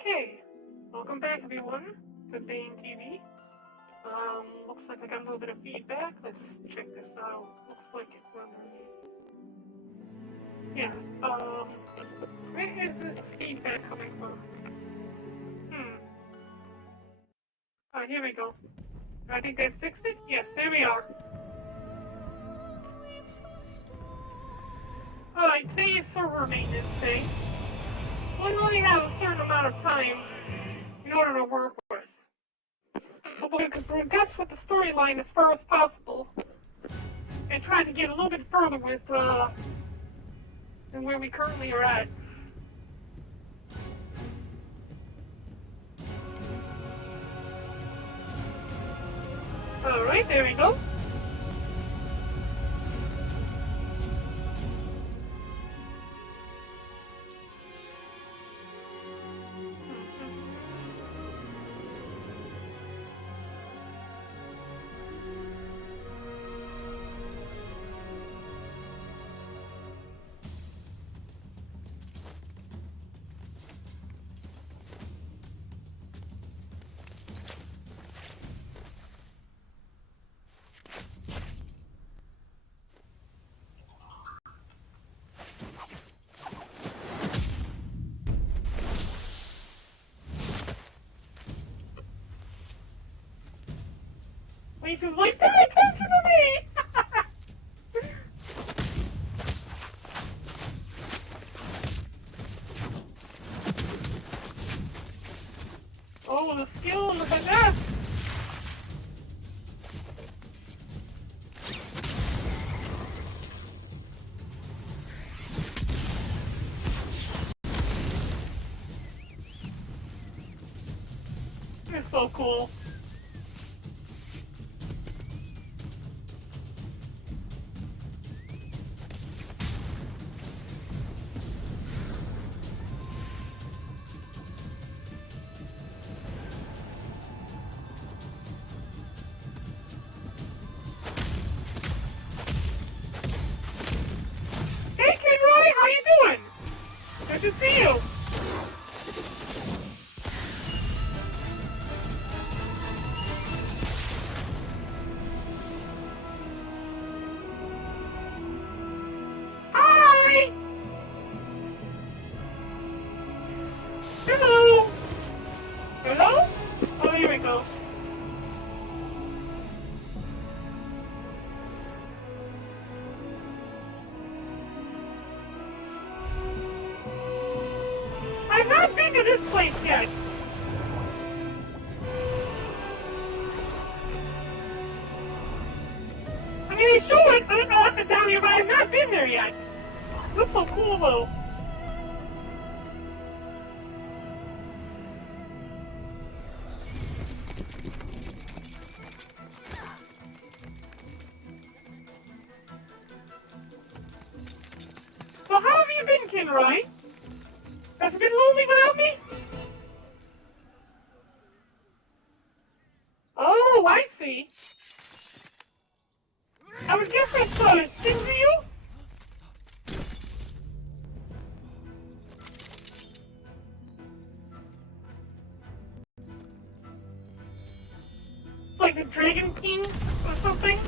Okay, welcome back everyone to Bane TV. Looks like I got a little bit of feedback. Let's check this out. Looks like it's underneath. Yeah, where is this feedback coming from? Alright, here we go. I think they fixed it? Yes, there we are. Alright, today is server maintenance day. So we only have a certain amount of time in order to work with. But we can progress with the storyline as far as possible. And try to get a little bit further with, than where we currently are at. Alright, there we go. Lisa's like, pay attention to me! Oh, the skill and the finesse! It's so cool. Good to see you! Hi! Hello! Hello? Oh, here it goes. I've not been to this place yet. I mean, they show it, I don't know up and down here, but I've not been there yet. Looks so cool, though. So how have you been, Kinroy? Has it been lonely without me? Oh, I see. I would guess that's a sin for you? It's like the Dragon King or something?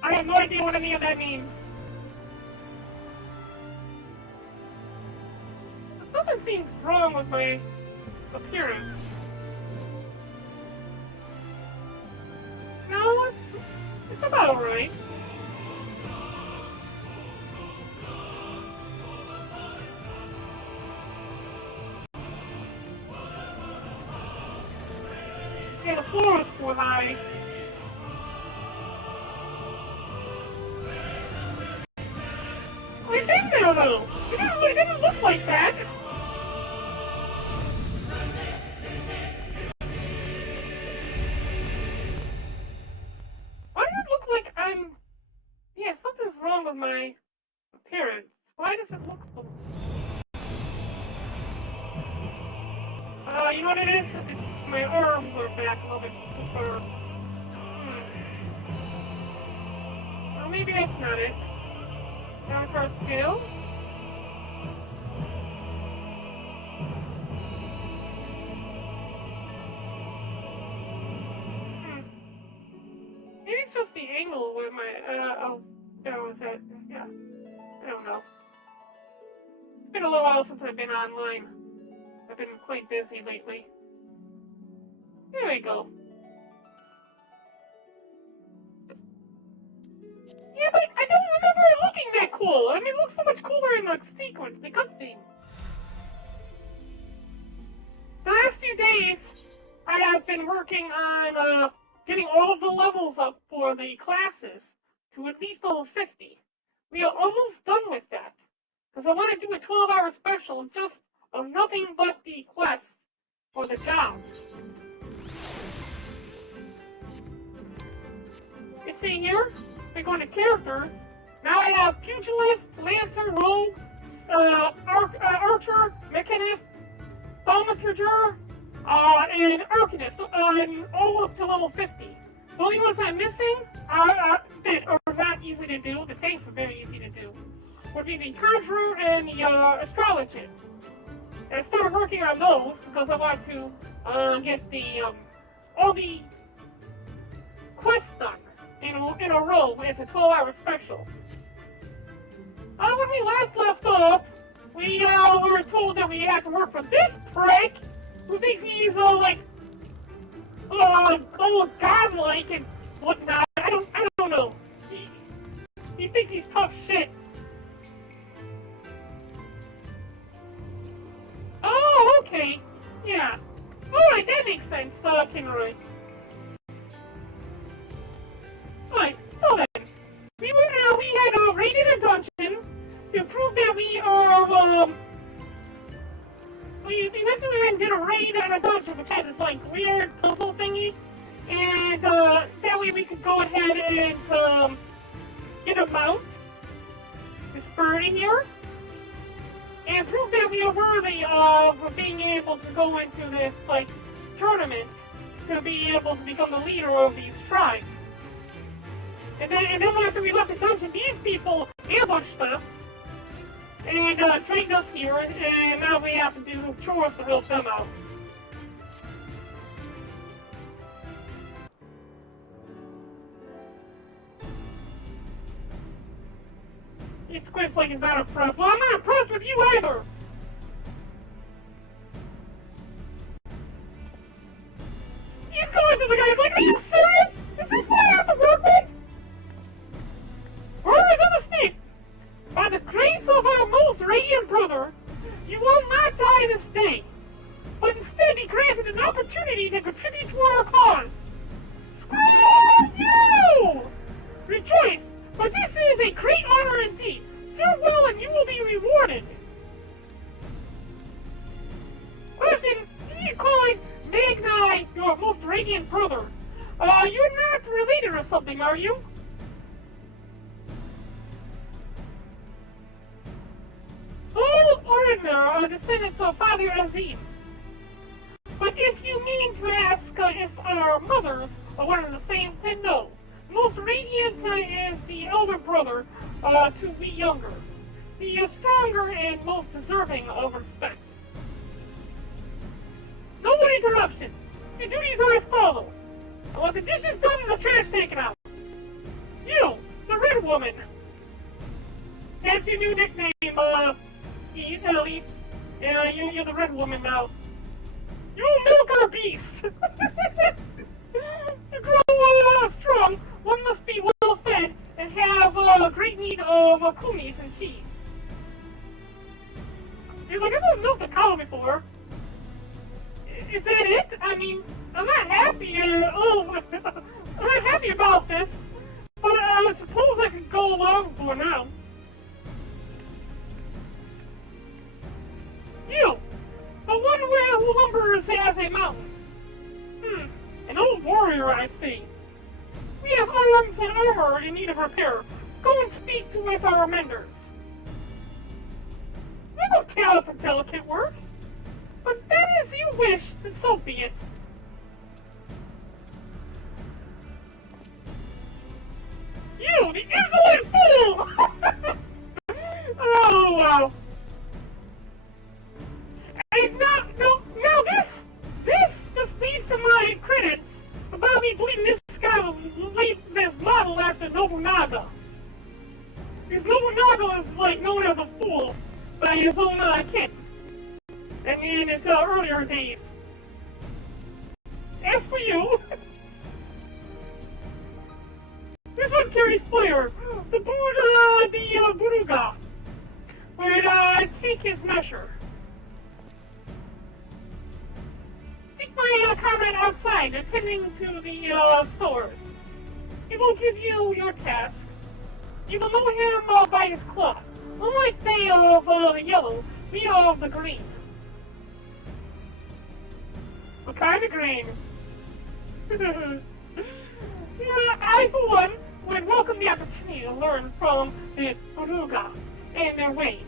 I have no idea what any of that means. Something seems wrong with my appearance. No, it's about right. Yeah, the floor is too high. I've been there though. It didn't look like that. Why does it look like I'm... Yeah, You know what it is? My arms are back a little bit far. Well, maybe that's not it. Avatar scale. Maybe it's just the angle with my, oh, that was it. Yeah. I don't know. It's been a little while since I've been online. I've been quite busy lately. There we go. Yeah, but I don't remember it looking that cool. I mean, it looks so much cooler in the sequence, the cutscene. The last few days, I have been working on getting all of the levels up for the classes to at least level 50. We are almost done with that. Because I want to do a 12-hour special just of nothing but the quests for the jobs. You see here, we go into characters. Now I have Pugilist, Lancer, Rogue, Archer, Mechanist, Thaumaturger, and Arcanist, all up to level 50. The only ones I'm missing that are not easy to do, the tanks are very easy to do, would be the Conjurer and the Astrologist. And I started working on those because I want to get the all the quests done in a row. It's a 12-hour special. When we last left off, we were told that we had to work for this prick who thinks he's like godlike and whatnot. I don't know. He thinks he's tough shit. Oh, okay. Yeah. Alright, that makes sense, Kinroy. Alright, so then. We had raided a dungeon to prove that we are, we went through and did a raid on a dungeon which had this, like, weird puzzle thingy. And, that way we could go ahead and, get a mount. This bird in here. And prove that we are worthy of being able to go into this, like, tournament to be able to become the leader of these tribes. And then after we left the dungeon, these people ambushed us and trained us here, and now we have to do chores to help them out. He squints like he's not impressed. Well, I'm not impressed with you either! He's going to the guy, he's like, are you serious? Is this what I have to work with? Or is it a mistake? By the grace of our most radiant brother, you will not die this day, but instead be granted an opportunity to contribute to our cause. Screw you! Rejoice! But this is a great honor indeed. Serve well and you will be rewarded. Question, you calling Magni your most radiant brother? You're not related or something, are you? All Ordiner, descendants of Father Azim. But if you mean to ask if our mothers are one and the same, then no. Most radiant is the elder brother to we younger. The stronger and most deserving of respect. No more interruptions. Your duties are as follow. I want the dishes done and the trash taken out. You, the Red Woman. That's your new nickname, Elise. Yeah, you're the Red Woman now. You milk our beast! To grow strong, one must be well fed and have great need of kumis and cheese. He's like, I've never milked a cow before. Is that it? I mean, I'm not happy. I'm not happy about this, but I suppose I could go along for now. You, the one who lumbers as a mountain. An old warrior, I see. We have arms and armor in need of repair. Go and speak with our menders. We have no talent for delicate work. But that is you wish, then so be it. You, the insolent fool! Oh, wow. And now this just leads to my credits about me believing this guy was this model after Nobunaga. Because Nobunaga is, like, known as a fool by his own kin. And in his earlier days. As for you, this one carries fire. The Buruga would take his measure. Seek my comrade outside, attending to the stores. He will give you your task. You will know him by his cloth. Unlike they of the yellow, we are of the green. What kind of green? I, for one, would welcome the opportunity to learn from the Buruga and their ways.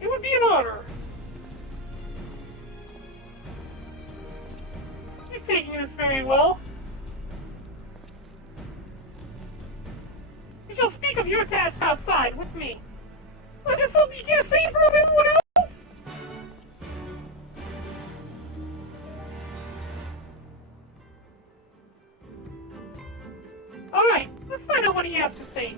It would be an honor. He's taking this very well. We shall speak of your task outside with me. I just hope you can't say from everyone else. Alright, let's find out what he has to say.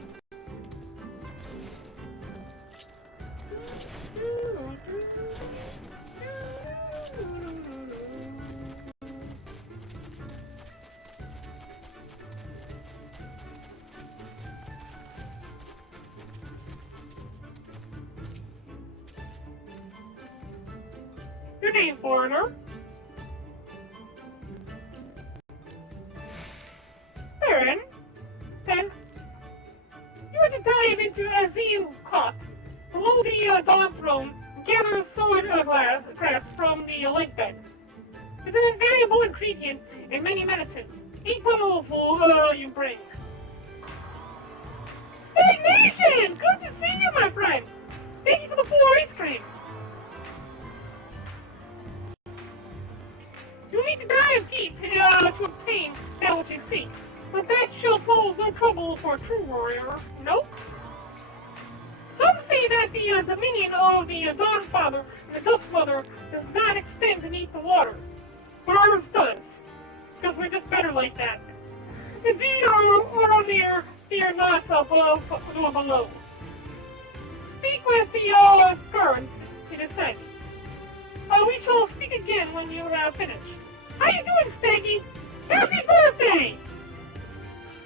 Your name, foreigner? Baron? Then, you are to dive into Azim Cot, below the Dawn Throne, and gather sword grass from the lake bed. It's an invaluable ingredient in many medicines. 8 bundles will you bring. Stagnation! Good to see you, my friend! Thank you for the full ice cream! You need to dive deep to obtain that which you seek, but that shall pose no trouble for a true warrior. Nope. Some say that the dominion of the Dawnfather and the Duskmother does not extend beneath the water, but ours does, because we're just better like that. Indeed, or near, fear not above nor below. Speak with the guard, it is said. We shall speak again when you have finished. How you doing, Staggy? Happy birthday!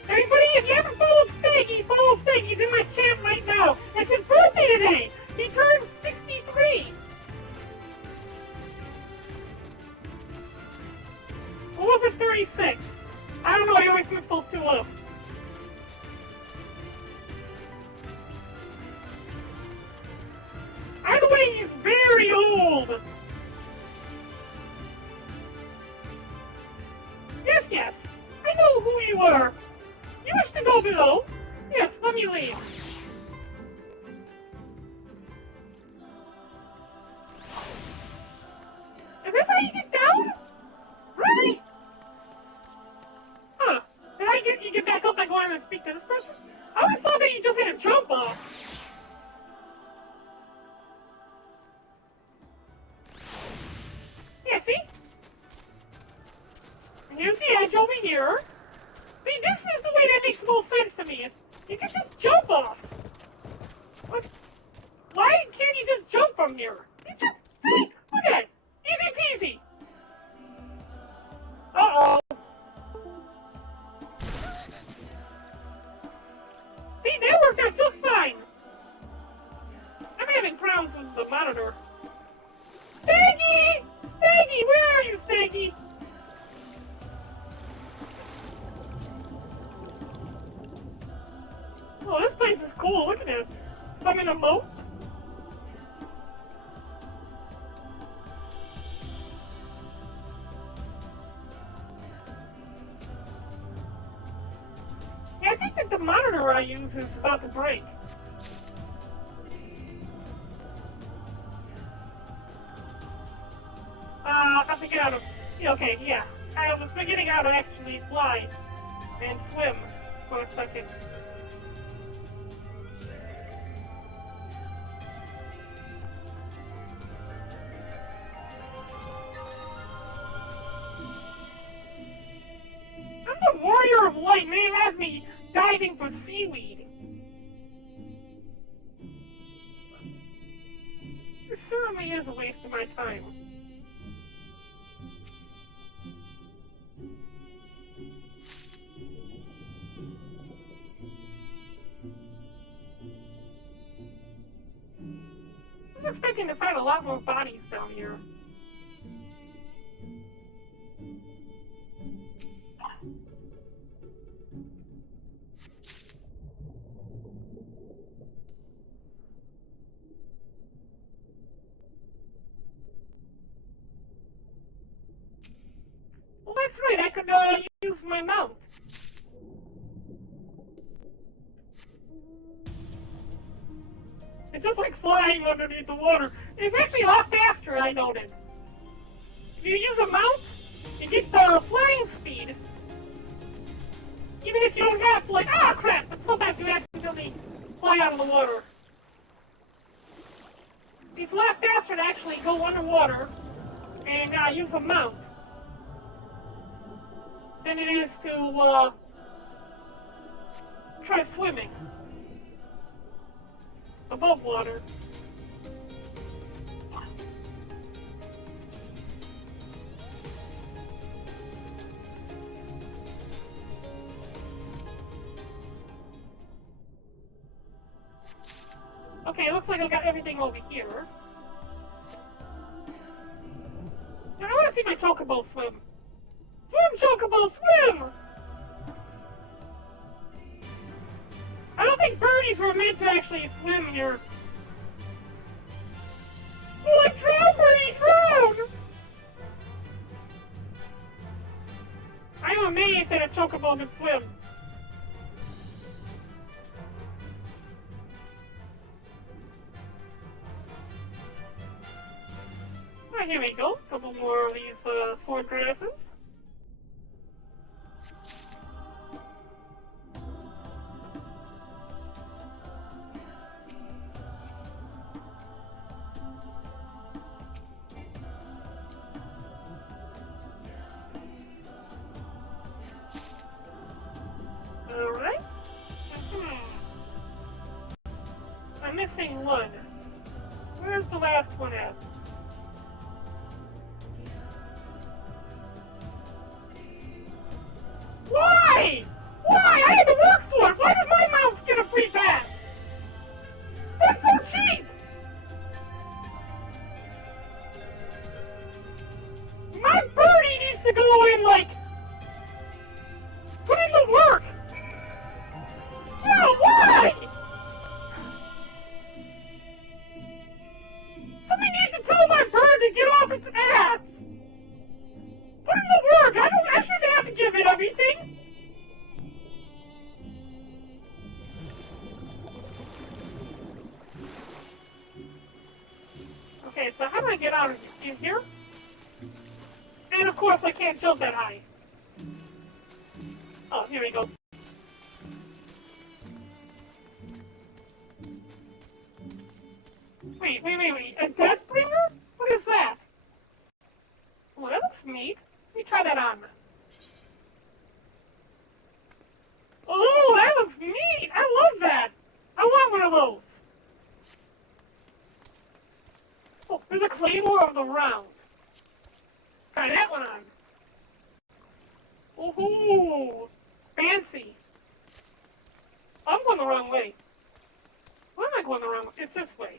Everybody, if you haven't followed Staggy, follow Staggy. He's in my chat right now. It's his birthday today. He turned 63. Or was it 36? I don't know. I always mix those two up. Either way, he's very old. Yes, I know who you are. You wish to go below? Yes, let me leave. Is this how you get down? Really? Huh. Did you get back up by going and speak to this person? I always thought that you just had to jump off. Yeah, see? Here's the edge over here. See, this is the way that makes the most sense to me. Is you can just jump off. What? Why can't you just jump from here? You just, see? Look at it. Easy peasy. Uh-oh. See, that worked out just fine. I'm having problems with the monitor. Staggy! Staggy, where are you, Staggy? Oh, this place is cool. Look at this. I'm in a moat. Yeah, I think that the monitor I use is about to break. to get out of... Yeah, okay, yeah. I was beginning how to actually fly and swim for a second. I'm the warrior of light, and they have me diving for seaweed. It certainly is a waste of my time. I was expecting to find a lot more bodies down here. Well, that's right, I could use my mount. It's just like flying underneath the water. It's actually a lot faster, I noted. If you use a mount, you get the flying speed. Even if you don't have, like, ah, crap, but sometimes you accidentally fly out of the water. It's a lot faster to actually go underwater and use a mount than it is to try swimming above water. Okay, it looks like I got everything over here. Now I want to see my chocobo swim. Swim, chocobo, swim! I don't think birdies were meant to actually swim here. Oh, I drowned, birdie, drown! I'm amazed that a chocobo can swim. Alright, here we go. A couple more of these sword grasses. Alright. I'm missing one. Where's the last one at? Why? Why? I had to work for it! Why does my mouse get a free pass? That's so cheap! My birdie needs to go in, like... put in the work! No, why? Somebody needs to tell my bird to get off its ass! Put in the work! I shouldn't have to give it everything! Okay, so how do I get out of here? In here? And of course I can't jump that high. Oh, here we go. Wait. A Deathbringer? What is that? Well, that looks neat. Let me try that on. Oh, that looks neat! I love that! I want one of those. Oh, there's a Claymore of the Round. Try that one on. Ooh, fancy. I'm going the wrong way. Why am I going the wrong way? It's this way.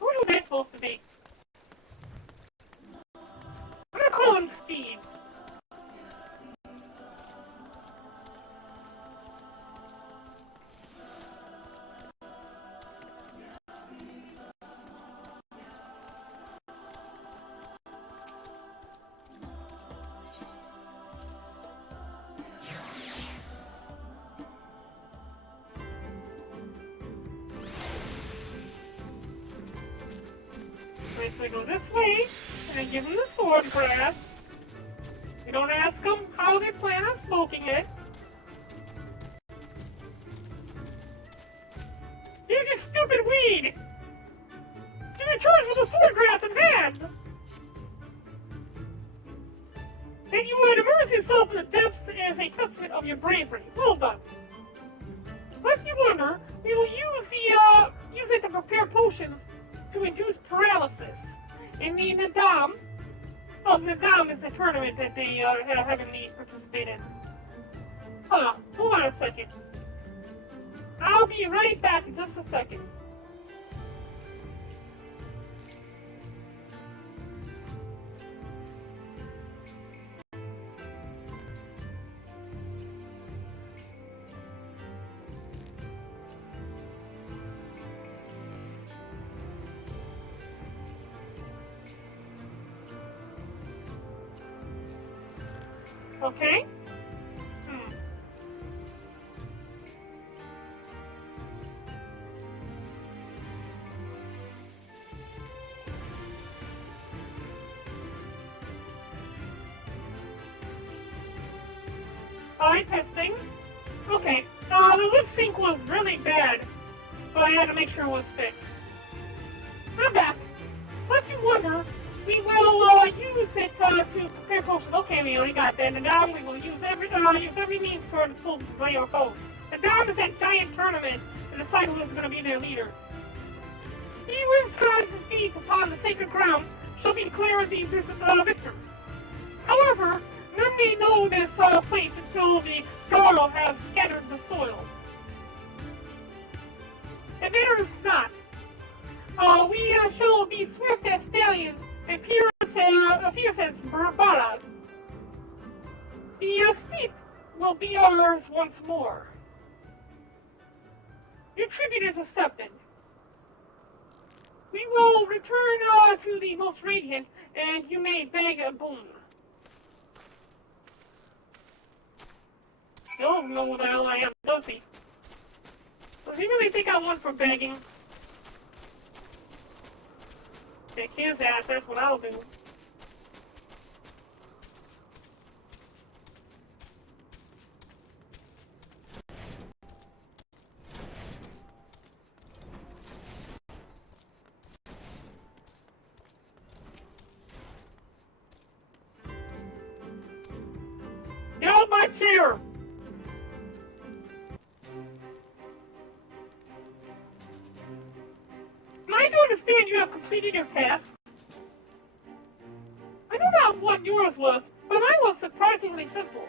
I wonder what that's supposed to be. I'm gonna call him Steve. So we go this way, and I give them the sword grass. We don't ask them how they plan on smoking it. Use your stupid weed! You were charged with a sword grass in hand! And you would immerse yourself in the depths as a testament of your bravery. Well done. Lest you wonder, we will use it to prepare potions to induce paralysis. In the Nadam, Nadam is the tournament that they have having me participate in. Hold on a second. I'll be right back in just a second. Okay? Eye testing. Okay. The lip sync was really bad, so I had to make sure it was fixed. I'm back. Lest you wonder, we will use it to prepare potions. Okay, we already got that. And now we will use every means to our disposal to play our foes. The Dom is that giant tournament, and decide who is going to be their leader. He who inscribes his deeds upon the sacred ground shall be declared the victor. However, none may know this place until the Garo have scattered the soil. And there is not. We shall be swift as stallions and fierce as barbaras. The steep will be ours once more. Your tribute is accepted. We will return to the most radiant, and you may beg a boon. He doesn't know who the hell I am, does he? Does he really think I want for begging? Kick his ass, that's what I'll do. Get out my chair! Am I to understand you have completed your task? I know not what yours was, but mine was surprisingly simple.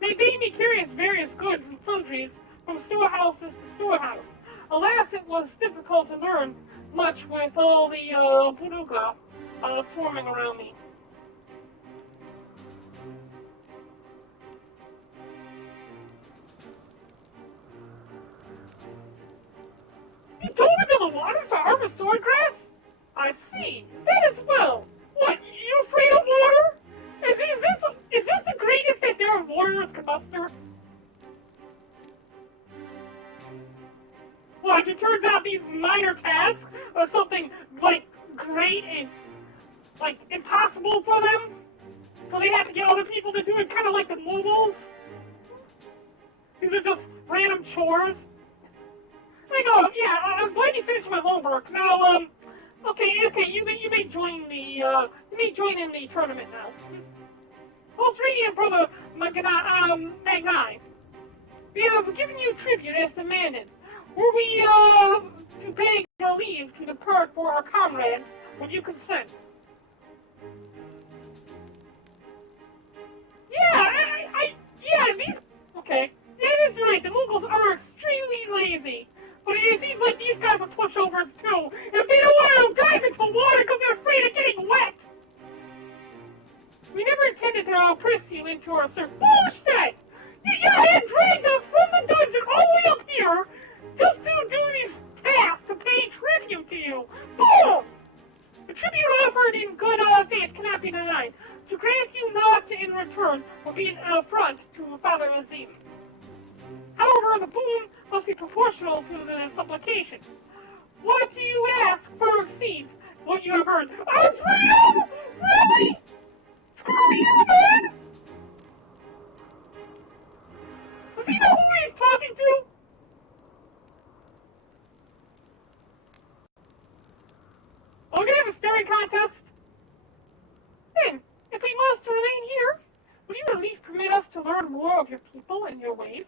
They bade me carry various goods and sundries from storehouses to storehouse. Alas, it was difficult to learn much with all the Buruga swarming around me. You told me to the water to harvest swordgrass? I see. That is well. What, you afraid of water? Is this the greatest that their warriors can muster? What, it turns out these minor tasks are something, like, great and, like, impossible for them? So they have to get other people to do it, kind of like the mobiles? These are just random chores? Like, oh, yeah, I'm going to finish my homework. Now, okay, you may join in the tournament now. Most radiant brother Magnai, we have given you tribute as demanded. Were we, to beg your leave to depart for our comrades, would you consent? Okay. That is right, the Mughals are extremely lazy. But it seems like these guys are pushovers too. If they don't want to dive into water because they're afraid of getting wet! We never intended to oppress you into our service. Bullshit! You had dragged us from the dungeon all the way up here just to do these tasks to pay tribute to you. Bull! The tribute offered in good faith cannot be denied. To grant you naught in return will be an affront to Father Azim. However, the boon must be proportional to the supplications. What you ask far exceeds what you have heard. Oh, it's real! Really? Screw you, man! Does he know who he's talking to? Are we gonna have a staring contest? Then, if we must remain here, will you at least permit us to learn more of your people and your ways?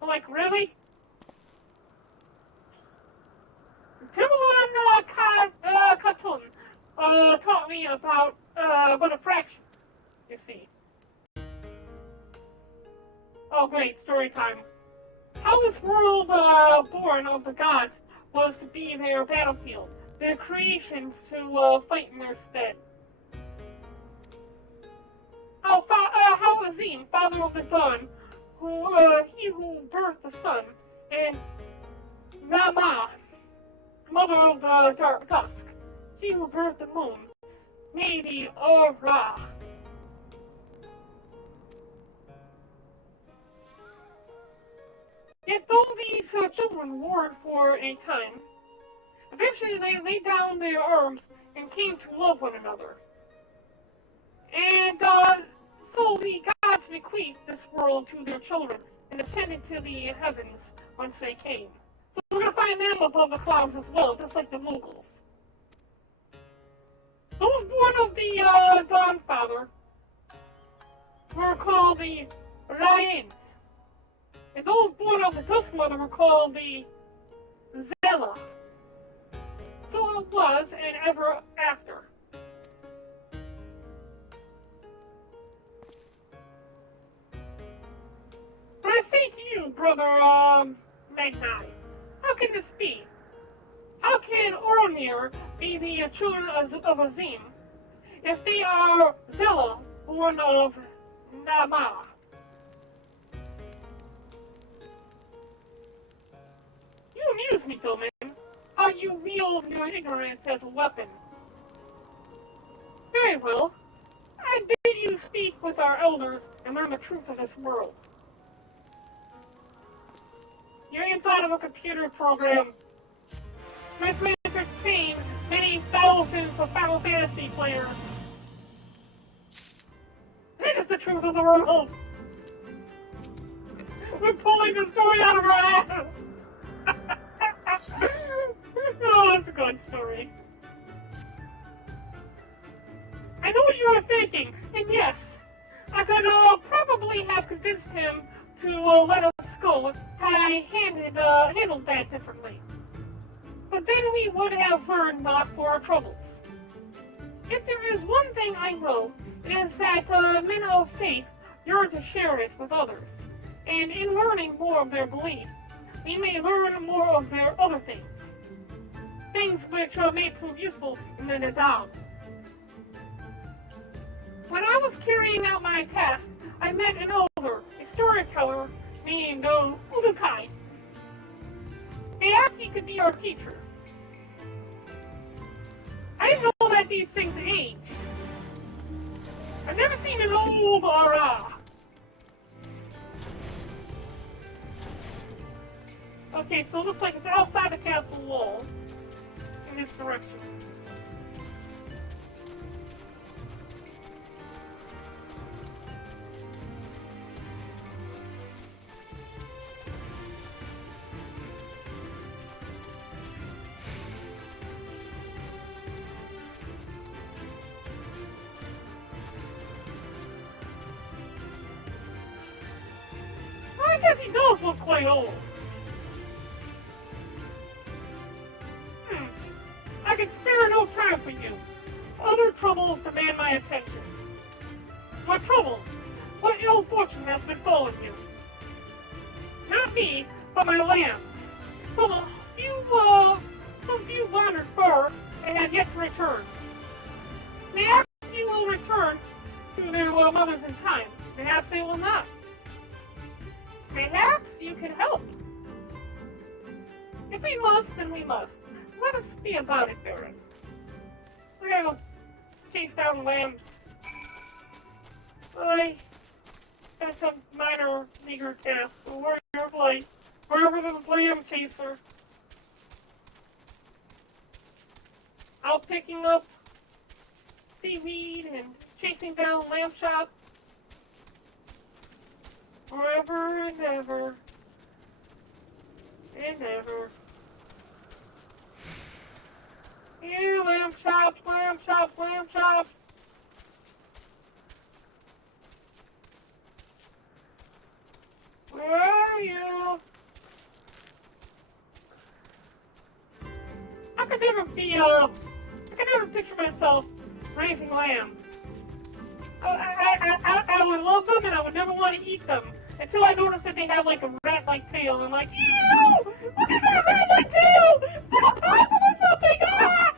Like, really? Timbaland Khatun taught me about but a fraction, you see. Oh great, story time. How this world born of the gods was to be their battlefield, their creations to fight in their stead. How Azim, father of the dawn, he who birthed the sun, and Rama, mother of the dark dusk, he who birthed the moon, maybe Ra. Yet though these children warred for a time, eventually they laid down their arms and came to love one another. And so the gods bequeathed this world to their children and ascended to the heavens whence they came. So we're going to find them above the clouds as well, just like the Mughals. Those born of the Dawn Father were called the Rain. And those born of the Dusk Mother were called the Zela. So it was, and ever after. But I say to you, brother Magnai, how can this be? How can Oromir be the children of Azim if they are Zela, born of Nama? You amuse me, Doman, how you wield your ignorance as a weapon. Very well. I bid you speak with our elders and learn the truth of this world. You're inside of a computer program meant to entertain many thousands of Final Fantasy players. That is the truth of the world. We're pulling the story out of our ass. Oh, that's a good story. I know what you are thinking, and yes, I could probably have convinced him to let us go had I handled that differently. But then we would have learned not for our troubles. If there is one thing I know, it is that men of faith yearn to share it with others, and in learning more of their belief, we may learn more of their other things. Things which may prove useful in the Nadam. When I was carrying out my task, I met an elder, a storyteller named Udakai. They asked he could be our teacher. I didn't know that these things age. I've never seen an old Ara. Okay, so it looks like it's outside the castle walls in this direction. Well, I guess he does look quite old. I can spare no time for you. Other troubles demand my attention. What troubles? What ill fortune has befallen you? Not me, but my lambs. Some few wandered far and have yet to return. Perhaps you will return to their mothers in time. Perhaps they will not. Perhaps you can help. If we must, then we must. Let us be about it, Baron. We're gonna go chase down lambs. I got some minor, meager task. A warrior of light. Wherever there's a lamb chaser. out picking up seaweed and chasing down lamb chop forever and ever and ever. Here, lamb chops, lamb chops, lamb chops. Where are you? I could never picture myself raising lambs. I would love them and I would never want to eat them until I noticed that they have like a rat-like tail. And I'm like, ew! Look at that rat-like tail! It's like a possum or something! Ah!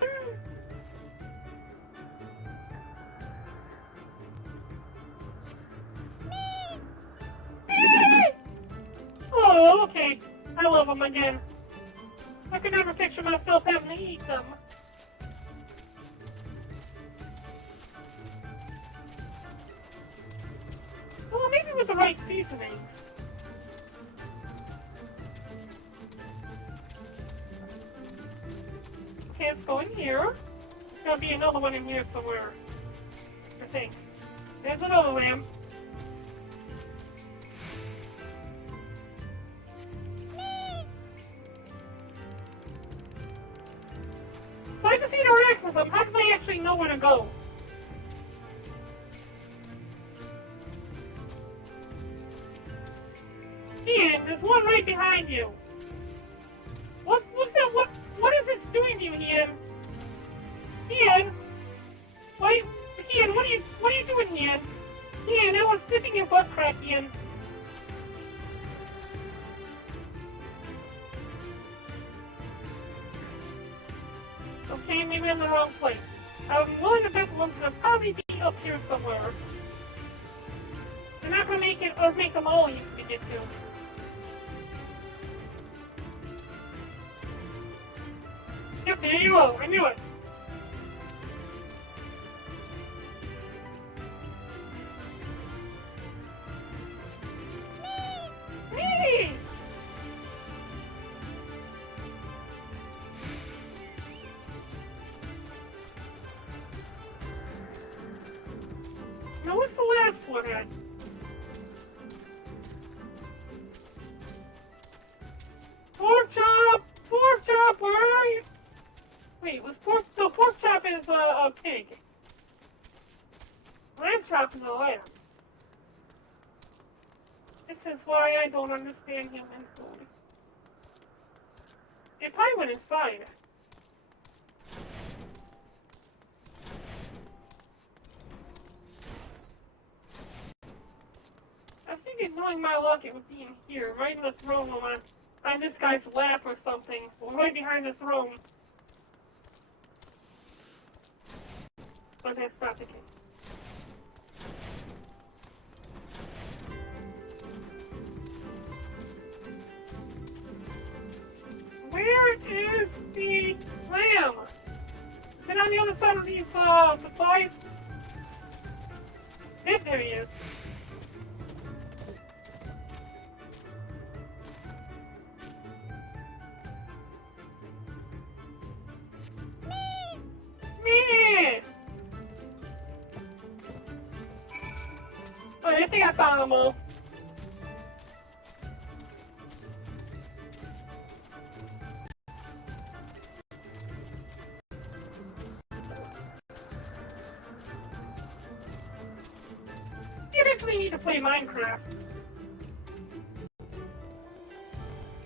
Oh, okay. I love them again. I could never picture myself having to eat them. Well, maybe with the right seasonings. Okay, let's go in here. There's gotta be another one in here somewhere. I think. There's another lamb. So I just interact with them. How do they actually know where to go? Ian, there's one right behind you. What's that? What is it doing to you, Ian? Ian, why? Ian, what are you doing, Ian? Ian, I was sniffing your butt crack, Ian. Okay, maybe I'm in the wrong place. I'm willing to bet the one's gonna probably be up here somewhere. They're not gonna make them all easy to get to. Yep, there you go. I knew it. Me! Now what's the last one at? Pork chop, where are you? Wait, pork chop is a pig. Lamb chop is a lamb. This is why I don't understand human food. It probably went inside. I figured knowing my luck it would be in here, right in the throne room on this guy's lap or something, or right behind the throne. But that's not the case. Where is the lamb? Is it on the other side of these supplies? There he is. Me! Oh, I think I found them all. You actually need to play Minecraft.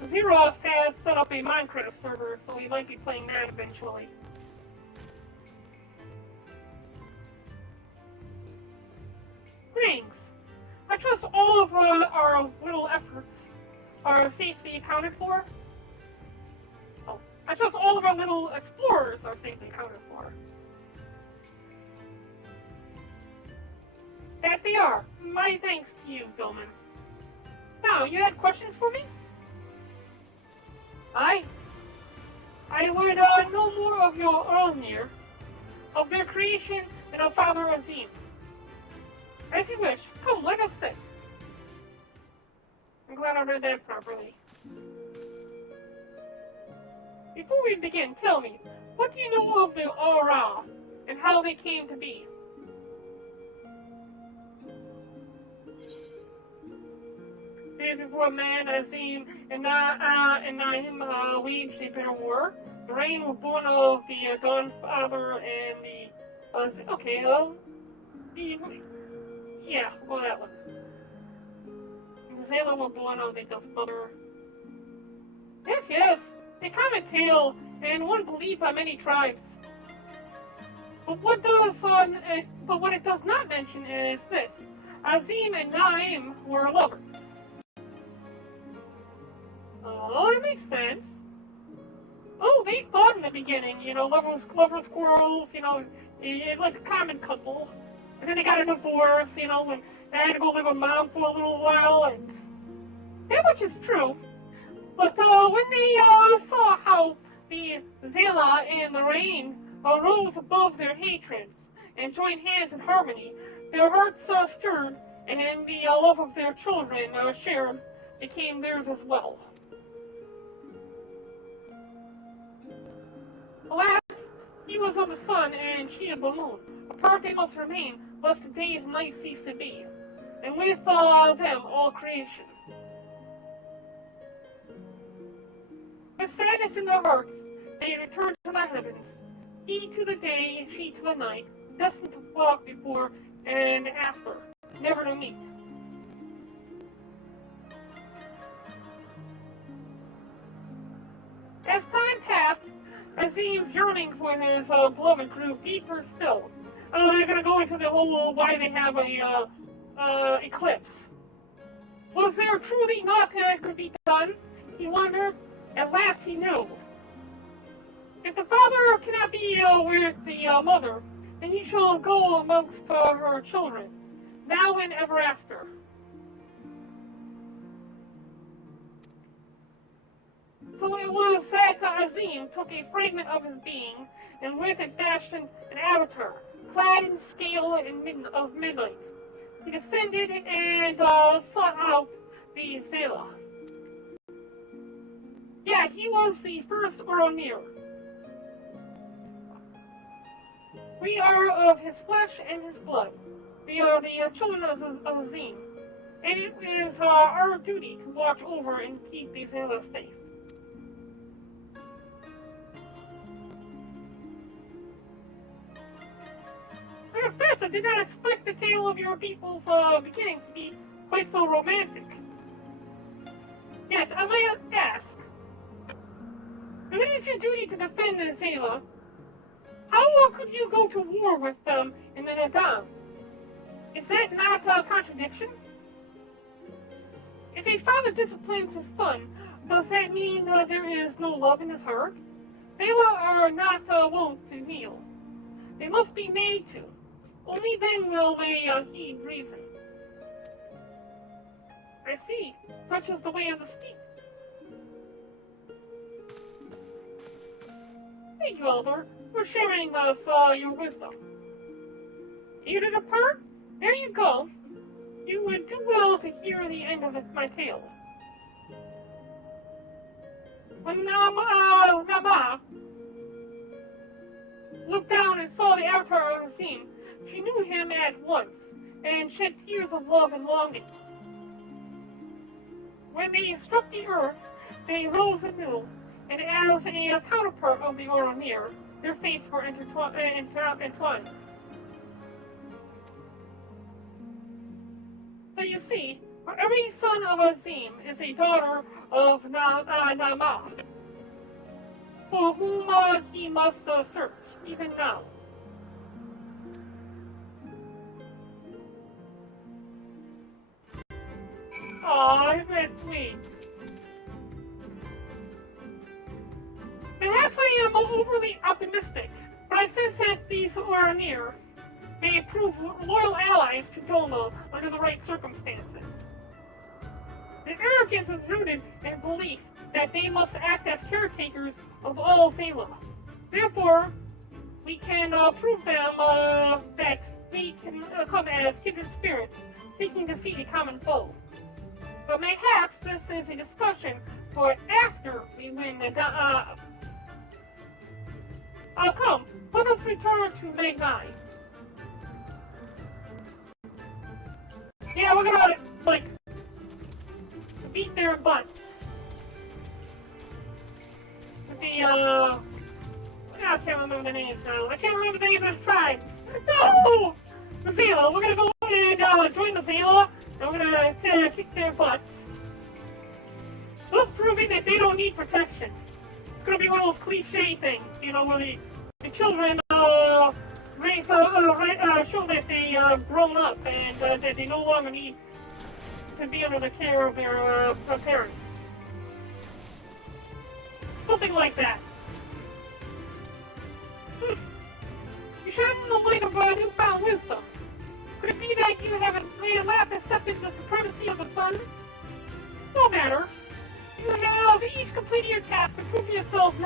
Zeros has set up a Minecraft server, so we might be playing that eventually. Greetings. I trust all of our little efforts are safely accounted for. Oh, I trust all of our little explorers are safely accounted for. That they are. My thanks to you, Billman. Now, you had questions for me? I would know more of your Earlmere, of their creation, and of Father Azim. As you wish. Come, let us sit. I'm glad I read that properly. Before we begin, tell me, what do you know of the Aura and how they came to be? Before man, Azim, and Naim waged a bitter war. The Rain were born of the Godfather and the that one. The Zayla were born of the Dust Mother. Yes, a common tale and one believed by many tribes. But what it does not mention is this: Azim and Naim were lovers. Oh, that makes sense. Oh, they fought in the beginning, lovers quarrels, like a common couple. And then they got a divorce, and they had to go live with mom for a little while, and that much is true. But when they saw how the Zela and the Rain rose above their hatreds and joined hands in harmony, their hearts stirred, and in the love of their children shared became theirs as well. Alas, he was of the sun and she of the moon. Apart they must remain, lest the days and nights cease to be, and with them all creation. With sadness in their hearts, they returned to the heavens, he to the day, she to the night, destined to walk before and after, never to meet. As time passed, Azim's yearning for his beloved grew deeper still. They're going to go into the whole why they have a eclipse. Was there truly naught that could be done? He wondered. At last he knew. If the father cannot be with the mother, then he shall go amongst her children, now and ever after. So it was that Azim took a fragment of his being, and with it fashioned an avatar, clad in scale of midnight. He descended and sought out the Zela. Yeah, he was the first Oronir. We are of his flesh and his blood. We are the children of Azim, and it is our duty to watch over and keep the Zela safe. I confess I did not expect the tale of your people's beginning to be quite so romantic. Yet, I might ask, if it is your duty to defend the Zela, how could you go to war with them in the Nadam? Is that not a contradiction? If a father disciplines his son, does that mean there is no love in his heart? Zela are not wont to kneel. They must be made to. Only then will they heed reason. I see. Such is the way of the steep. Thank you, Elder, for sharing us your wisdom. You to depart? There you go. You would do well to hear the end of my tale. When Nama looked down and saw the avatar of Azim, she knew him at once, and shed tears of love and longing. When they struck the earth, they rose anew, and as a counterpart of the Oronir, their fates were entwined. So you see, for every son of Azim is a daughter of Nama, for whom he must search, even now. Aw, isn't that sweet? Perhaps I am overly optimistic, but I sense that these Oronir may prove loyal allies to Doma under the right circumstances. Their arrogance is rooted in belief that they must act as caretakers of all Zela. Therefore, we can prove them that we can come as kindred spirits seeking to defeat a common foe. But mayhaps this is a discussion for after we win Come, let us return to Mag 9. Yeah, we're gonna, like, beat their butts. I can't remember the names now. I can't remember the names of the tribes. No! The Zela. We're gonna go and join the Zela, and we're gonna kick their butts. Thus proving that they don't need protection. It's gonna be one of those cliche things, you know, where the children show that they grown up and that they no longer need to be under the care of their parents. Something like that. You shine in the light of newfound wisdom. Could it be that you have at last accepted the supremacy of the sun? No matter. You have each completed your task and proved yourselves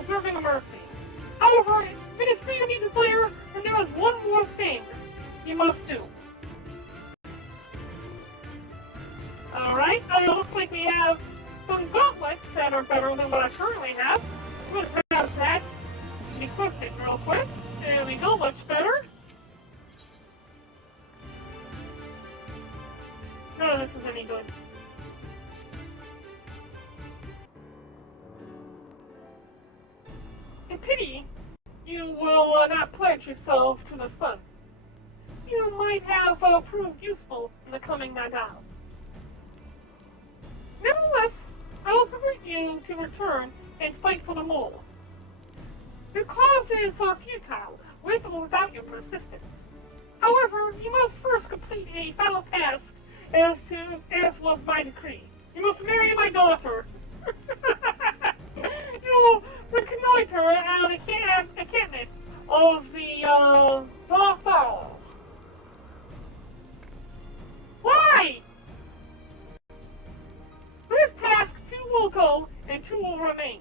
deserving of mercy. However, if it is freedom you desire, then there is one more thing you must do. Alright, looks like we have some gauntlets that are better than what I currently have. I'm going to grab that and equip it real quick. There we go, much better. None of this is any good. In pity, you will not pledge yourself to the sun. You might have proved useful in the coming Nadal. Nevertheless, I will permit you to return and fight for the mole. Your cause is futile, with or without your persistence. However, you must first complete a final task, as was my decree. You must marry my daughter. You will reconnoiter the encampment of the Doma. Why? For this task, 2 will go and 2 will remain.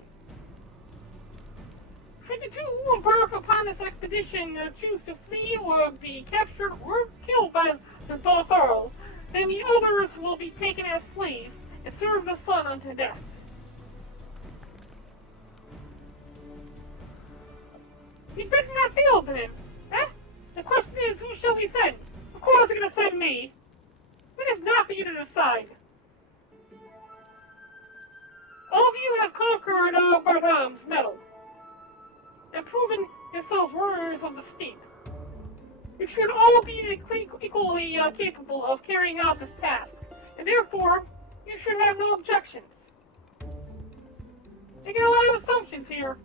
Should the 2 who embark upon this expedition choose to flee or be captured or killed by the Doma, then the others will be taken as slaves and serve the sun unto death. We better not fail then. The question is, who shall we send? Of course they're going to send me. It is not for you to decide. All of you have conquered Bardam's metal and proven yourselves warriors of the steep. You should all be equally capable of carrying out this task, and therefore, you should have no objections. Making a lot of assumptions here.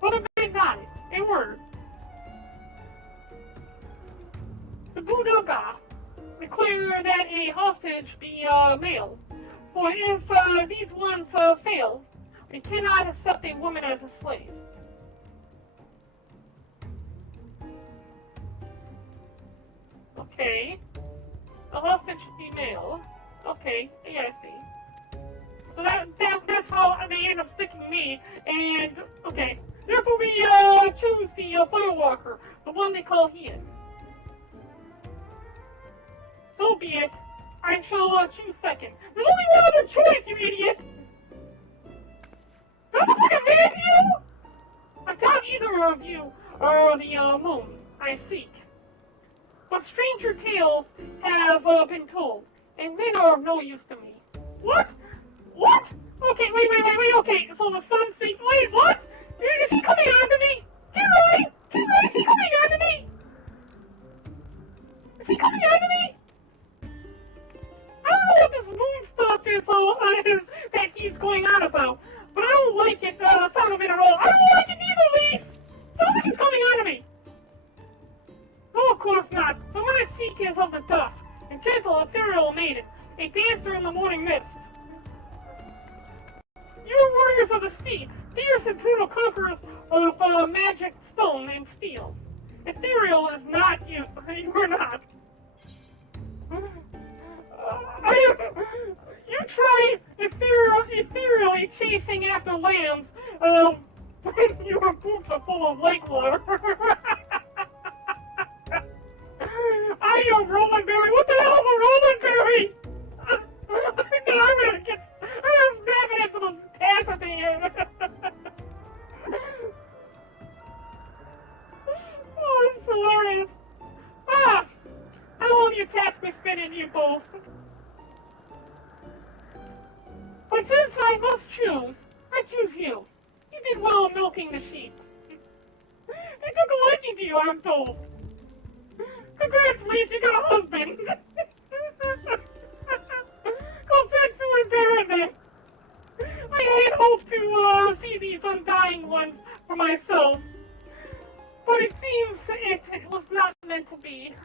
What a big night! A word. The Buddha declare that a hostage be male, for if these ones fail, we cannot accept a woman as a slave. Okay. A hostage be male. Okay, yeah, I see. So that's how they end up sticking me, and, okay. Therefore we choose the Firewalker, the one they call Ian. So be it. I shall choose second. There's only one other choice, you idiot! Does it look like a man to you? I doubt either of you are the moon I seek. But stranger tales have been told, and men are of no use to me. What? What? Okay, wait, okay, so the sun seeks, wait, what? Is he coming onto me? Gilroy, is he coming onto me? Is he coming onto me? I don't know what this moon stuff is that he's going on about, but I don't like it, the sound of it at all. I don't like it neither, Leaf! Sounds like he's coming onto me. No, of course not. The one I seek is of the dusk, a gentle, ethereal maiden, a dancer in the morning mist. You are warriors of the steep, fierce and brutal conquerors of magic stone and steel. Ethereal is not you. You are not. You try ethereally chasing after lambs, when your boots are full of lake water. I am Roman Berry. What the hell is a Roman Berry? No, I'm snapping into those tats at the end. Oh, this is hilarious. Ah! How long your tats been spinning, you both? But since I must choose, I choose you. You did well milking the sheep. They took a liking to you, I'm told. Congrats, Lance, you got a husband. Go Setsu and Baron then. I had hoped to see these undying ones for myself, but it seems it was not meant to be.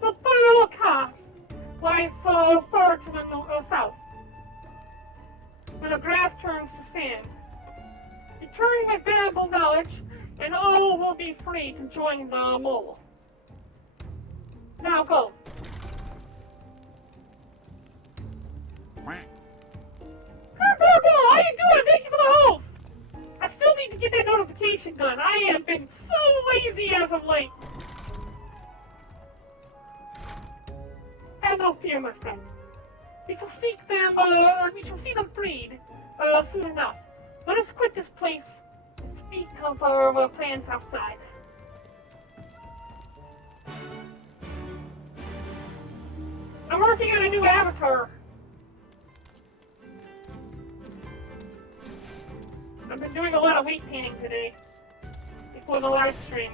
The Thorough Ka lies far to the south, where the grass turns to sand. Return with valuable knowledge, and all will be free to join the mole. Now go. How you doing? Thank you for the host. I still need to get that notification done. I have been so lazy as of late. Have no fear, my friend. We shall seek them. We shall see them freed soon enough. Let us quit this place and speak of our plans outside. I'm working on a new avatar. I've been doing a lot of weight painting today before the live stream.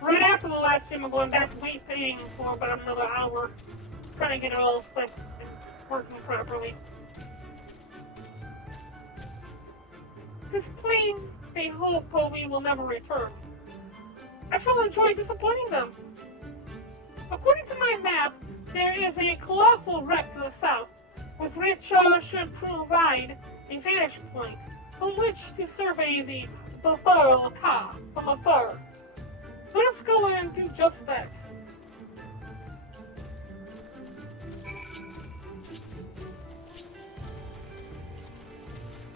Right after the live stream, I'm going back to weight painting for about another hour, trying to get it all set and working properly. This plane, they hope we will never return. I shall enjoy disappointing them. According to my map, there is a colossal wreck to the south, with which should provide a vantage point from which to survey the Thorough Ka from afar. Let us go and do just that.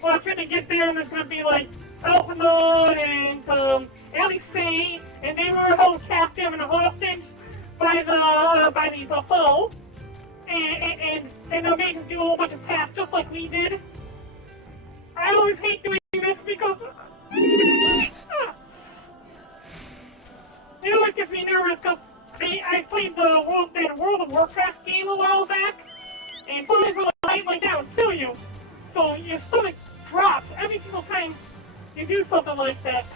Well, I'm trying to get there, and there's going to be like Elfenod and Alice, and they were all captive and hostage by the foe, and they're made to do a whole bunch of tasks just like we did. I always hate doing this because it always gets me nervous because I played the World of Warcraft game a while back, and flies will like that would kill you. So your stomach drops every single time you do something like that.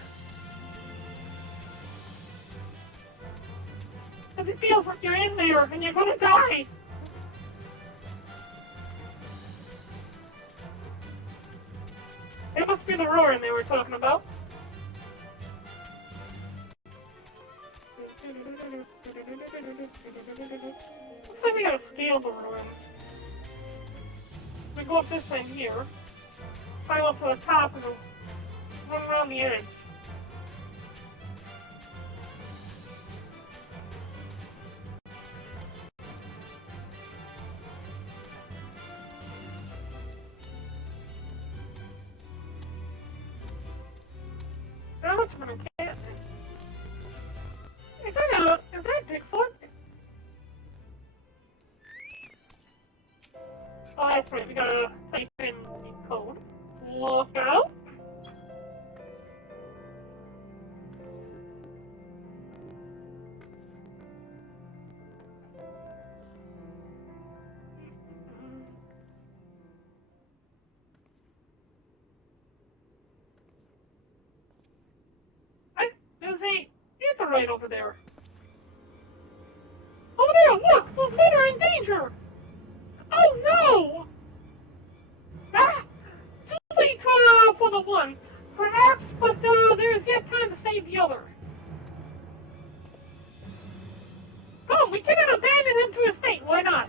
Because it feels like you're in there and you're gonna die. It must be the roaring they were talking about. Looks like we gotta scale the ruin. We go up this end here, climb up to the top, and run around the edge. How much of a cat? Is that Bigfoot? Oh, that's right, we gotta type in the code. Look out! There's a Aetheryte over there. Over there, look! Those men are in danger! Oh no! Ah! Too late for the one. Perhaps, but there is yet time to save the other. Come, we cannot abandon him to his fate. Why not?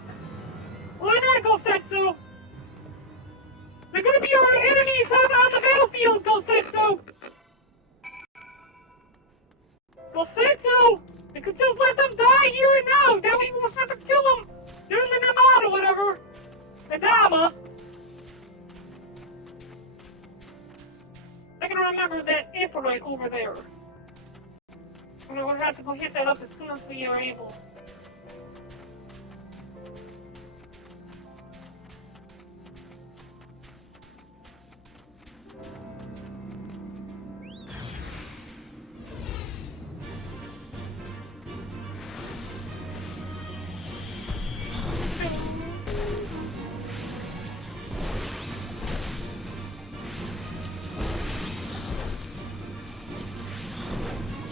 Why not, Gosetsu? They're gonna be our enemies on the battlefield, Gosetsu! Gosetsu! We could just let them die! up as soon as we are able.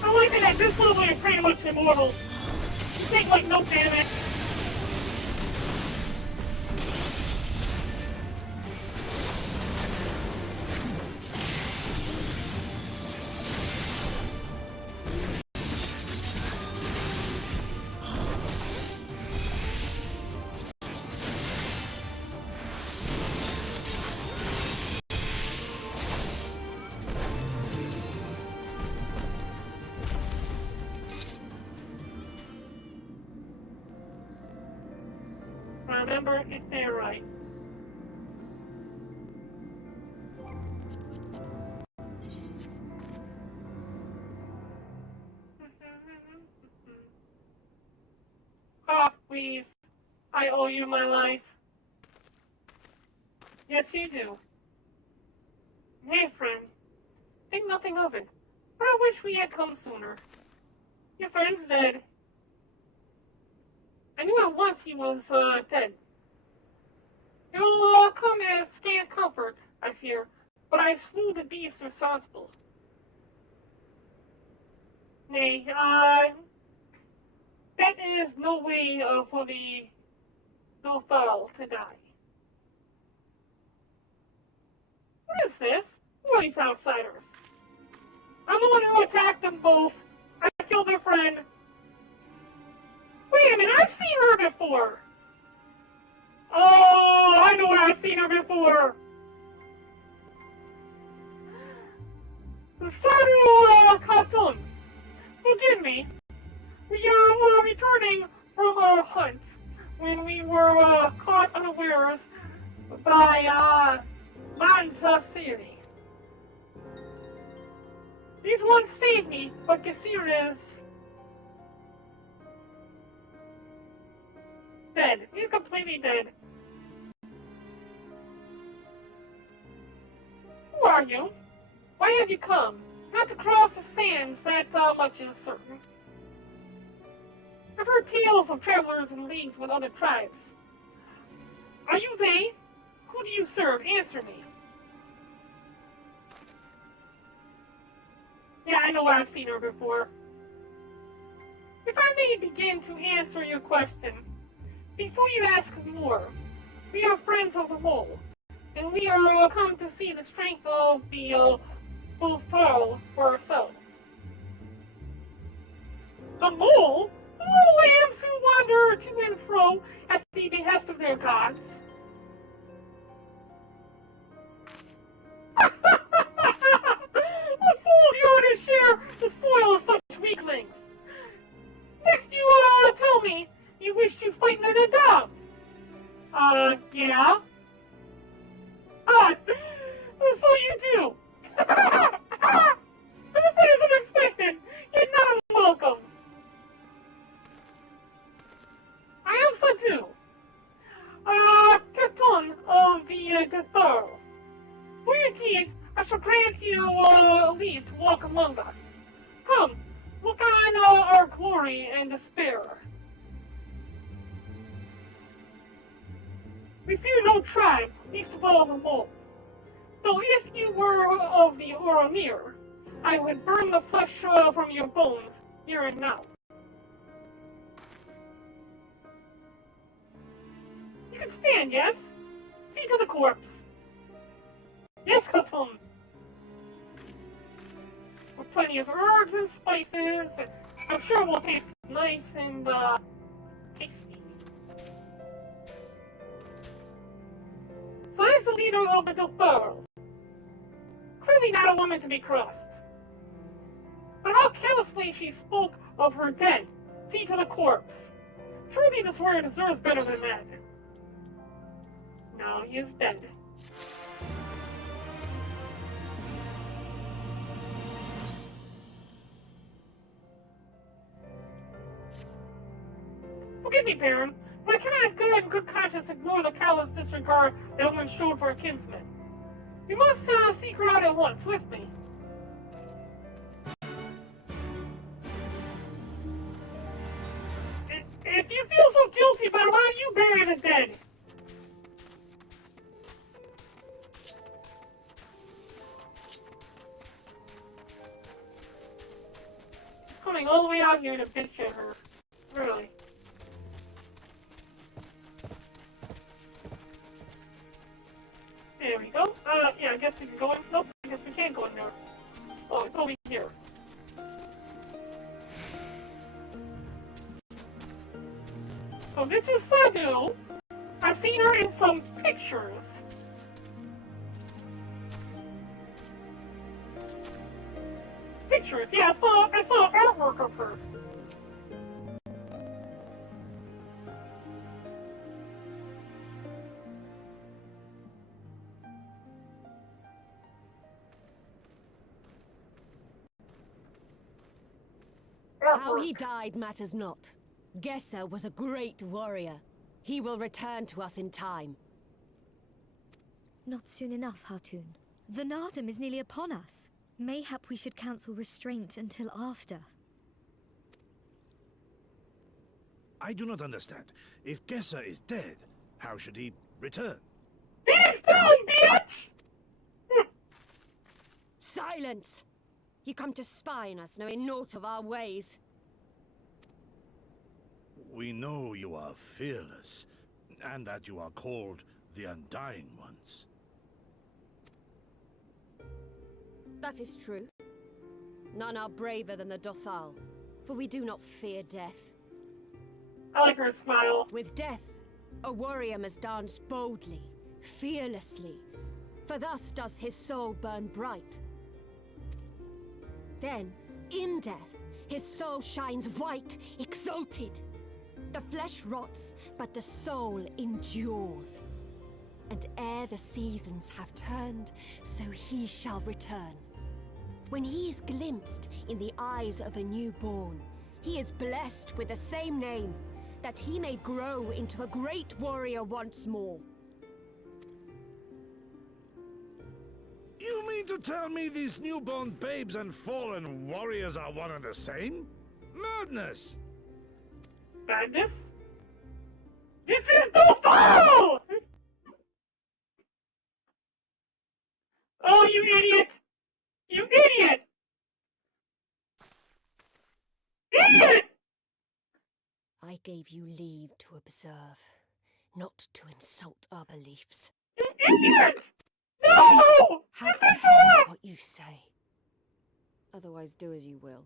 I like it at this level you're pretty much immortal. You take like no damage. Remember if they're right. Cough, please. I owe you my life. Yes, you do. Hey, friend. Think nothing of it. But I wish we had come sooner. Your friend's dead. I knew at once he was, dead. You'll, come as scant comfort, I fear, but I slew the beast responsible. Nay, that is no way, for the Dothal to die. What is this? Who are these outsiders? I'm the one who attacked them both. I killed their friend. Wait a minute, I've seen her before! Oh, I know where I've seen her before! Saru Khatun, forgive me. We are returning from our hunt when we were caught unawares by Manza Siri. These ones saved me, but Gasir is dead. He's completely dead. Who are you? Why have you come? Not to cross the sands, that much is certain. I've heard tales of travelers in leagues with other tribes. Are you they? Who do you serve? Answer me. Yeah, I know where I've seen her before. If I may begin to answer your question, before you ask more, we are friends of the mole, and we are come to see the strength of the Bullfall for ourselves. The mole? Oh, lambs who wander to and fro at the behest of their gods. What fools you are to share the soil of such weaklings? Next you tell me you wish to fight Nadab. Yeah? So you do. That is unexpected, yet not unwelcome. I am Sadu, Katon of the Gathar. For your deeds, I shall grant you leave to walk among us. Come, look on our glory and despair. We fear no tribe, least of all the mole. Though if you were of the Oromir, I would burn the flesh from your bones here and now. You can stand, yes? See to the corpse. Yes, Khatun. With plenty of herbs and spices, and I'm sure it will taste nice and, tasty. So that's the leader of the Dofaro. Clearly not a woman to be crossed. But how carelessly she spoke of her dead. See to the corpse. Surely this warrior deserves better than that. No, he is dead. Forgive me, Baron, but I cannot good in good conscience ignore the callous disregard that woman showed for her kinsman. You must seek her out at once, with me. If you feel so guilty about it, why don't you bury the dead? He's coming all the way out here to bitch at her. Really. There we go. Yeah, I guess we can go in. Nope, I guess we can't go in there. Oh, it's over here. So this is Sadu. I've seen her in some pictures. Pictures, yeah, I saw artwork of her. How he died matters not. Gesser was a great warrior. He will return to us in time. Not soon enough, Hartoon. The Nardum is nearly upon us. Mayhap we should counsel restraint until after. I do not understand. If Gesser is dead, how should he return? Phoenix down, bitch! Silence! You come to spy on us, knowing naught of our ways. We know you are fearless, and that you are called the Undying Ones. That is true. None are braver than the Dothal, for we do not fear death. I like her smile. With death, a warrior must dance boldly, fearlessly, for thus does his soul burn bright. Then, in death, his soul shines white, exalted. The flesh rots, but the soul endures. And ere the seasons have turned, so he shall return. When he is glimpsed in the eyes of a newborn, he is blessed with the same name, that he may grow into a great warrior once more. You mean to tell me these newborn babes and fallen warriors are one and the same? Madness! Madness? This is the fall! Oh, you idiot! You idiot! Idiot! I gave you leave to observe, not to insult our beliefs. You idiot! No! Have care what you say. Otherwise, do as you will.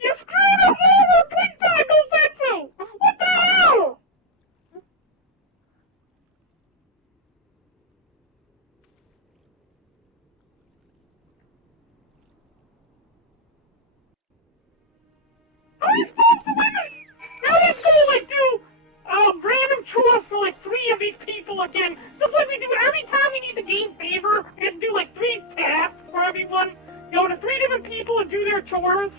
You screwed us over! Big time, Gosetsu! What the hell? How are you supposed to win it? Now let's go, like, do random chores for, like, 3 of these people again. Just like we do every time we need to gain favor, we have to do, like, 3 tasks for everyone. You know, the 3 different people to do their chores.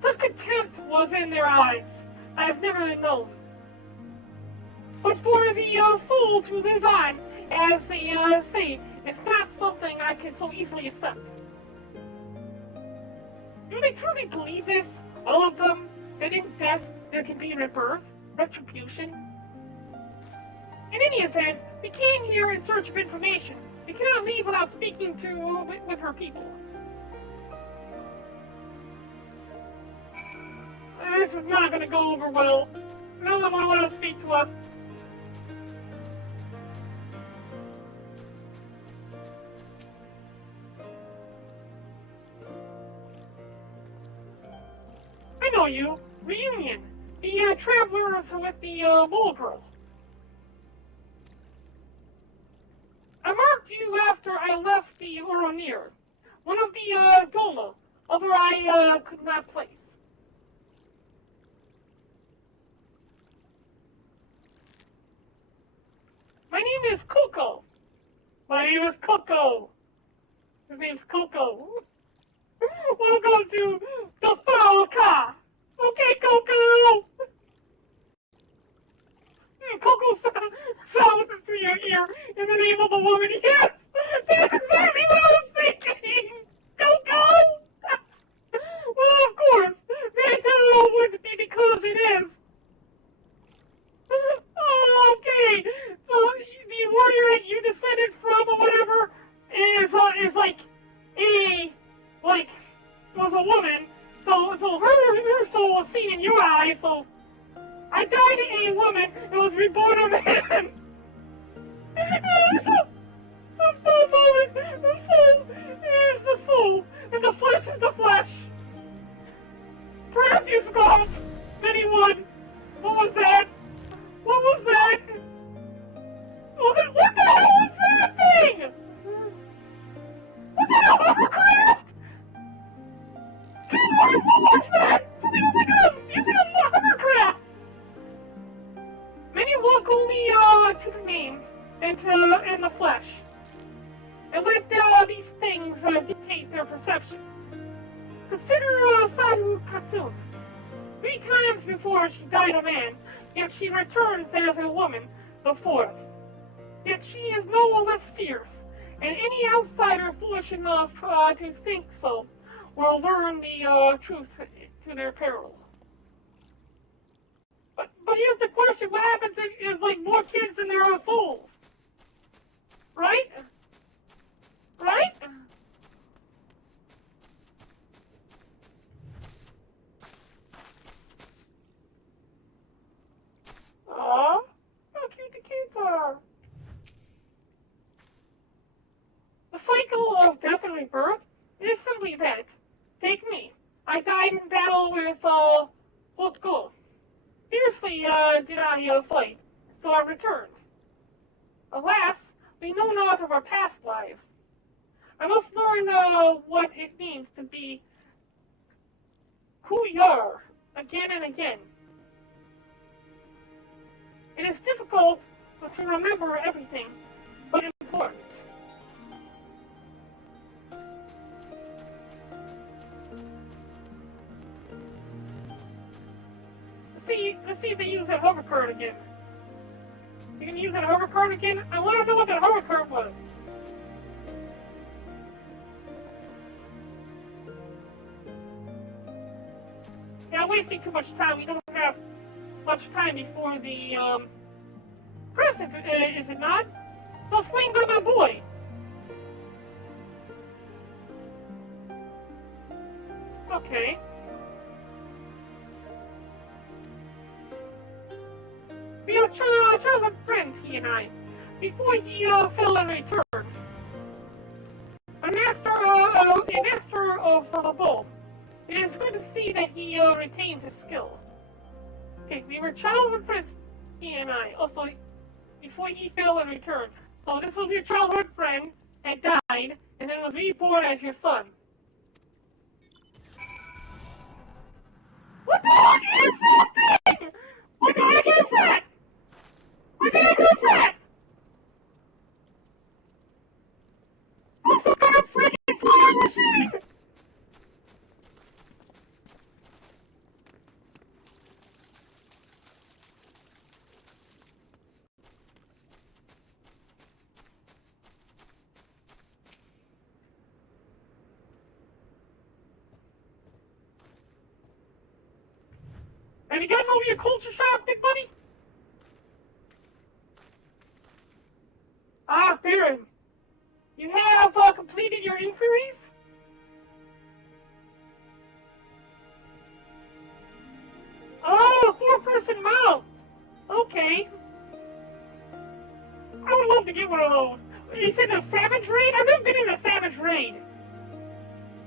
Such contempt was in their eyes. I have never known. But for the soul to live on, as they say, it's not something I can so easily accept. Do they truly believe this? All of them? That in death there can be rebirth? Retribution? In any event, we came here in search of information. We cannot leave without speaking with her people. This is not going to go over well. None of them will want to speak to us. I know you. Reunion. The travelers with the mole girl. I marked you after I left the Uronir. One of the Doma. Other I could not place. My name is Coco. My name is Coco. His name's Coco. Welcome to the Foul Car. Okay, Coco. Coco sounds to your ear in the name of a woman. Yes, that's exactly what I was thinking. Coco. Well, of course, that would be because it is. Oh, okay. So the warrior that you descended from or whatever is like was a woman. So her soul was seen in your eyes. So I died a woman and was reborn a man. So, for a moment, the soul is the soul, and the flesh is the flesh. Perhaps you scoffed. Anyone? What was that? What was that? What the hell was that thing? Was that a hovercraft? What was that? Something was like a hovercraft. Many look only to the name and in the flesh, and let these things dictate their perceptions. Consider Saru Khatun. 3 times before she died a man, yet she returns as a woman, the 4th. Yet she is no less fierce, and any outsider foolish enough to think so will learn the truth to their peril. But here's the question: what happens if there's like more kids than there are souls? Right? Right? Aww, how cute the kids are. The cycle of death and rebirth is simply that. Take me. I died in battle with Lotgo. Fiercely did I fight, so I returned. Alas, we know not of our past lives. I must learn what it means to be who we are, again and again. It is difficult to remember everything, but important. Let's see if they use that hover card again. You can use that hover card again? I want to know what that hover card was. Yeah, I'm wasting too much time. We don't have much time before the press, is it not? So swing by my boy. Okay. We are childhood friends, he and I, before he fell and returned. A master of the bow. It is good to see that he retains his skill. Okay, we were childhood friends, he and I, also before he fell and returned. So this was your childhood friend that died, and then was reborn as your son. What the heck is that thing? What the heck is that? What the heck is that? What's the kind of freaking flying machine? Have you gotten over your culture shock, big buddy? Ah, Baron. You have completed your inquiries? Oh, 4-person mount. Okay. I would love to get one of those. You said a savage raid? I've never been in a savage raid.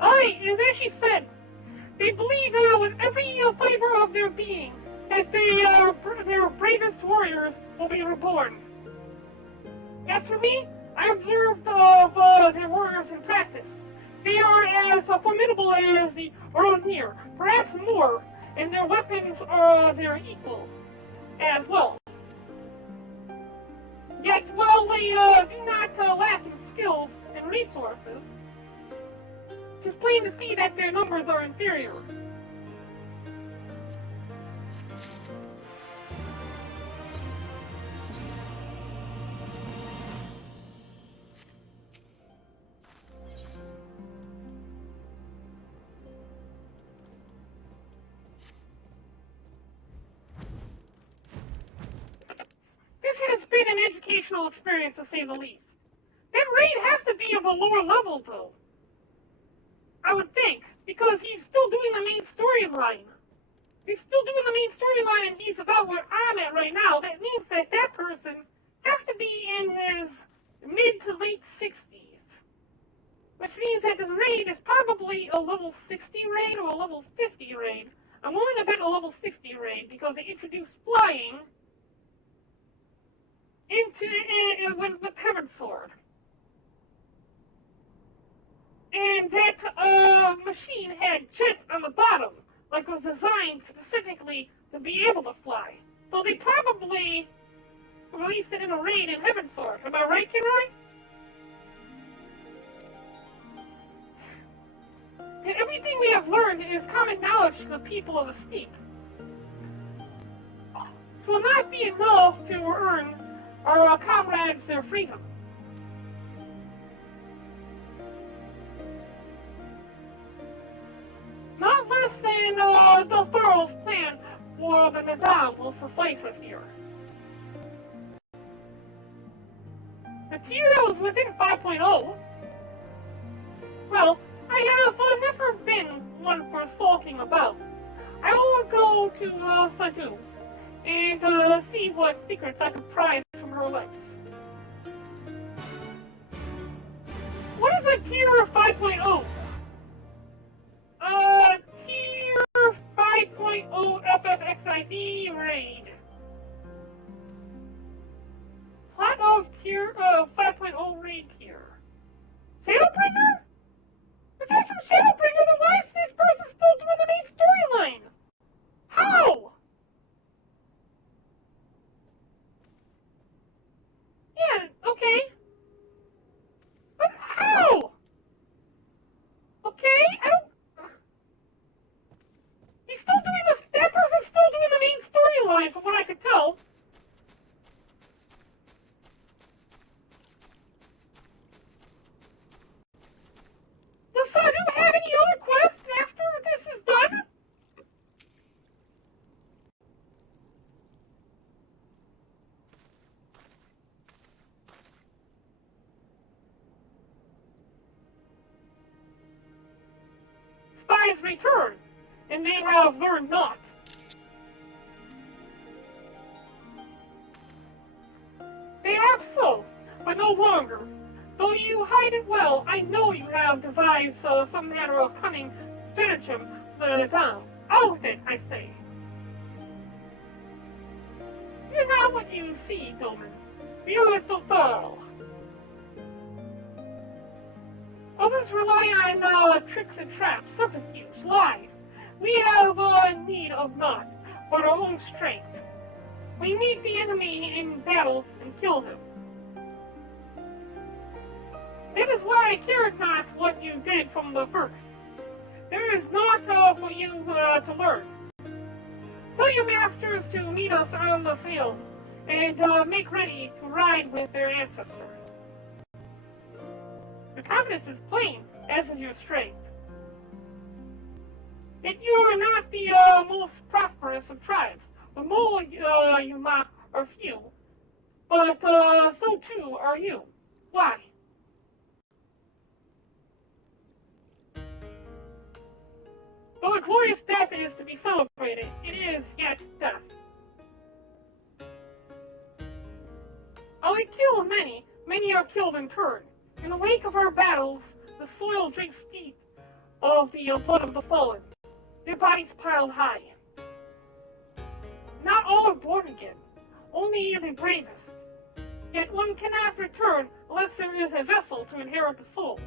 Alright, as she said, they believe with every fiber of their being that their bravest warriors will be reborn. As for me, I observed of their warriors in practice. They are as formidable as the Aronir, perhaps more, and their weapons are their equal as well. Yet, while they do not lack in skills and resources, Just plain to see that their numbers are inferior. This has been an educational experience, to say the least. That raid has to be of a lower level, though. I would think, because he's still doing the main storyline. He's still doing the main storyline, and he's about where I'm at right now. That means that that person has to be in his mid to late 60s. Which means that this raid is probably a level 60 raid or a level 50 raid. I'm willing to bet a level 60 raid, because they introduced flying into with Heaven Sword. And that machine had jets on the bottom, like was designed specifically to be able to fly. So they probably released it in a raid in Heaven Sword. Am I right, Kinroy? And everything we have learned is common knowledge to the people of the Steep. It will not be enough to earn our comrades their freedom. Not less than the Pharaoh's plan for the Nadam will suffice us here. The tier that was within 5.0, well, I have never been one for sulking about. I will go to Sadu and see what secrets I can pry from her lips. What is a tier 5.0? Tier 5.0 FFXIV raid. Plot of tier 5.0 raid tier. Shadowbringer? If that's from Shadowbringer, then why is this person still doing the main storyline? How? Yeah, okay. But how? Okay, I don't... He's still doing this. That person's still doing the main storyline, from what I could tell. Does Sadu have any other quests after this is done? Spies return, and they have learned not. They have so, but no longer. Though you hide it well, I know you have devised some manner of cunning stratagem for the down. Out with it, I say. You're not what you see, Doman. You're total. Others rely on tricks and traps, subterfuge, lies. We have need of naught but our own strength. We meet the enemy in battle and kill him. That is why I cared not what you did from the first. There is naught for you to learn. Tell your masters to meet us on the field and make ready to ride with their ancestors. Your confidence is plain, as is your strength. Yet you are not the most prosperous of tribes. The mole you mock are few, but so too are you. Why? Though a glorious death is to be celebrated, it is yet death. While we kill many, many are killed in turn. In the wake of our battles, the soil drinks deep of the blood of the fallen, their bodies piled high. Not all are born again, only the bravest. Yet one cannot return unless there is a vessel to inherit the soul.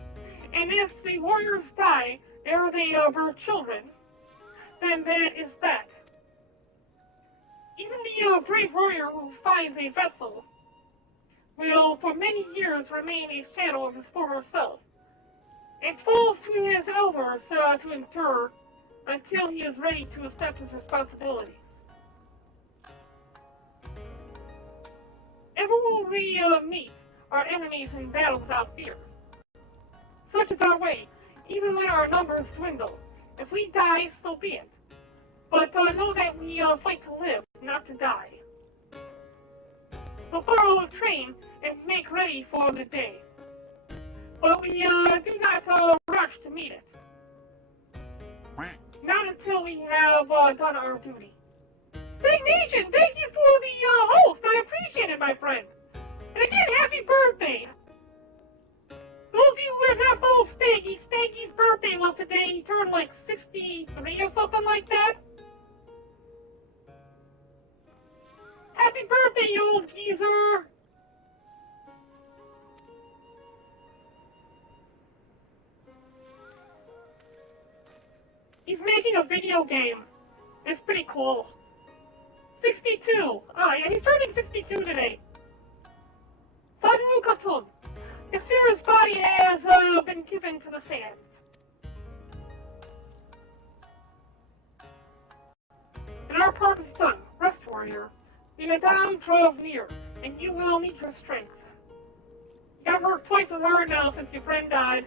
And if the warriors die ere they birth children, then that is that. Even the brave warrior who finds a vessel will for many years remain a shadow of his former self. It falls to his elders to endure until he is ready to accept his responsibilities. Ever will we meet our enemies in battle without fear. Such is our way, even when our numbers dwindle. If we die, so be it. But know that we fight to live, not to die. We'll borrow a train and make ready for the day. But we do not rush to meet it. Not until we have done our duty. Stagnation, thank you for the host. I appreciate it, my friend. And again, happy birthday. Those of you who have not followed Staggy's birthday was today. He turned like 63 or something like that. Happy birthday, you old geezer. He's making a video game. It's pretty cool. 62. Yeah, he's turning 62 today. Sadhu Katun. Kasira's body has been given to the sands. And our part is done. Rest, warrior. The Nadam draws near, and you will need your strength. You gotta work twice as hard now since your friend died.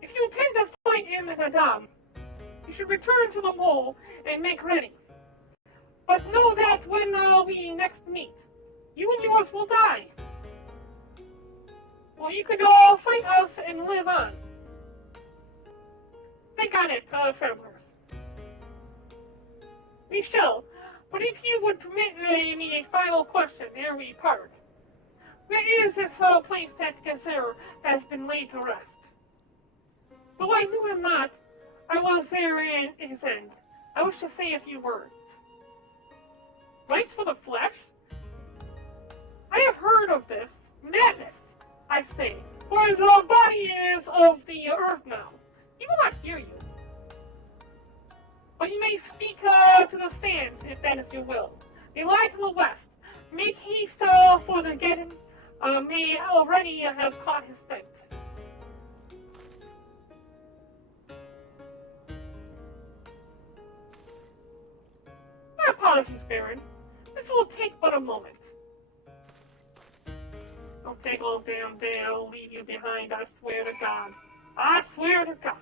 If you intend to fight in the Nadam, you should return to the mole and make ready. But know that when we next meet, you and yours will die. Well, you could fight us and live on. Think on it, travelers. We shall, but if you would permit me a final question ere we part. Where is this place that Gazer has been laid to rest? Though I knew him not, I was there in his end. I wish to say a few words. Rights for the flesh? I have heard of this. Madness, I say. For his body is of the earth now. He will not hear you. But you may speak to the sands, if that is your will. They lie to the west. Make haste for the Geddon. May already have caught his scent. My apologies, Baron. This will take but a moment. Don't take all damn day, I'll leave you behind, I swear to God. I swear to God.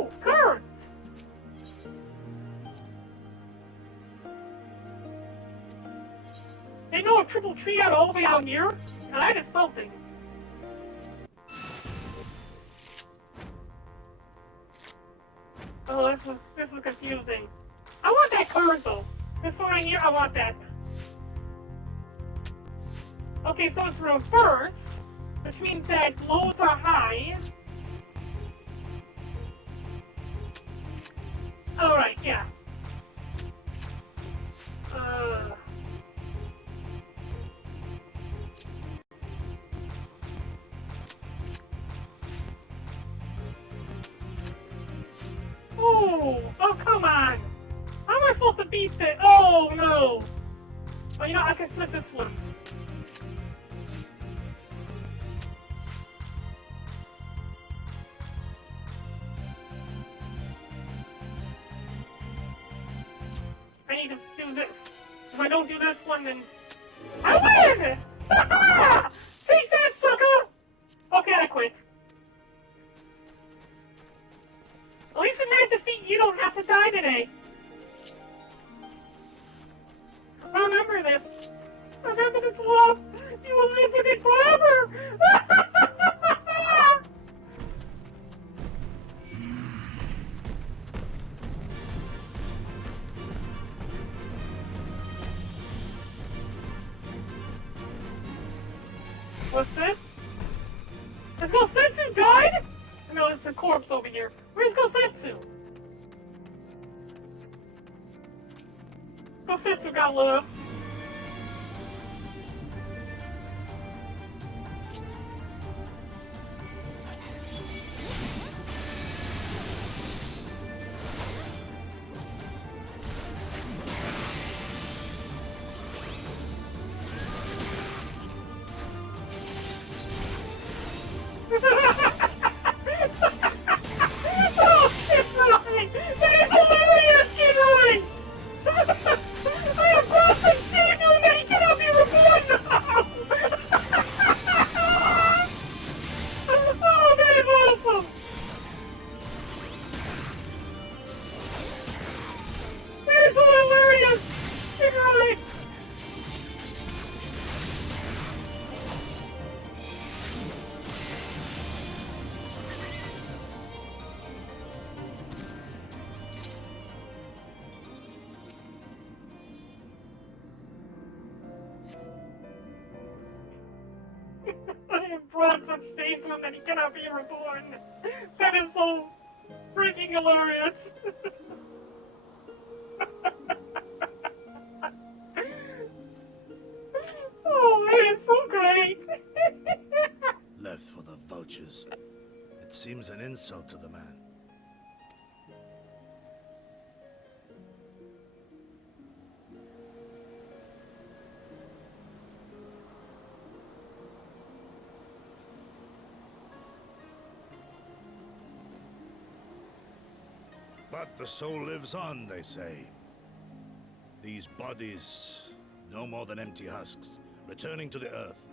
Ooh, currents! They know a triple tree out all the way out here? Now that is something. Oh, this is confusing. I want that current though. This one right here, I want that. Okay, so it's reverse, which means that lows are high. Alright, yeah. Ooh, oh come on! How am I supposed to beat this? Oh no! Oh, you know, I can flip this one. I need to do this. If I don't do this one, then I win! Take that, sucker! Okay, I quit. At least in that defeat, you don't have to die today. Remember this. Remember this love. You will live with it forever. What's this? Has Gosetsu died? No, it's a corpse over here. Where's Gosetsu? Gosetsu got lost. him and he cannot be reborn. That is so freaking hilarious. Oh, it is so great. Left for the vultures. It seems an insult to the man. But the soul lives on, they say. These bodies, no more than empty husks, returning to the earth.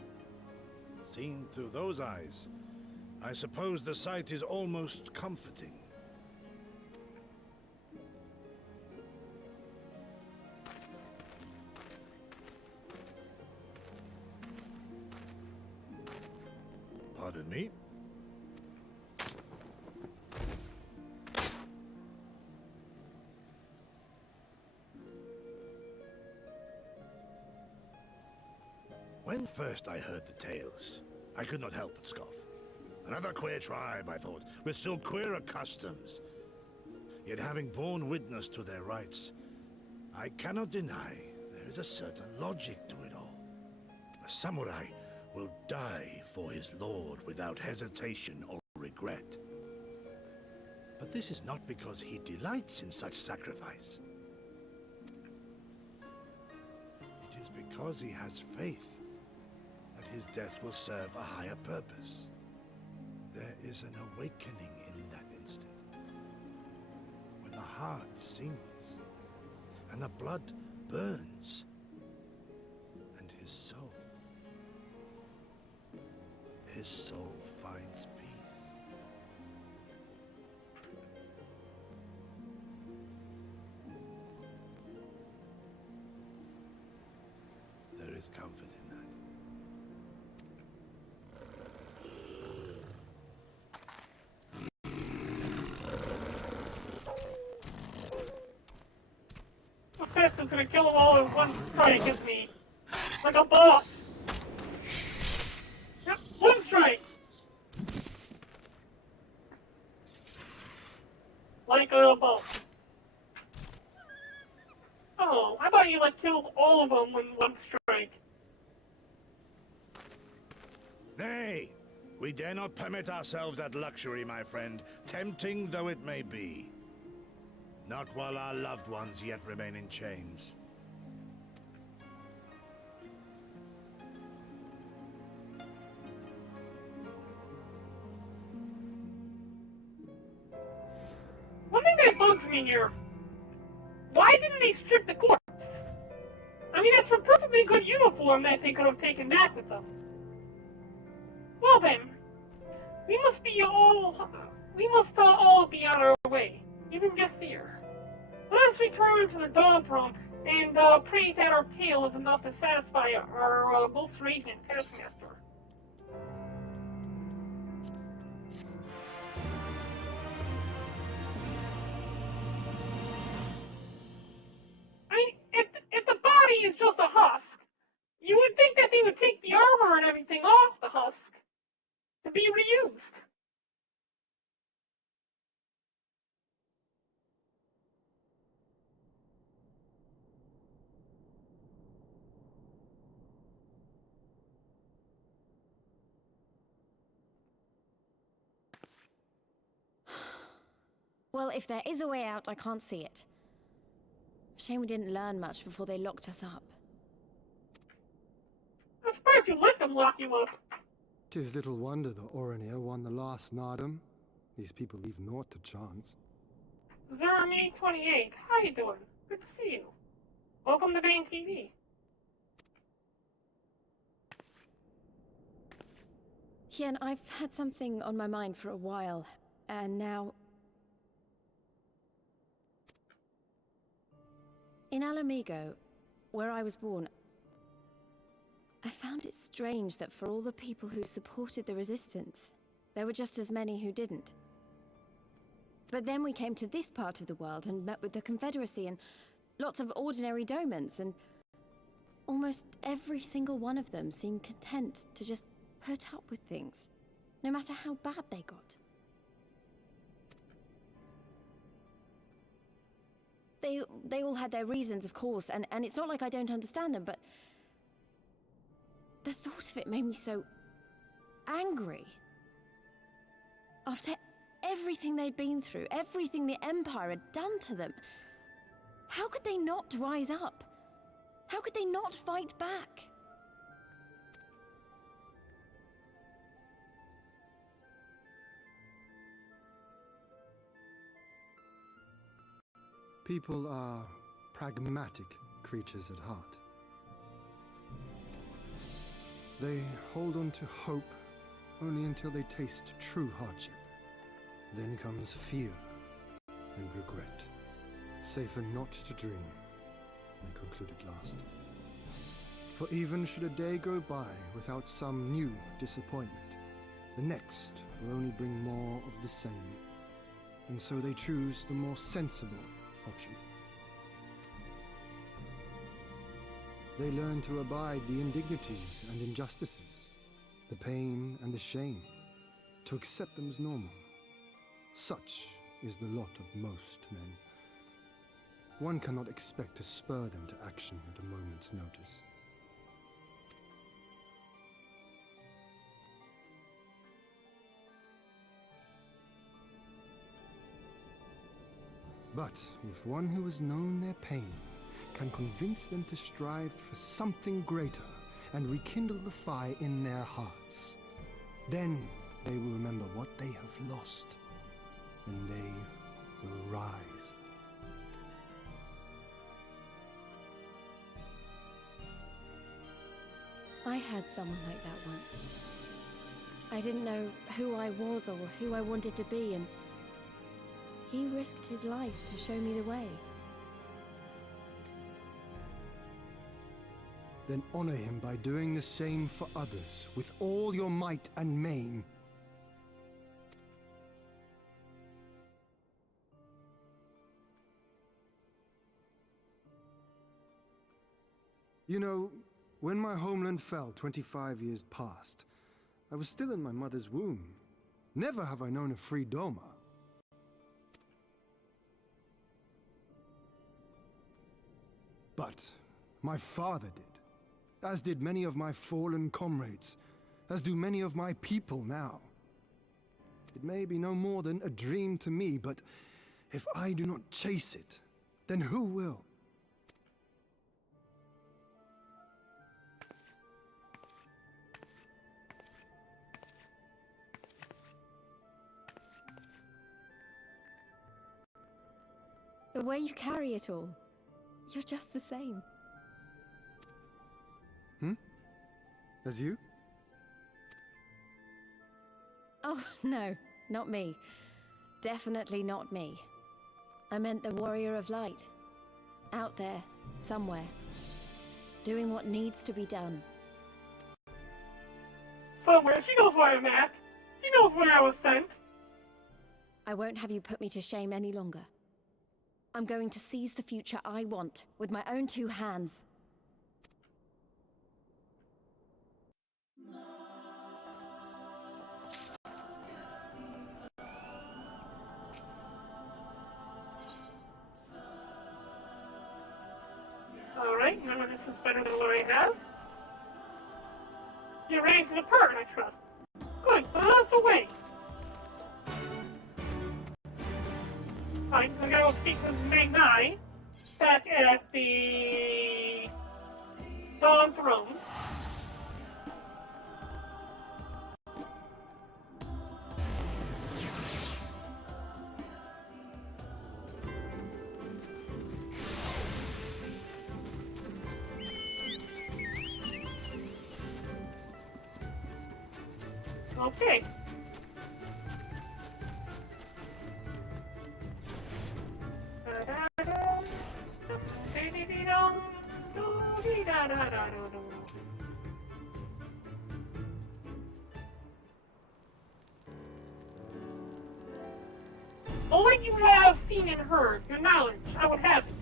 Seen through those eyes, I suppose the sight is almost comforting. Pardon me? When first I heard the tales, I could not help but scoff. Another queer tribe, I thought, with still queerer customs. Yet having borne witness to their rites, I cannot deny there is a certain logic to it all. A samurai will die for his lord without hesitation or regret. But this is not because he delights in such sacrifice. It is because he has faith that his death will serve a higher purpose. There is an awakening in that instant, when the heart sings and the blood burns, and his soul finds peace. There is comfort in that. Assassin's gonna kill them all in one strike, isn't he? Like a boss. Yep, one strike. Like a boss. Oh, I thought you like killed all of them in one strike. Nay, we dare not permit ourselves that luxury, my friend, tempting though it may be. Not while our loved ones yet remain in chains. One thing that bugs me here, why didn't they strip the corpse? I mean, it's a perfectly good uniform that they could have taken back with them. Well then, we must all be on our way, even Gessir. Let us return to the Dawn Throne and pray that our tale is enough to satisfy our most raging taskmaster. I mean, if the body is just a husk, you would think that they would take the armor and everything off the husk to be reused. Well, if there is a way out, I can't see it. Shame we didn't learn much before they locked us up. I suppose you let them lock you up. 'Tis little wonder the Oranir won the last Nardum. These people leave naught to chance. Zerme28, how you doing? Good to see you. Welcome to Bane TV. Hien, I've had something on my mind for a while, and now... In Alamigo, where I was born, I found it strange that for all the people who supported the Resistance, there were just as many who didn't. But then we came to this part of the world and met with the Confederacy and lots of ordinary Domans, and almost every single one of them seemed content to just put up with things. no matter how bad they got. They all had their reasons, of course, and it's not like I don't understand them, but the thought of it made me so angry. After everything they'd been through, everything the Empire had done to them, how could they not rise up? How could they not fight back? People are pragmatic creatures at heart. They hold on to hope only until they taste true hardship. Then comes fear and regret. Safer not to dream, they concluded last. For even should a day go by without some new disappointment, the next will only bring more of the same. And so they choose the more sensible option. They learn to abide the indignities and injustices, the pain and the shame, to accept them as normal. Such is the lot of most men. One cannot expect to spur them to action at a moment's notice. But if one who has known their pain can convince them to strive for something greater and rekindle the fire in their hearts, then they will remember what they have lost, and they will rise. I had someone like that once. I didn't know who I was or who I wanted to be, and he risked his life to show me the way. Then honor him by doing the same for others with all your might and main. You know, when my homeland fell 25 years past, I was still in my mother's womb. Never have I known a free Doma. But my father did, as did many of my fallen comrades, as do many of my people now. It may be no more than a dream to me, but if I do not chase it, then who will? The way you carry it all, you're just the same. As you? Oh, no, not me. Definitely not me. I meant the warrior of light. Out there, somewhere. Doing what needs to be done. Somewhere. She knows where I'm at. She knows where I was sent. I won't have you put me to shame any longer. I'm going to seize the future I want, with my own two hands. Alright, none of this is better than what I have. You're ready to depart, I trust. Good, but us away. Fine, so I gotta go speak with Meg Nye back at the Dawn Throne. Okay. All that you have seen and heard, your knowledge, I would have it.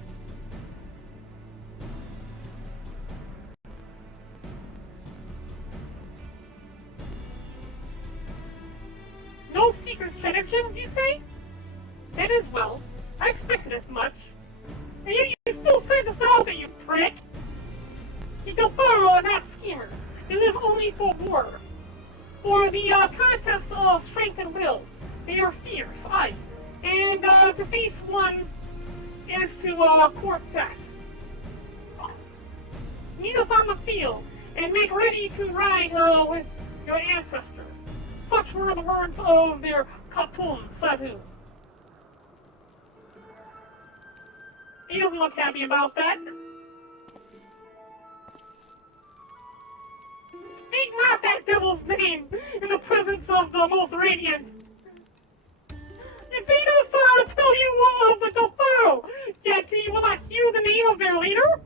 say? That is well. I expected as much. And yet you still sent us out there, you prick! The Delfaro are not schemers. They live only for war. For the contest of strength and will. They are fierce, aye. And to face one is to court death. Meet us on the field, and make ready to ride with your ancestors. Such were the words of their Khatun Sadhu. He doesn't look happy about that. Speak not that devil's name in the presence of the most radiant. You bade us tell you of the Delfaro, yet you will not hear the name of their leader?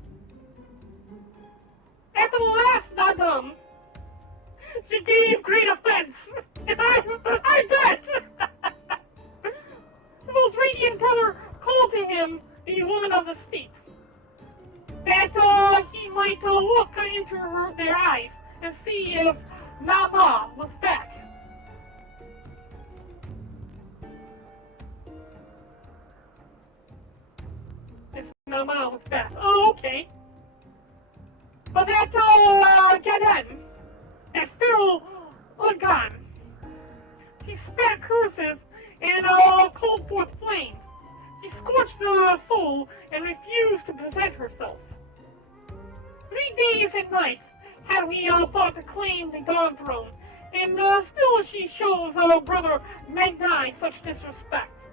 At the last, Nadam, she gave great offense, and I bet. The most radiant brother called to him the woman of the steep, that he might look into their eyes and see if Nama looked back. If Nama looked back. Oh, okay. But that, Gaden, that feral Ungan, he spat curses and, called forth flames. She scorched the soul and refused to present herself. 3 days and nights had we thought to claim the God throne, and still she shows brother Magnai such disrespect,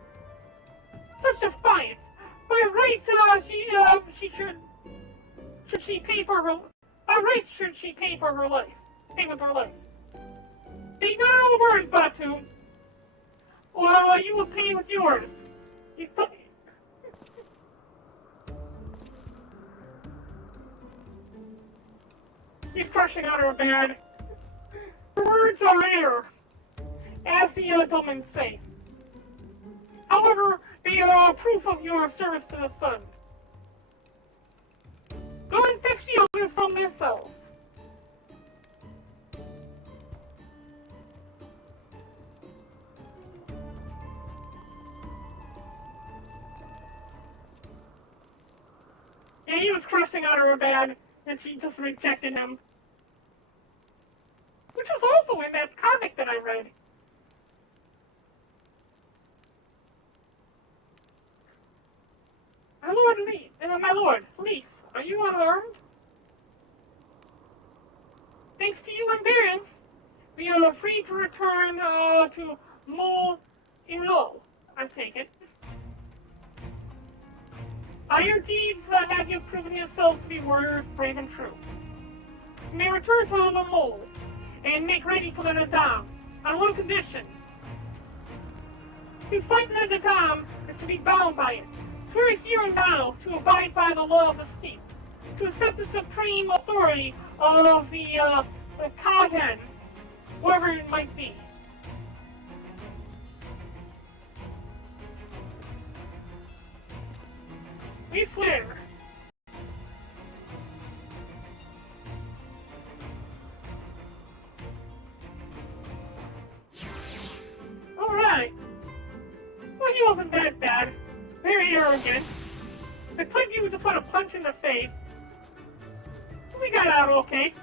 such defiance. By rights, should she pay for her? By rights, should she pay for her life? Pay with her life. Take no words, Batu, or you will pay with yours. He's crushing out her bad. Her words are rare, as the Domans say. However, they are proof of your service to the sun. Go and fetch the others from their cells. Yeah, he was crushing out her bad, and she just rejected him. Which was also in that comic that I read. My lord, Lise, are you unarmed? Thanks to you and Baron, we are free to return to Mol Ilo, I take it. By your deeds have you proven yourselves to be warriors brave and true. You may return to the Mole and make ready for the Nadam on one condition. To fight the Nadam is to be bound by it. Swear here and now to abide by the law of the steep, to accept the supreme authority of the Kagen, whoever it might be. We swear. Alright. Well, he wasn't that bad. Very arrogant. The clip you just want to punch in the face. We got out okay.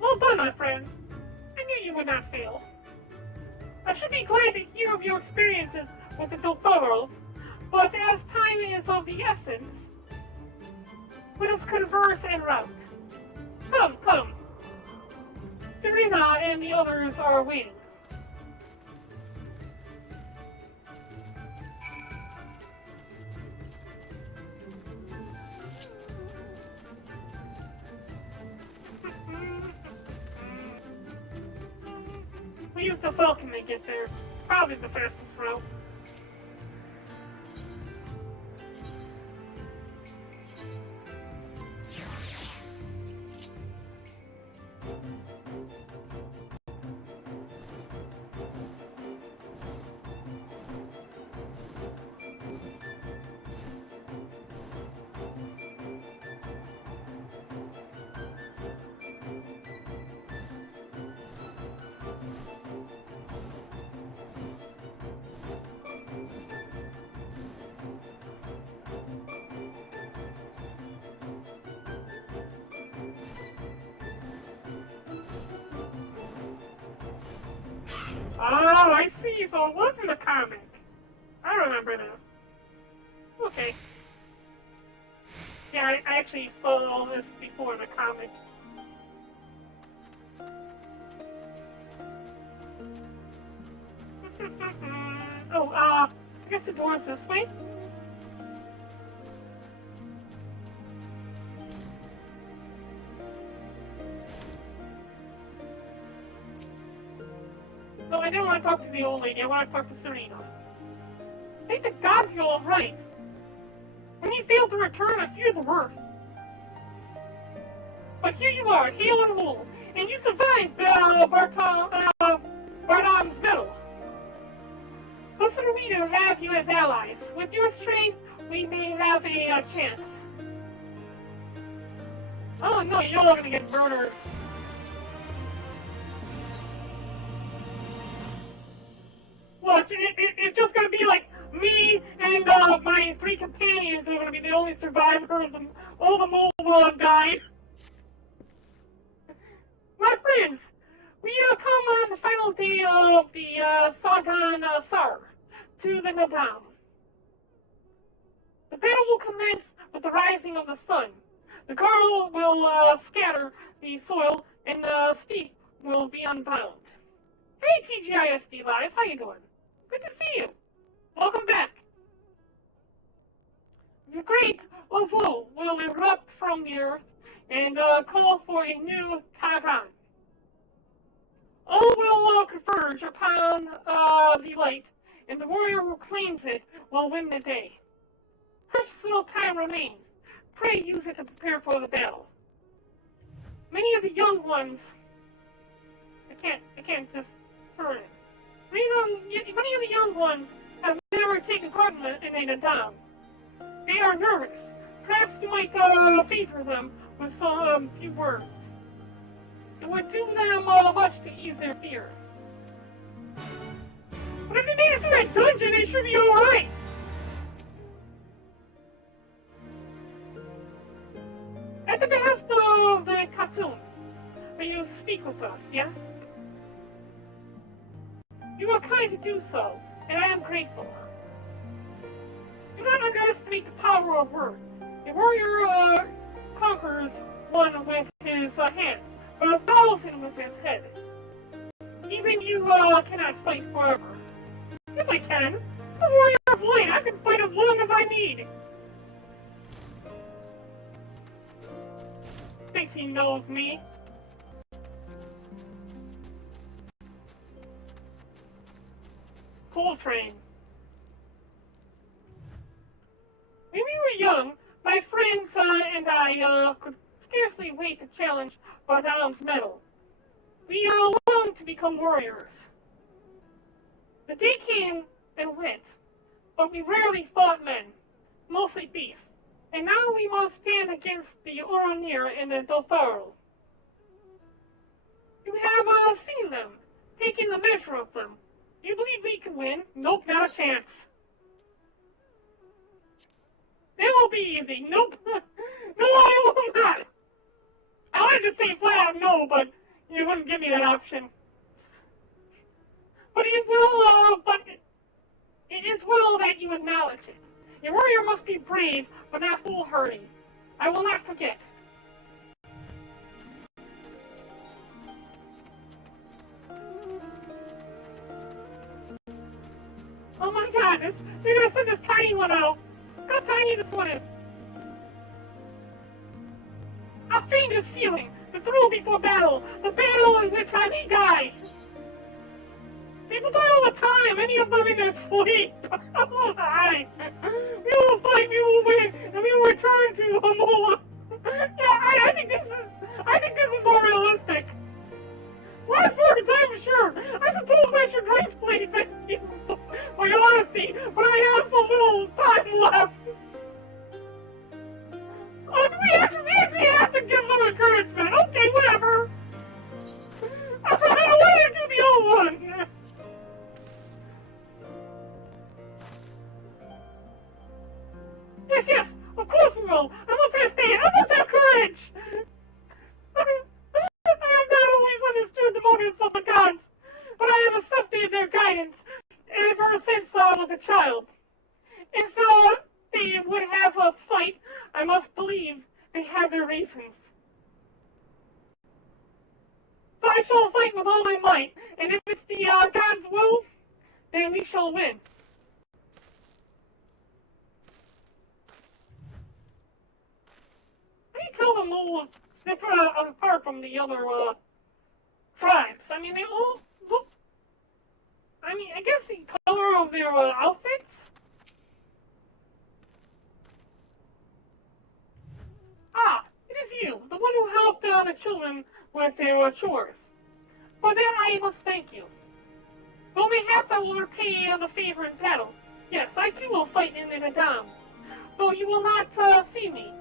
Well done, my friends. I knew you would not fail. I should be glad to hear of your experiences with the Delfaro, but as time is of the essence, let us converse en route. Come, come. Serena and the others are waiting. We use the Falcon to get there. Probably the fastest route. I see, so it was in the comic. I remember this. Okay. Yeah, I actually saw all this before in the comic. Oh, I guess the door is this way? No, I didn't want to talk to the old lady, I want to talk to Serena. I think the gods feel alright. When you fail to return, I fear the worst. But here you are, hale and whole, and you survived Bartom's medal. Consider me to have you as allies. With your strength, we may have a chance. Oh no, you're all gonna get murdered. What? It's just gonna be like me and my 3 companions are gonna be the only survivors, and all the mole died. My friends, we come on the final day of the Sagan Sar to the Nadam. The battle will commence with the rising of the sun. The girl will scatter the soil, and the steep will be unbound. Hey, TGISD Live, how you doing? Good to see you. Welcome back. The great Ovo will erupt from the earth and call for a new Kagan. All will converge upon the light, and the warrior who claims it will win the day. Precious little time remains. Pray use it to prepare for the battle. Many of the young ones... I can't just turn it. Many of the young ones have never taken part in a Nadam. They are nervous. Perhaps you might favor them with some few words. It would do them much to ease their fears. But if they made it through that dungeon, it should be alright! At the behest of the Khatun, may you speak with us, yes? You are kind to do so, and I am grateful. Do not underestimate the power of words. A warrior conquers one with his hands, but 1,000 with his head. Even you cannot fight forever. Yes, I can. I'm a warrior of light. I can fight as long as I need. Thinks he knows me. Coltrane. When we were young, my friends and I could scarcely wait to challenge Bardom's medal. We longed to become warriors. The day came and went, but we rarely fought men, mostly beasts, and now we must stand against the Oronir and the Dotharo. You have seen them, taken the measure of them. Do you believe we can win? Nope, not a chance. It won't be easy. Nope. No, it will not. I wanted to say flat out no, but you wouldn't give me that option. But it is well that you acknowledge it. A warrior must be brave, but not foolhardy. I will not forget. Oh my god, they're gonna send this tiny one out. Look how tiny this one is. A faintest feeling, the thrill before battle, the battle in which I may die. People die all the time, many of them in their sleep. Alright. We will fight, we will win, and we will return to Amola. Yeah, I think this is more realistic. Last word, I'm sure. I suppose I should rightfully thank you for your honesty, but I have so little time left. Oh, do we actually have to give them encouragement? Okay, whatever. I want to do the old one. Yes, of course we will. I must have faith. I must have courage. I have not always understood the motives of the gods, but I have accepted their guidance. guidance ever since I was a child. If they would have us fight, I must believe they have their reasons. So I shall fight with all my might, and if it's the God's will, then we shall win. How do you tell them all different apart from the other tribes? I mean, they all look. I mean, I guess the color of their outfits. Ah, it is you, the one who helped the children with their chores. For that I must thank you. Though perhaps I will repay the favor in battle. Yes, I too will fight in a dam. Though you will not see me.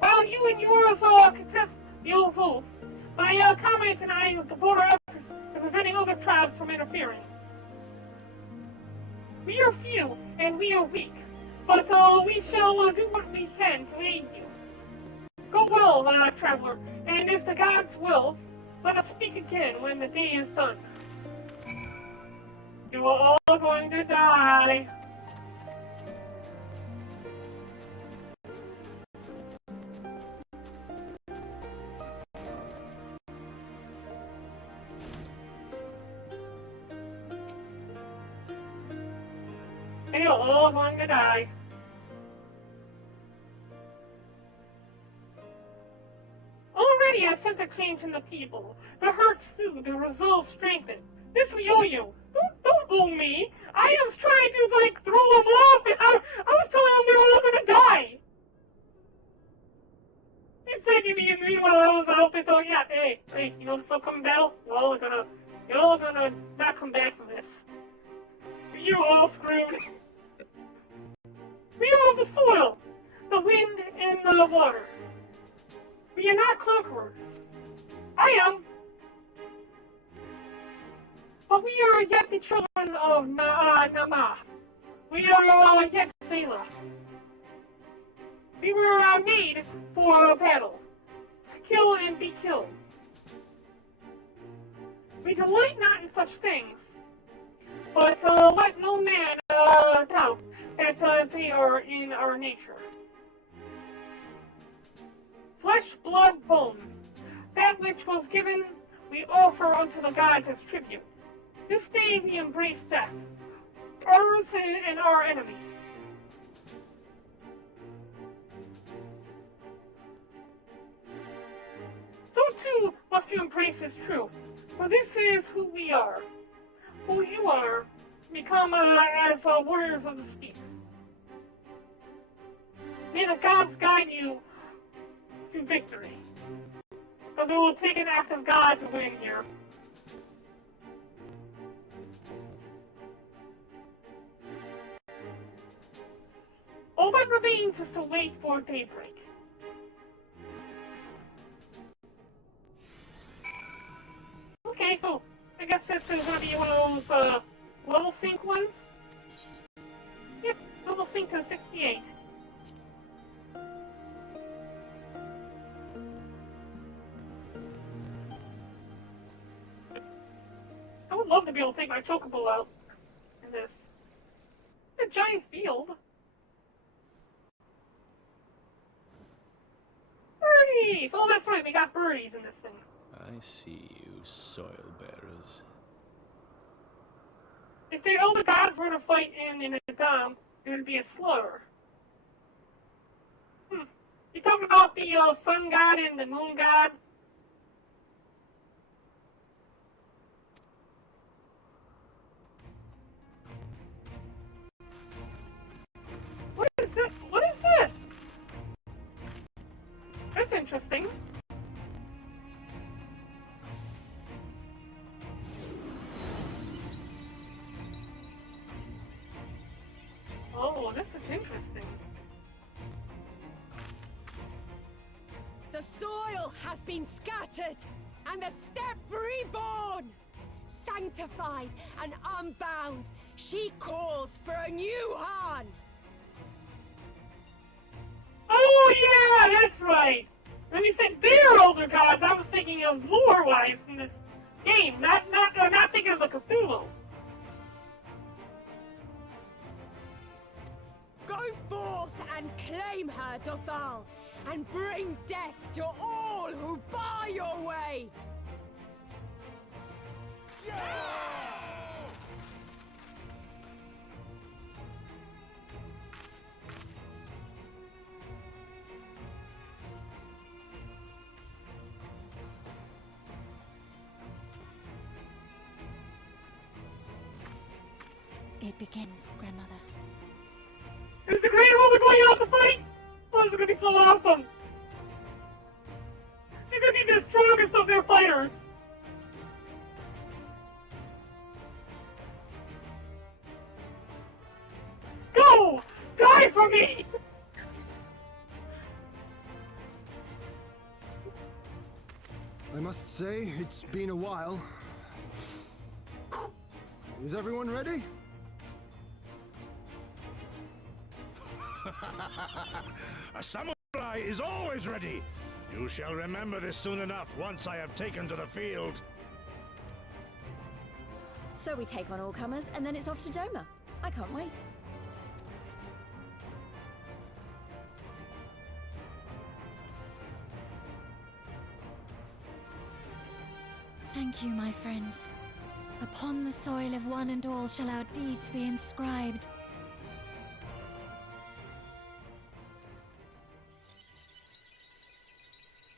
While you and yours contest the old wolf, my comrades and I will devote our efforts to preventing other tribes from interfering. We are few and we are weak, but we shall do what we can to aid you. Go well, traveler, and if the gods will, let us speak again when the day is done. You are all going to die. And you're all going to die. Already I sense a change in the people. The hurts soothe, the resolve strengthened. This we owe you. Don't owe me. I was trying to, like, throw them off, and I was telling them they were all gonna die. They said to me, and meanwhile I was out there telling, yeah, hey, you know this upcoming battle? You're all gonna not come back from this. You're all screwed. We are the soil, the wind, and the water. We are not conquerors. I am. But we are yet the children of Namath. We are yet Zayla. We were made for a battle, to kill and be killed. We delight not in such things, but let no man doubt that they are in our nature. Flesh, blood, bone, that which was given we offer unto the gods as tribute. This day we embrace death, ours and our enemies. So too must you embrace this truth, for this is who we are, who you are, become as warriors of the steep. May the gods guide you to victory, because it will take an act of God to win here. All that remains is to wait for daybreak. Okay, so I guess this is going to be one of those level sync ones. Yep, level sync to 68. I would love to be able to take my chocobo out in this. It's a giant field. Birdies! Oh, that's right, we got birdies in this thing. I see you, soil bearers. If the elder gods were to fight in a dam, it would be a slur. You talking about the sun god and the moon god? What is this? What is this? That's interesting. Oh, this is interesting. The soil has been scattered, and the steppe reborn! Sanctified and unbound, she calls for a new Han! Oh yeah, that's right! When you said they're older gods, I was thinking of lore-wise in this game, not thinking of the Cthulhu. Dothal, and bring death to all who bar your way! It begins, Grandmother. Is the Great Ruler going out to fight? Oh, this is gonna be so awesome! He's gonna be the strongest of their fighters! Go! Die for me! I must say, it's been a while. Is everyone ready? A samurai is always ready. You shall remember this soon enough once I have taken to the field. So we take on all comers, and then it's off to Doma. I can't wait. Thank you, my friends. Upon the soil of one and all shall our deeds be inscribed.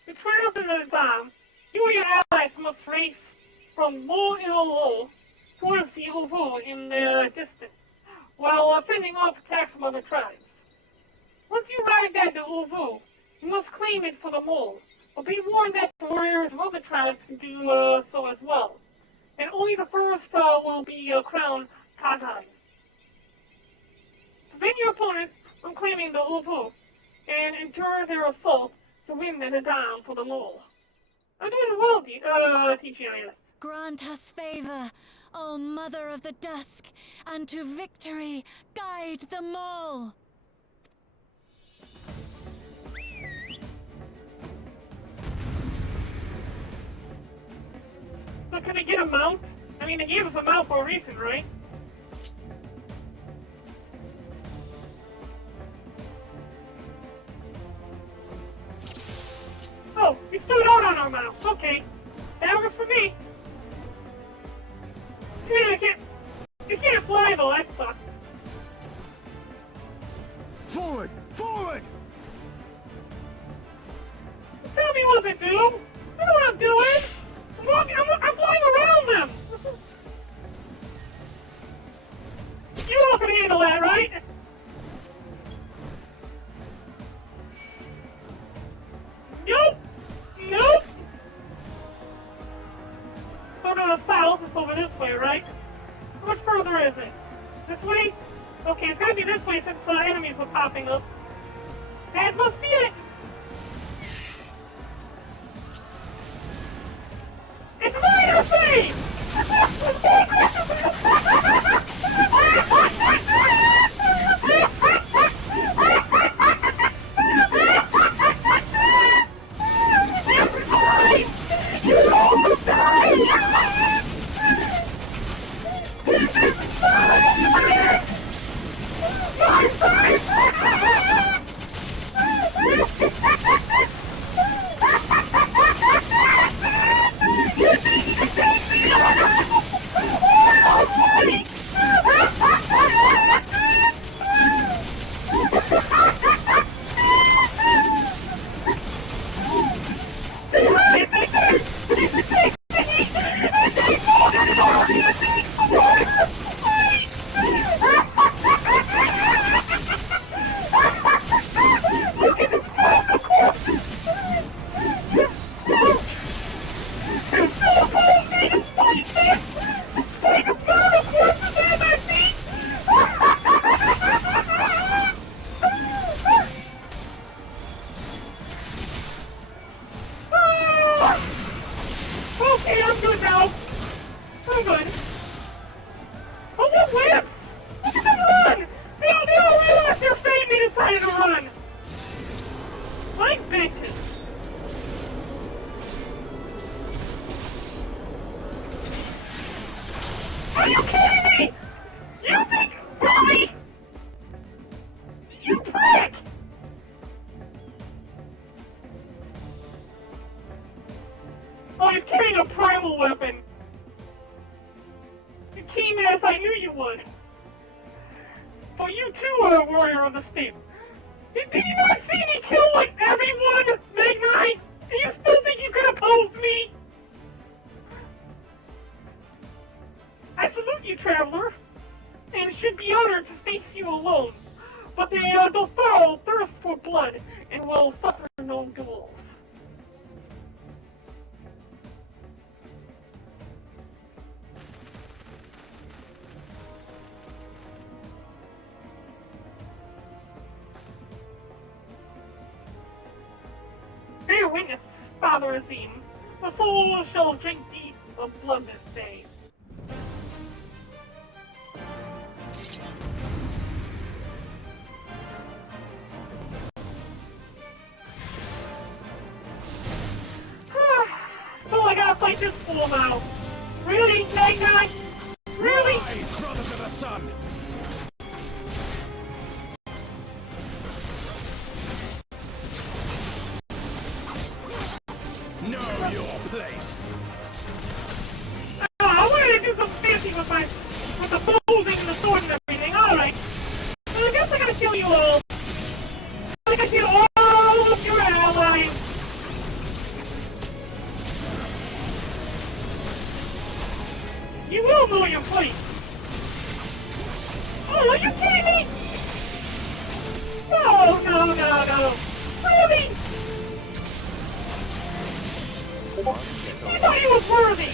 To triumph in the Dom, you and your allies must race from Mo Ilolo towards the Uvu in the distance, while fending off attacks from other tribes. Once you arrive at the Uvu, you must claim it for the mole, but be warned that the warriors of other tribes can do so as well, and only the first will be crowned Kagai. Prevent your opponents from claiming the Uvu, and endure their assault to win the Nadam for the mole. I'm doing well, TGIS. Grant us favor, O Mother of the Dusk, and to victory guide them all. So can I get a mount? I mean, they gave us a mount for a reason, right? Oh, we stood out on our mounts. Okay, that was for me. I can't fly though. That sucks. Forward! Forward! Tell me what to do. I know what I'm doing. I'm flying around them. You all can handle that, right? Nope. Nope. Go to the south. It's over this way, right? How much further is it? This way? Okay, it's gotta be this way since enemies are popping up. That must be it. It's minor thing! You almost died! My warrior of the steep. Did you not see me kill, like, everyone, Meg Knight? And you still think you can oppose me? I salute you, traveler, and should be honored to face you alone. But the Dolfaro thirst for blood and will suffer no duels. Bear witness, Father Azim. The soul shall drink deep of blood this day. So I gotta fight this fool now. Really, Meg Knight? Really? Rise, brothers of the sun! Know your place! I wanted to do something fancy with the bows and the sword and everything. Alright. Well, I guess I gotta kill you all. I gotta kill all of your allies. You will know your place. Oh, are you kidding me? No, no, no, no. Really? I thought he was worthy.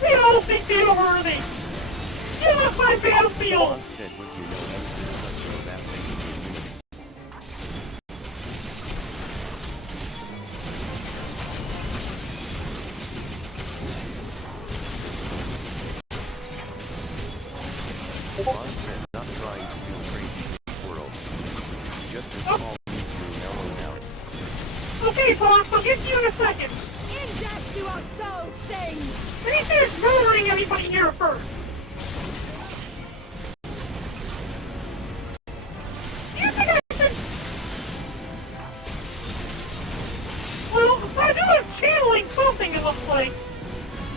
They all think they are worthy. Get off my battlefield. Said what you know everything so that makes you Boss said not trying to do crazy in the world. Just a small need to mellow out. Okay, Fox, I'll get to you in a second. In death do our souls sing! I need to finish murdering everybody here first. Do you think I should... Well, Sanu is channeling something, it looks like.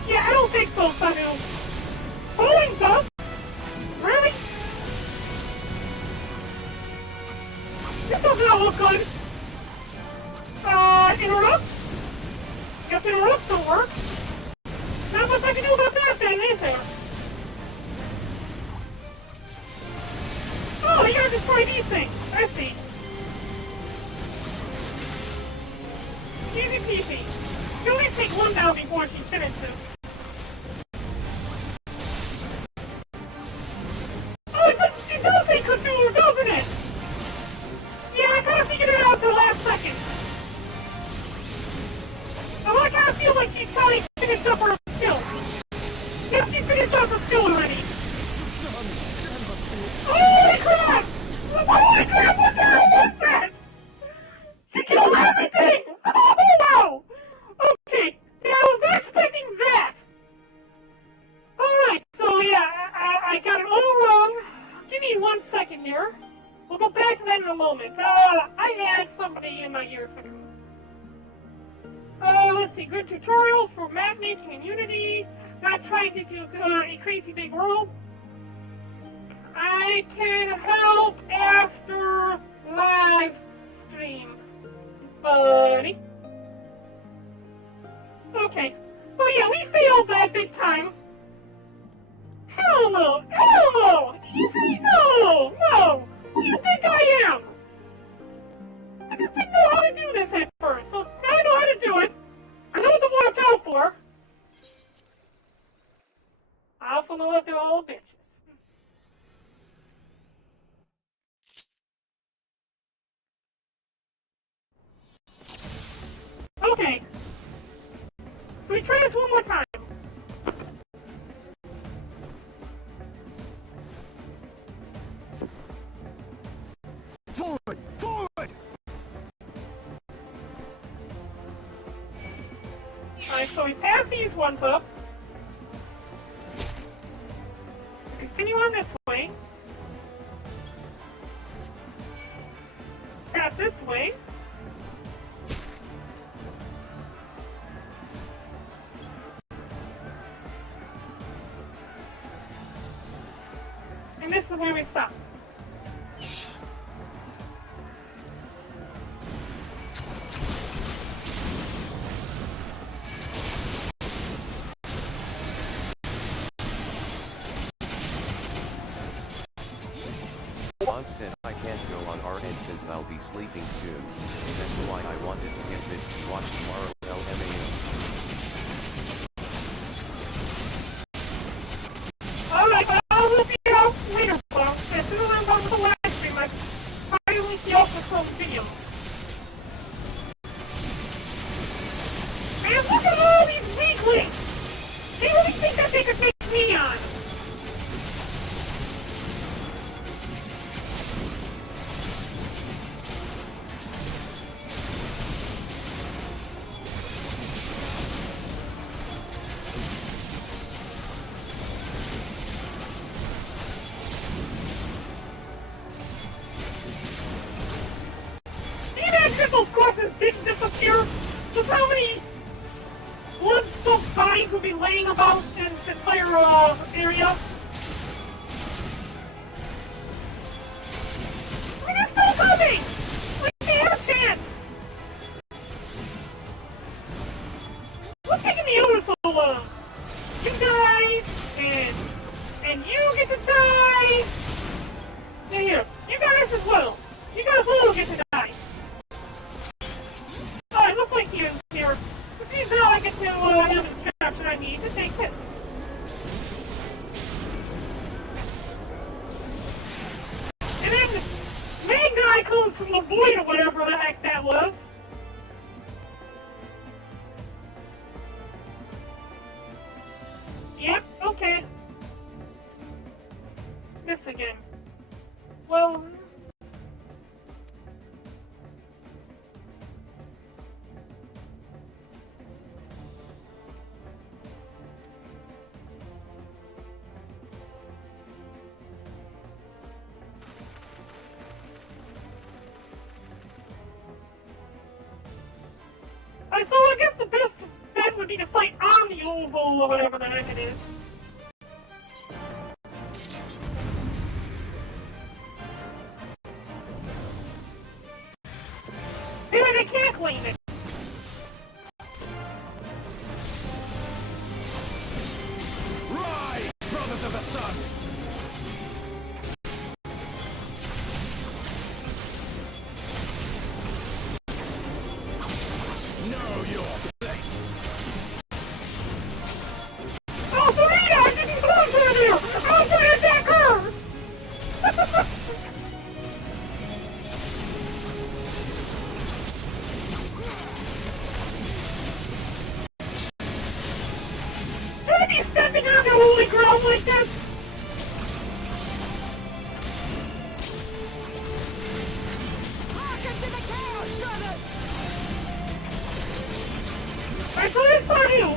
Yeah, I don't think so, Sanu. Falling dust? Really? This does not look good. Interrupt? Guess interrupt will work. Not much I can do about that then, is there? Oh, you gotta destroy these things. I see. Easy peasy. You only take one down before she finishes. Oh, it does say Cthulhu, doesn't it? Yeah, I kinda figured it out at the last second. Oh, I kinda feel like she's kinda finished up her skill. Yep, she finished up her skill already. Holy crap! Holy crap, what the hell was that? She killed everything! Oh, wow! Okay, yeah, I was not expecting that! Alright, so yeah, I got it all wrong. Give me 1 second here. We'll go back to that in a moment. I had somebody in my ears ago. Let's see, good tutorials for map making and Unity. Not trying to do a crazy big world. I can help after live stream, buddy. Okay, so yeah, we failed that big time. Hell no! Hell no! You see, no! No! Who do you think I am? I just didn't know how to do this at first, so now I know how to do it. I know what to watch out for. I also know that they're all bitches. Okay. So we try this one more time. Forward! Forward! Alright, so we pass these ones up. Continue on this way. Pass this way. this is where we stop. Bog said I can't go on RN since I'll be sleeping soon. That's why I wanted to get this to watch tomorrow LMAO. Alright, but I'll look you out later, folks. As soon as I'm done with the live stream, I try to link you out for some video. Man, look at all these weaklings! They really think that they could take me on. Triple crosses didn't disappear. Just how many blood-soaked bodies would be laying about in this entire area? I mean, they're still coming! Like, they have a chance! What's taking the others so long? You guys, and you get to die! Yeah, here, you guys as well. You guys will get to die. Oh, it looks like he is here. Which means now I get to have the distraction I need to take this. And then the main guy comes from the void or whatever the heck that was. Yep, okay. This again. Well... Alright, so I guess the best bet would be to fight on the oval or whatever the heck it is. Maybe they can't clean it. Rise, brothers of the sun! Know your place! Oh, Serena! I didn't belong to her! I was trying to attack her! Should I be stepping on the holy ground like this? Hearken to the chaos, brothers! Alright, so that's on you.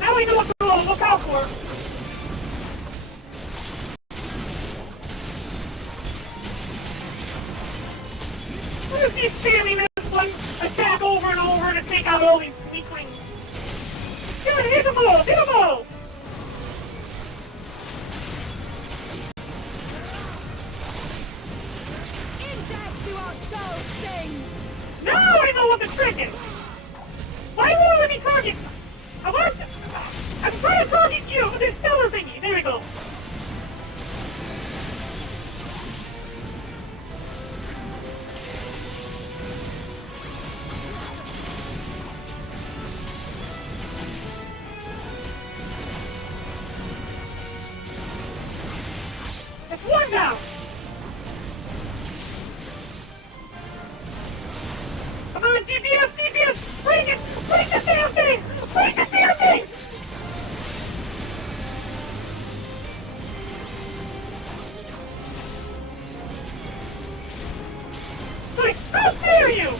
Now we know what to look out for. We'll just keep spamming this one attack over and over to take out all these weaklings. Hit them all! Hit them all! In death do our souls sing! Now I know what the trick is! Why won't let me target? I'm trying to target you, but there's still a thingy. There we go. It's one down! Come on, DPS, DPS! Bring it! Bring the damn thing! Bring the damn thing! Like, how dare you!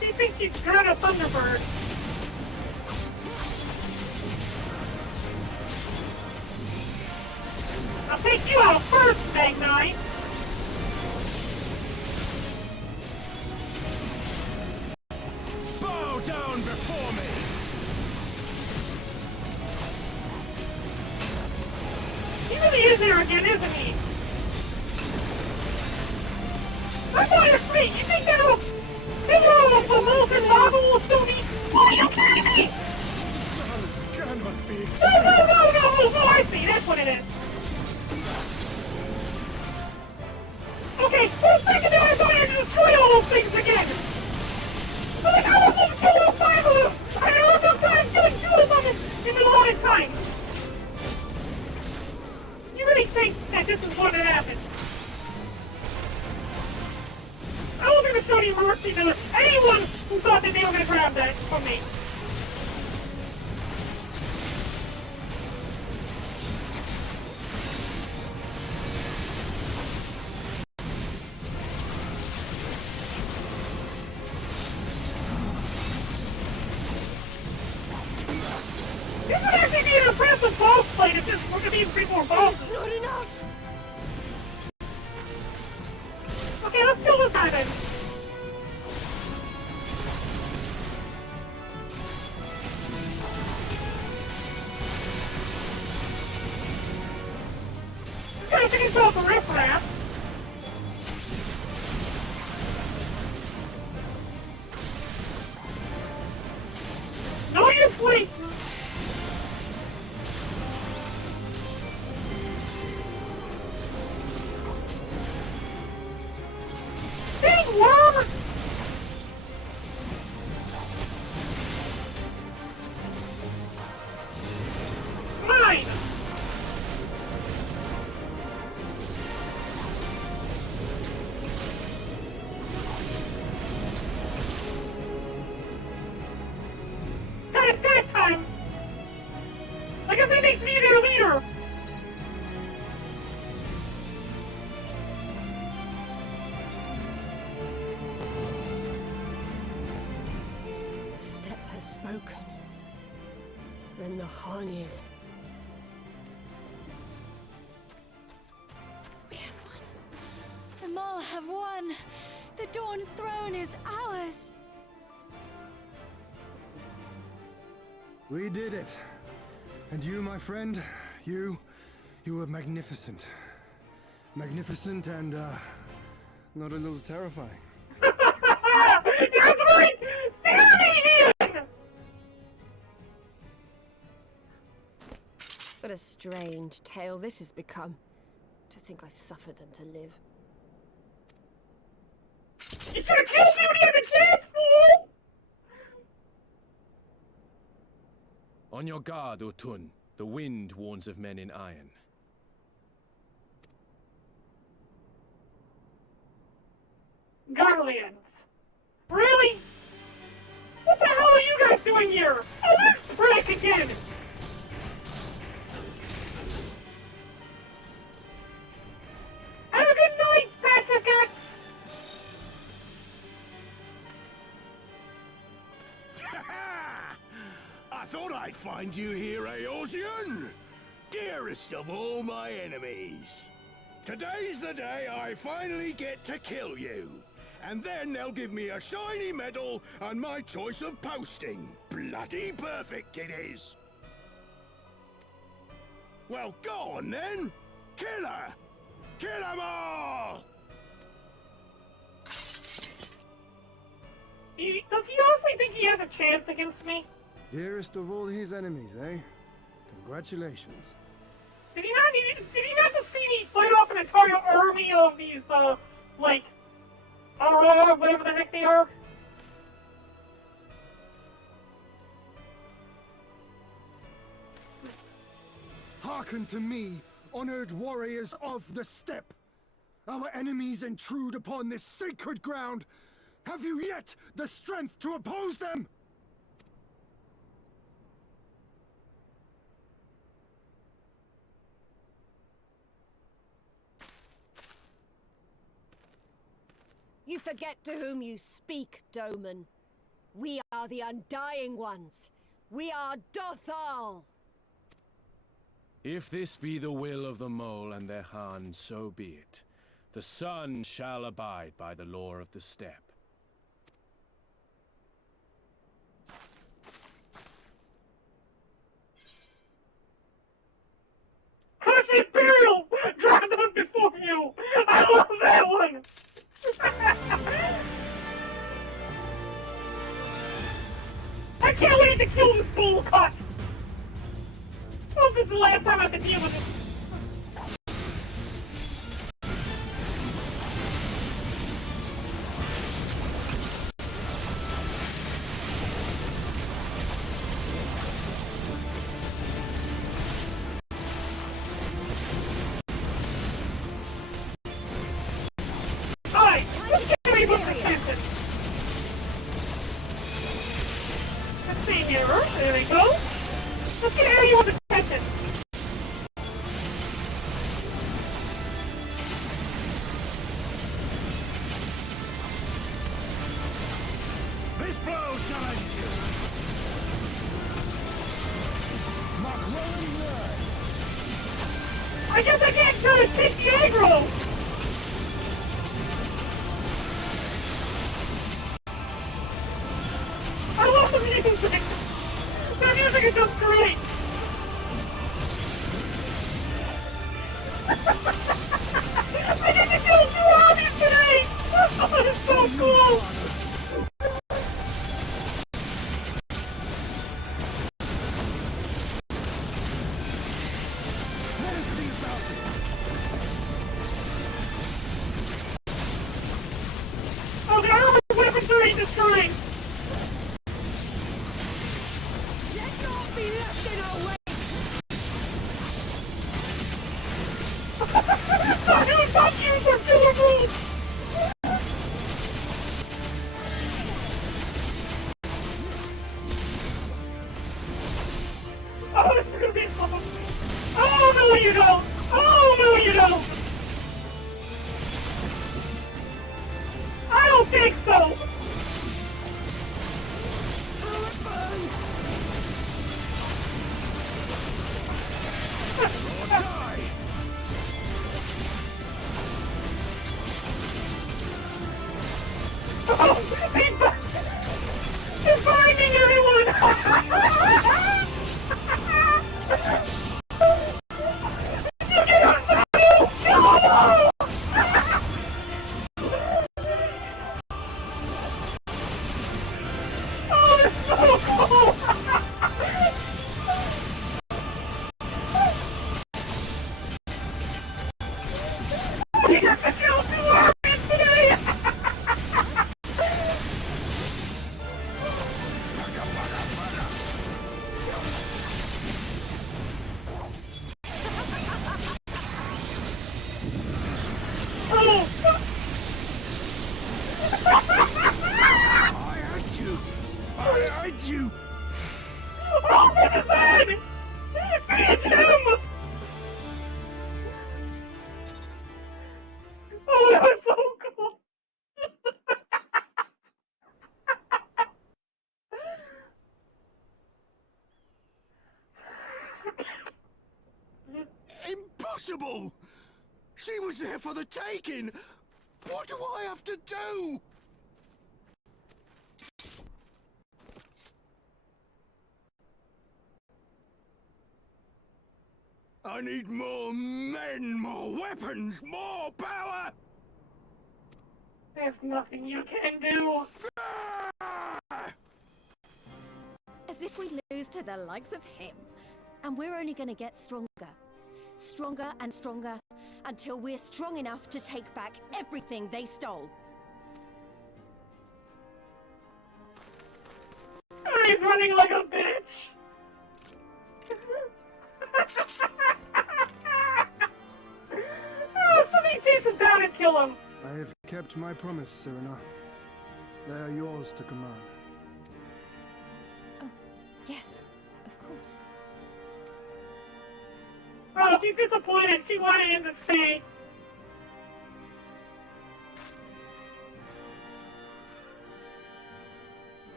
He thinks he's got a Thunderbird. I'll take you out first, Magnite! here again, isn't he? That's why it's me! You think that'll... This little molten lava will still be... Oh, you kidding me? This cannot be No, I see, that's what it is. Okay, for a second there I thought I had to destroy all those things again! But like, I was able to kill all 5 of them! I had a hard enough time killing 2 of them in the allotted time! You really think that this is what had happened? I was gonna show you mercy to anyone who thought that they were gonna grab that from me. This would actually be an impressive boss fight if this were to be 3 more bosses. Not enough! Okay, let's kill this guy then. This guy took himself a riffraff. Know your place. Big worm! Mine! Got it time! I guess that makes me their leader! The steppe has spoken. Then the Harnies. We have won. The Mole have won. The Dawn Throne is ours. We did it. And you, my friend, you were magnificent. Magnificent and, not a little terrifying. That's right! Stand What a strange tale this has become. To think I suffered them to live. You should have killed me when you had the chance, fool! On your guard, Utun. The wind warns of men in iron. Garleans. Really? What the hell are you guys doing here? Oh, this prick again! Have a good night, Patricks! I thought I'd find you here, Eorzean! Dearest of all my enemies. Today's the day I finally get to kill you. And then they'll give me a shiny medal and my choice of posting. Bloody perfect it is! Well, go on then! Kill her! Kill 'em all! Does he honestly think he has a chance against me? Dearest of all his enemies, eh? Congratulations. Did he not just see me fight off an entire army of these, like, Aurora, whatever the heck they are? Hearken to me, honored warriors of the steppe! Our enemies intrude upon this sacred ground! Have you yet the strength to oppose them? You forget to whom you speak, Doman. We are the Undying Ones. We are Dothal! If this be the will of the Mole and their Han, so be it. The sun shall abide by the law of the steppe. Crush Imperial! if this is the last time I have to deal with this. Alright, let's get everyone's attention. Let's see here. There we go. Let's get everyone's attention. This blow shall end you. Mark rolling blood. I guess I can't try to take the aggro. I love the music. The music is just great. I get to kill 2 armies today. Oh, it's so cool. Let us be about it. Oh, the armor weaponry destroyed. Let not be left in our way! I do not use your syllables. Oh, this is gonna be fun. Oh, no, you don't. Oh, no, you don't. I don't think so. Oh, he's finding everyone. You get us out. No. Oh, it's so cool. We got to kill 2 armies today. Oh. I hate you. I hate you. Oh, for the sun! Beat him! Oh, that was so cool! Impossible! She was there for the taking! What do I have to do? I need more men, more weapons, more power! There's nothing you can do. As if we lose to the likes of him. And we're only gonna get stronger. Stronger and stronger, until we're strong enough to take back everything they stole. He's running like a bitch. Oh, somebody chase him down and kill him. I have kept my promise, Serena. They are yours to command. Oh, yes, of course. Oh, she's disappointed. She wanted him to stay.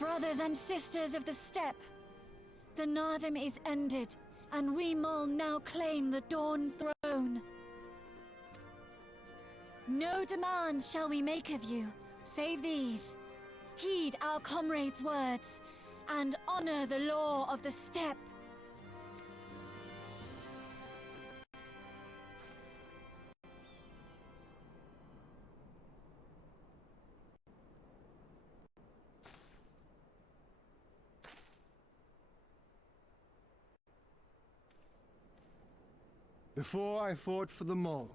Brothers and sisters of the steppe, the Nardum is ended, and we Mol now claim the Dawn Throne. No demands shall we make of you, save these. Heed our comrades' words, and honor the law of the steppe. Before I fought for the Mole,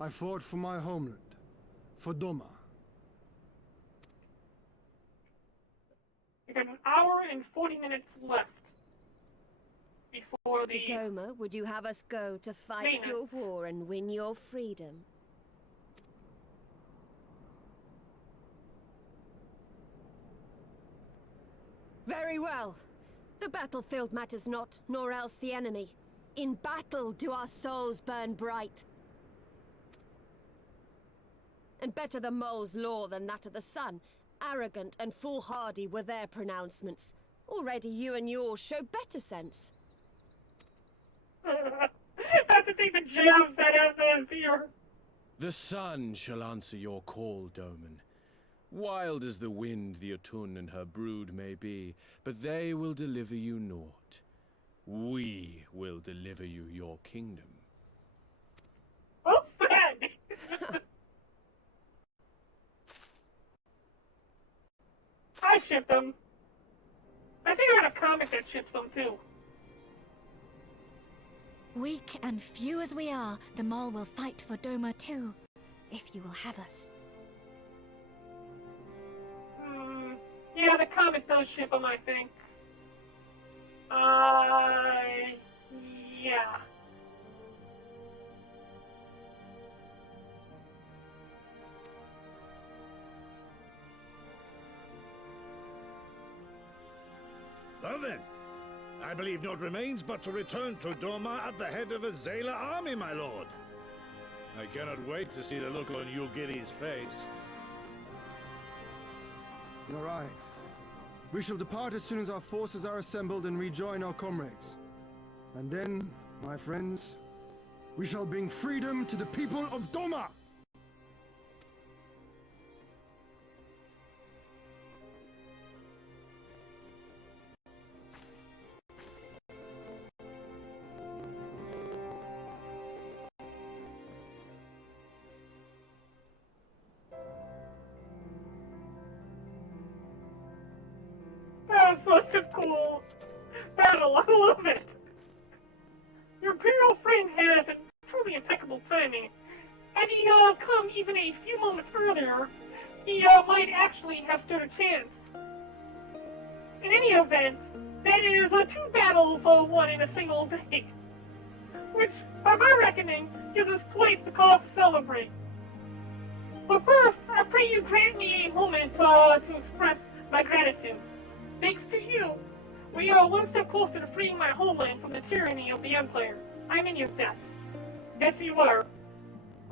I fought for my homeland, for Doma. You got an hour and 40 minutes left before the... To Doma, would you have us go to fight your Maintenance. war and win your freedom? Very well. The battlefield matters not, nor else the enemy. In battle do our souls burn bright. And better the mole's law than that of the sun. Arrogant and foolhardy were their pronouncements. Already you and yours show better sense. I have to take the jabs that FS here. The sun shall answer your call, Doman. Wild as the wind the Otun and her brood may be, but they will deliver you naught. We will deliver you your kingdom. Well said. I ship them. I think I got a comic that ships them too. Weak and few as we are, the Mole will fight for Doma too, if you will have us. Yeah, the comic does ship them, I think. Yeah. Well then, I believe naught remains but to return to Doma at the head of a Zayla army, my lord. I cannot wait to see the look on Yugiri's face. You're right. We shall depart as soon as our forces are assembled and rejoin our comrades. And then, my friends, we shall bring freedom to the people of Doma! That was such a cool battle. I love it. Your Imperial friend has a truly impeccable timing. Had he come even a few moments earlier, he might actually have stood a chance. In any event, that is 2 battles won in a single day, which, by my reckoning, gives us twice the cause to celebrate. But first, I pray you grant me a moment to express my gratitude. Thanks to you, we are one step closer to freeing my homeland from the tyranny of the Empire. I'm in your debt. Yes, you are.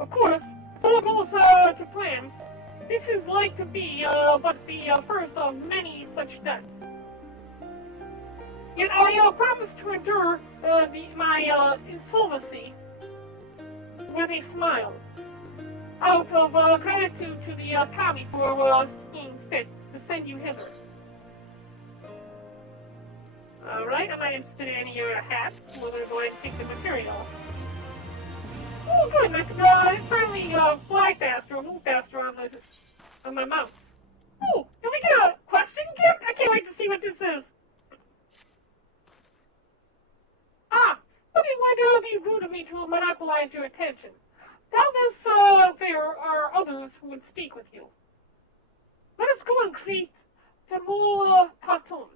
Of course, if all goes to plan, this is like to be but the first of many such debts. Yet I promise to endure my insolvency with a smile, out of gratitude to the Kami for seeing fit to send you hither. Alright, I'm not interested in any of your hats. We're gonna go ahead and take the material. Oh, good, I can finally fly faster or move faster on my mouse. Oh, can we get a question gift? I can't wait to see what this is. Ah, but it would be rude of me to monopolize your attention. Doubtless there are others who would speak with you. Let us go and greet the more cartoon.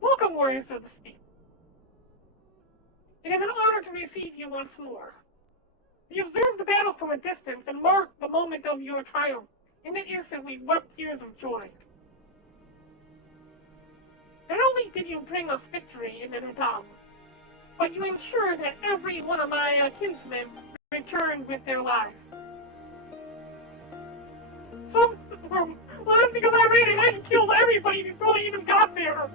Welcome, warriors of the sea. It is an honor to receive you once more. We observed the battle from a distance and marked the moment of your triumph. In an instant, we wept tears of joy. Not only did you bring us victory in the Nadam, but you ensured that every one of my kinsmen returned with their lives. Some were, well, that's because I ran ahead and killed everybody before they even got there.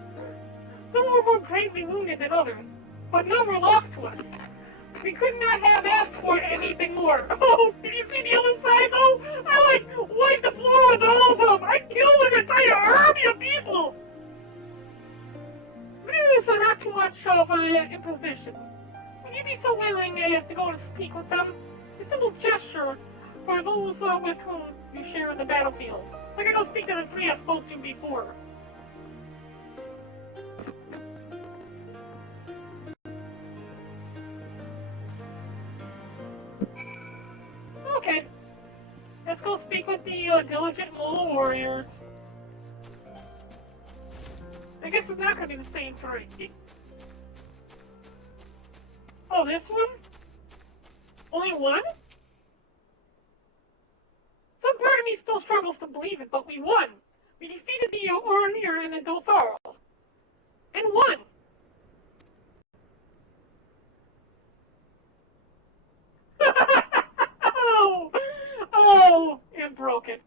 Some were more gravely wounded than others, but none were lost to us. We could not have asked for anything more. Oh, did you see the other side, though? I, wiped the floor with all of them. I killed an entire army of people. But it is not too much of an imposition. would you be so willing as to go to speak with them? A simple gesture for those with whom you share the battlefield. Like I go speak to the three I spoke to before. Okay. Let's go speak with the diligent mole warriors. I guess it's not going to be the same three. Oh, this one? Only one? Some part of me still struggles to believe it, but we won. We defeated the Ornir and the Dotharl. And won! Oh, it broke it.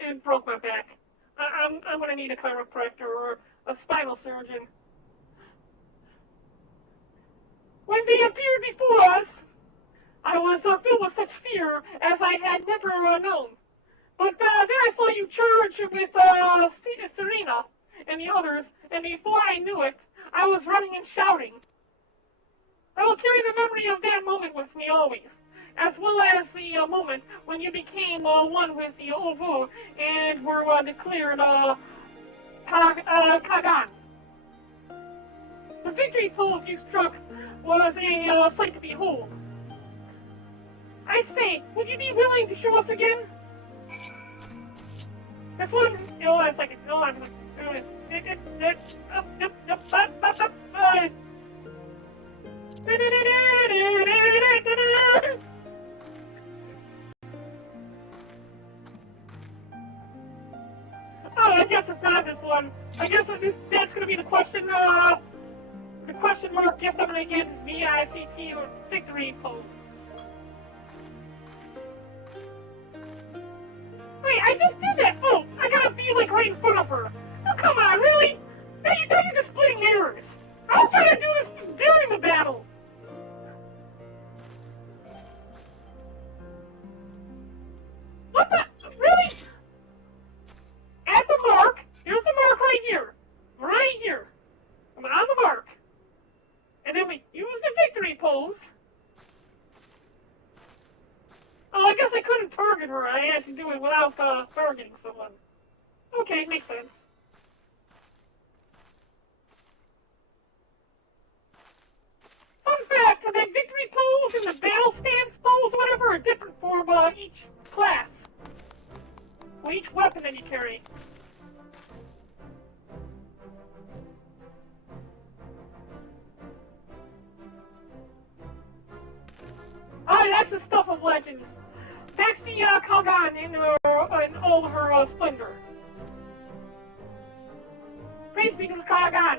It broke my back. I'm gonna need a chiropractor or a spinal surgeon. When they appeared before us, I was filled with such fear as I had never known. But then I saw you charge with Serena and the others, and before I knew it, I was running and shouting. I will carry the memory of that moment with me always, as well as the moment when you became one with the Ovu and were declared Kagan. The victory pose you struck was a sight to behold. I say, would you be willing to show us again? This one, hold on a second, hold on a second. Oh, I guess it's not this one. I guess that's gonna be the question mark gift I'm gonna get VICT or victory pose. Wait, I just did that! Oh, I gotta be like right in front of her. Oh, come on, really? Now you're just splitting errors. I was trying to do this during the battle. What the? Really? At the mark. Here's the mark right here. Right here. I'm on the mark. And then we use the victory pose. Oh, I guess I couldn't target her. I had to do it without targeting someone. Okay, makes sense. Fun fact, the victory pose and the battle stance pose, whatever, are different for each class. Or each weapon that you carry. Ah, that's the stuff of legends. That's the Kalgan in all of her splendor. Praise be to the Kalgan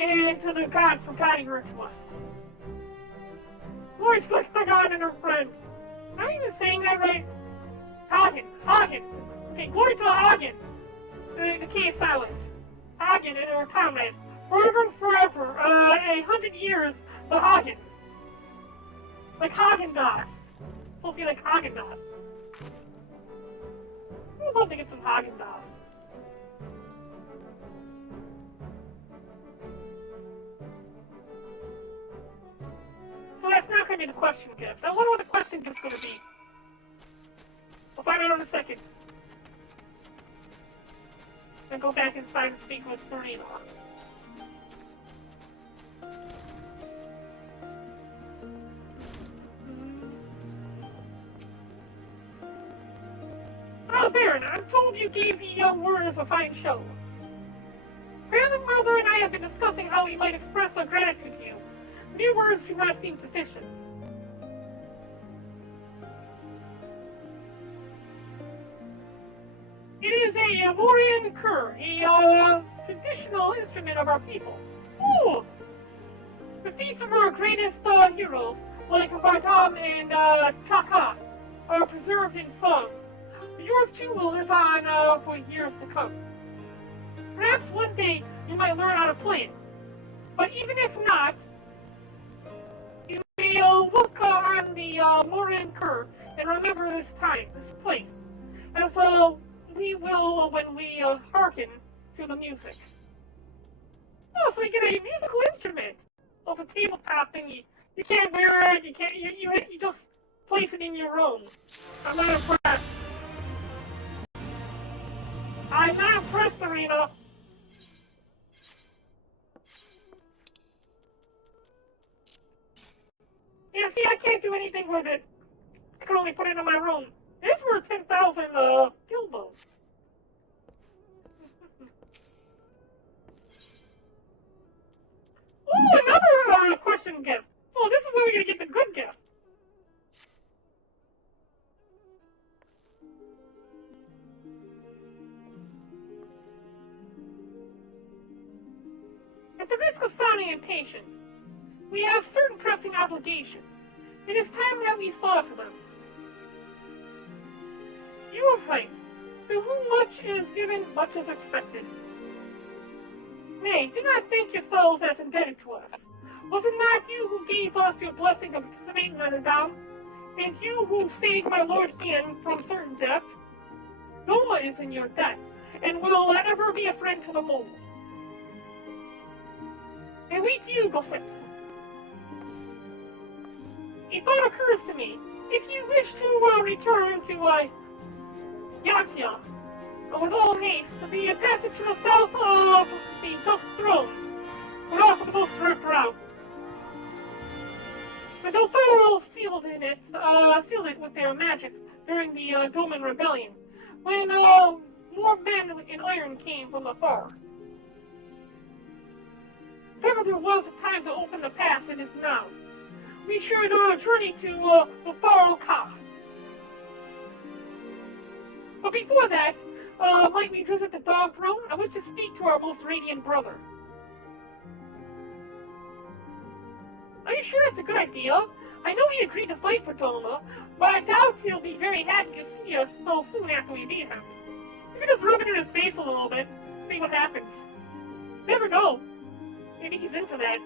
and to the gods for guiding her to us. Glory to the Kalgan and her friends. Am I even saying that right? Hagen. Okay, glory to the Hagen. The key is silent. Hagen and her comrades. Forever and forever. 100 years, the Hagen. Like Haagen-Dazs. It's supposed to be like Haagen-Dazs. I would love to get some Haagen-Dazs. So that's not going to be the question gift. I wonder what the question gift's going to be. We'll find out in a second. And go back inside and speak with Serena. Oh, Baron, I'm told you gave the young warriors a fine show. Grandmother and I have been discussing how we might express our gratitude to you. Mere words do not seem sufficient. It is a Morian Kur, a traditional instrument of our people. Ooh! The feats of our greatest heroes, like Bardam and Chaka, are preserved in song. Yours too will live on for years to come. Perhaps one day you might learn how to play it. But even if not, you may look on the Morin Kur and remember this time, this place, as we will when we hearken to the music. Oh, so we get a musical instrument. of a tabletop thingy. You can't wear it, you can't, you just place it in your room. I'm not impressed. I'm not impressed, Serena. Yeah, see, I can't do anything with it. I can only put it in my room. It's worth 10,000, gildos. Ooh, another, question gift. So this is where we're gonna get the good gift. At the risk of sounding impatient, we have certain pressing obligations. It is time that we saw to them. You are right. To whom much is given, much is expected. Nay, do not think yourselves as indebted to us. Was it not you who gave us your blessing of participating in the Dom? And you who saved my lord Ian from certain death? Doma is in your debt, and will ever be a friend to the mole. And we to you, Gosetsu. A thought occurs to me. If you wish to return to Yatia, with all haste, the passage to the south of the Dust Throne would offer the most direct route. The Dothraki sealed it with their magics during the Doman Rebellion, when more men in iron came from afar. If ever there was a time to open the pass, it is now. We should journey to Dothraki. But before that, might we visit the Dog Throne? I wish to speak to our most radiant brother. Are you sure it's a good idea? I know he agreed to fight for Doma, but I doubt he'll be very happy to see us so soon after we beat him. You can just rub it in his face a little bit, see what happens. Never know. Maybe he's into that.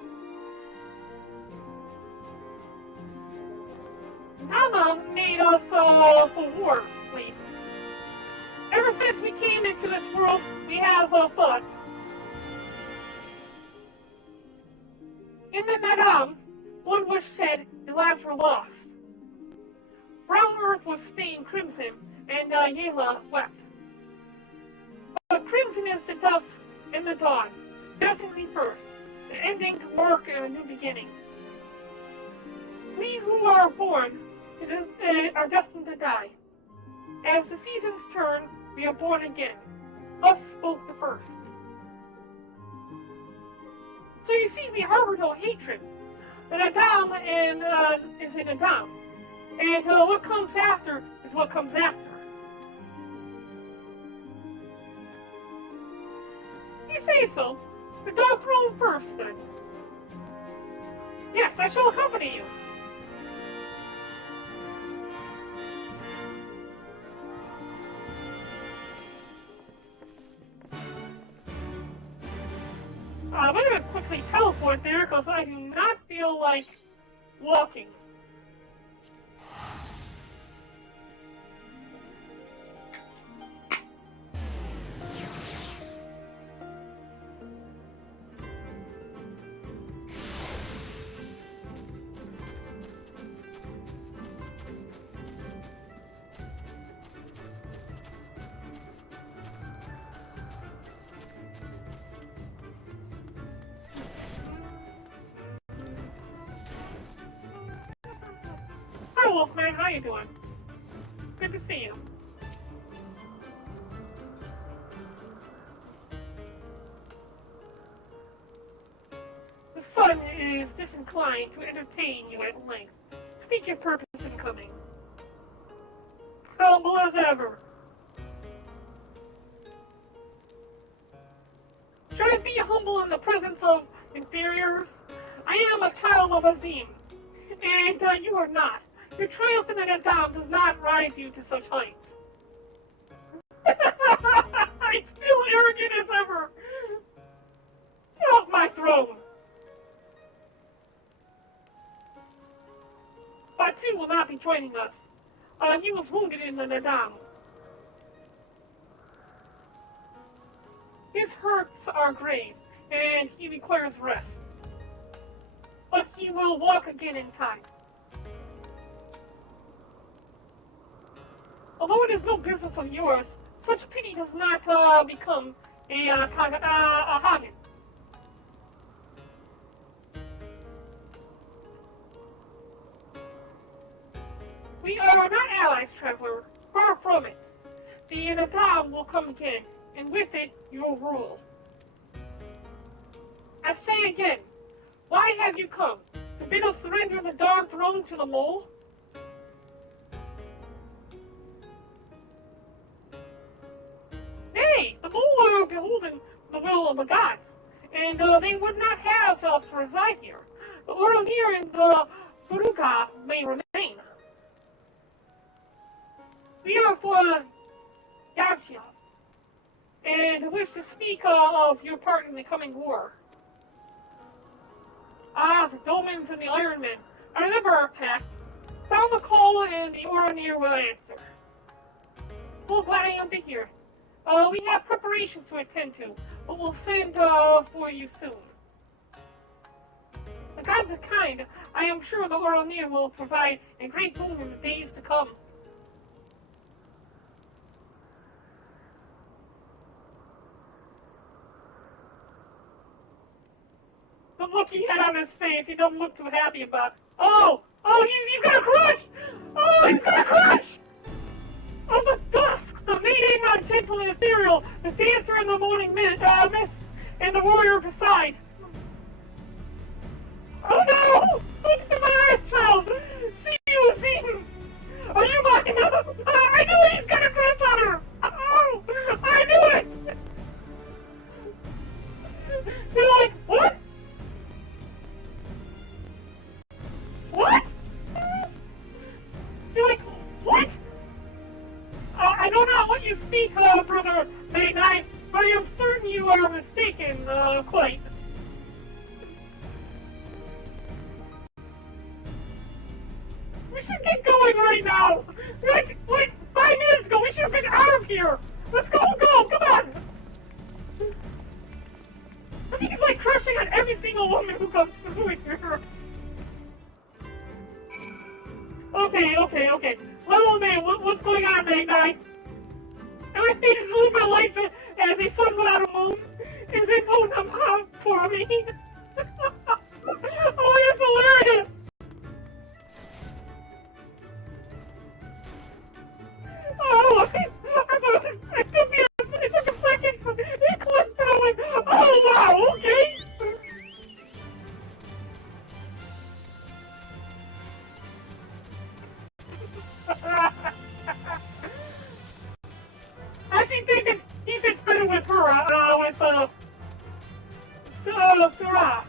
Doma made us for war, please. Ever since we came into this world, we have fought. In the Nadam, one wish said his lives were lost. Brown earth was stained crimson, and Yela wept. But crimson is the dusk and the dawn, death and rebirth, the ending to work and a new beginning. We who are born are destined to die. As the seasons turn, we are born again. Us spoke the first. So you see, we harbor no hatred. The Nadam is an Nadam. And what comes after is what comes after. You say so. The Dog Throne first, then. Yes, I shall accompany you. I'm gonna quickly teleport there because I do not feel like walking. Hi, Wolfman. How you doing? Good to see you. The sun is disinclined to entertain you at length. State your purpose in coming. Humble as ever. Should I be humble in the presence of inferiors? I am a child of Azim, and you are not. Your triumph in the Nadam does not rise you to such heights. I'm still arrogant as ever. Get off my throne. Batu will not be joining us. He was wounded in the Nadam. His hurts are grave, and he requires rest. he will walk again in time. Although it is no business of yours, such pity does not become a Hagen. We are not allies, traveler. Far from it. The Nadam will come again, and with it, your rule. I say again, why have you come? To bid us surrender the Dark Throne to the mole? Nay, the mole are beholden the will of the gods, and they would not have us reside here. The Oromir and the Furuka may remain. We are for Yamsha, and wish to speak of your part in the coming war. Ah, the Domans and the Iron Men. I remember our pact. Sound the call and the Oromir will answer. Well, glad I am to hear. We have preparations to attend to, but we'll send for you soon. The gods are kind. I am sure the Oromir will provide a great boon in the days to come. The look he had on his face, he doesn't look too happy about. Oh, he's got a crush! Oh, he's got a crush! Of the dusk, the maiden not gentle and ethereal, the dancer in the morning mist, and the warrior beside. Oh no! Look at my eyes, child! See you, see him! Are you mine? I knew he's got a crush on her! Oh, I knew it! You're like, what? What? You're like, what? I know not what you speak, brother May Knight, but I am certain you are mistaken, quite. We should get going right now! Like 5 minutes ago, we should have been out of here! Let's go, come on! I think he's like crushing on every single woman who comes through here. Okay. Hello, man, what's going on, May Knight? Am I fated to live my life as a sun without a moon? Is it going up for me? Oh, it's hilarious! Oh, it took a second for it clicked and I'm like, oh wow, okay! I actually think he fits better with her, Surah.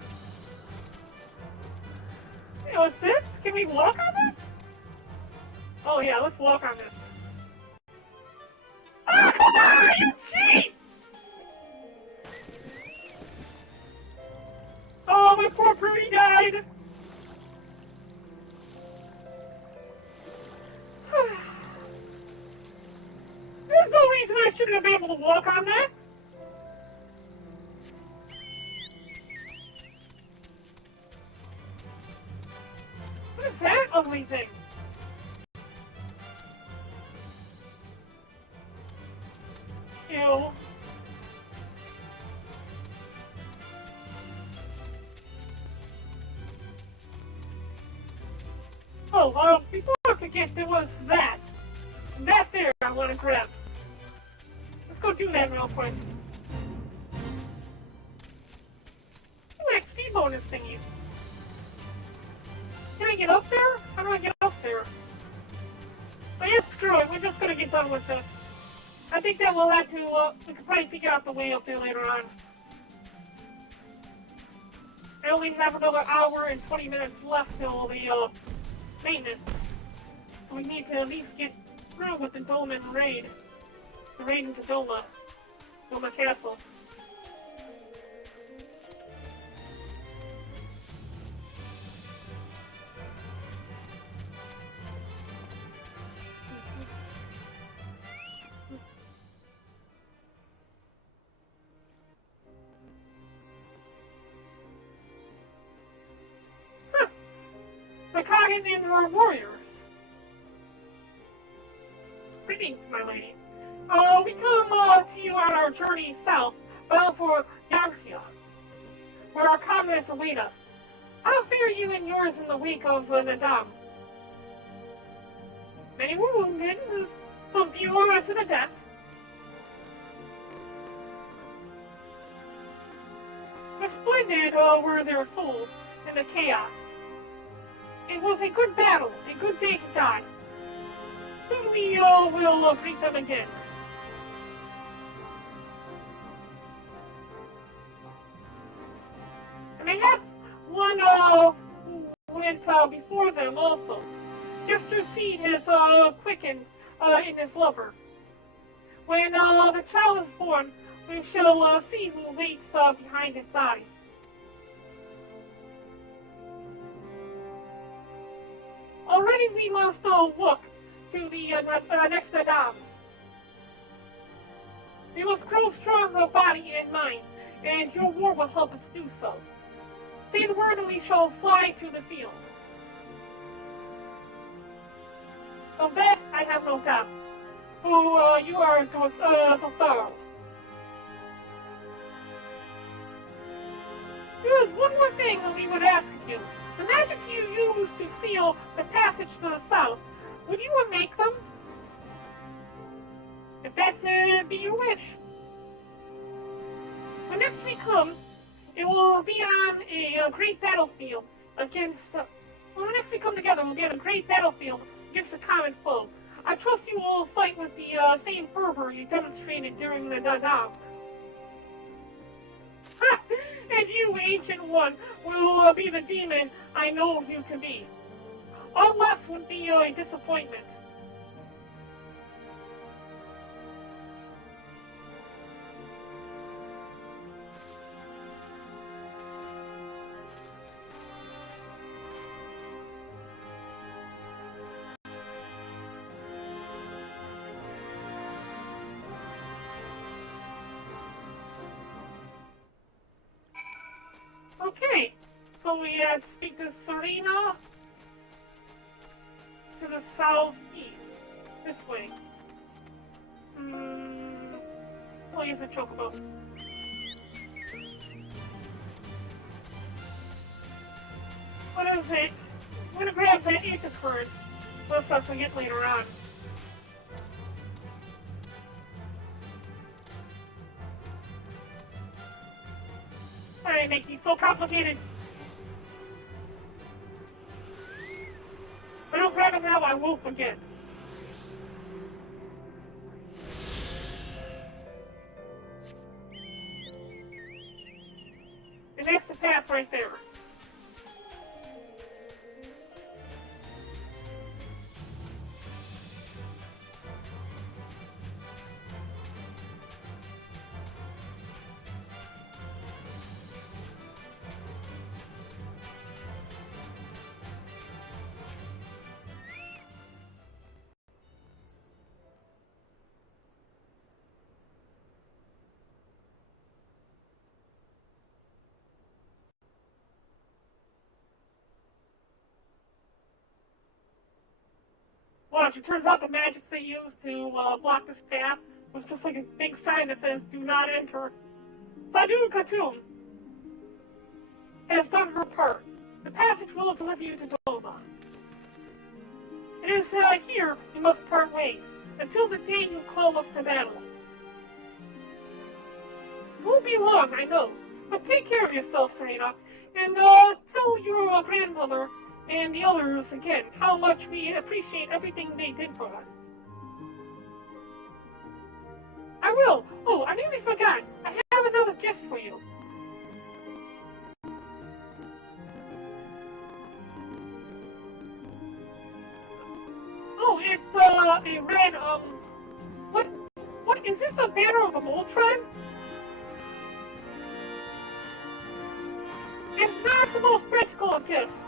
Hey, what's this? Can we walk on this? Oh yeah, let's walk on this. Ah, come on, you cheat! Oh, my poor Prudy died! There's no reason I shouldn't be able to walk on that! What is that ugly thing? Ew. Oh, before I forget, there was that. That there I want to grab. Let's go do that real quick. Ooh, XP bonus thingies. Can I get up there? How do I get up there? Oh yeah, screw it. We're just gonna get done with this. I think that we'll have to, we can probably figure out the way up there later on. I only have another hour and 20 minutes left till the, maintenance. So we need to at least get through with the Doma raid. The raid into Doma. Doma Castle. Huh. dragon and our warriors. Greetings, my lady. We come to you on our journey south, bound for Yarxia, where our comrades await us. How fare you and yours in the wake of Nadam? Many were wounded, some few are to the death. Splendid were their souls in the chaos. It was a good battle, a good day to die. Soon we will greet them again. And perhaps one went before them also. Yester's seed is quickened in his lover. When the child is born, we shall see who waits behind its eyes. Already we must look to the next Adam. We must grow strong of body and mind, and your war will help us do so. Say the word and we shall fly to the field. Of that I have no doubt, for you are thorough. There is one more thing that we would ask of you. The magics you use to seal the passage to the south, would you make them? If that be your wish. When next we come, it will be on a great battlefield against... when next we come together, we'll be on a great battlefield against a common foe. I trust you will fight with the same fervor you demonstrated during the Dadam. And you, Ancient One, will be the demon I know you to be. All less would be a disappointment. Okay, so we had to speak to Serena to the southeast, this way. We'll use a chocobo. What is it? I'm gonna grab that Aether Current. We'll stuff we get later on. Alright, make these so complicated. If I don't grab it now, I will forget. And that's the path right there. Watch, it turns out the magics they used to block this path was just like a big sign that says, "Do not enter." Sadu Khatum has done her part. The passage will deliver you to Doma. It is here you must part ways, until the day you call us to battle. It won't be long, I know, but take care of yourself, Serena, and tell your grandmother and the others again how much we appreciate everything they did for us. I will! Oh, I nearly forgot. I have another gift for you. Oh, it's a red, what is this, a banner of the Voltron? It's not the most practical of gifts,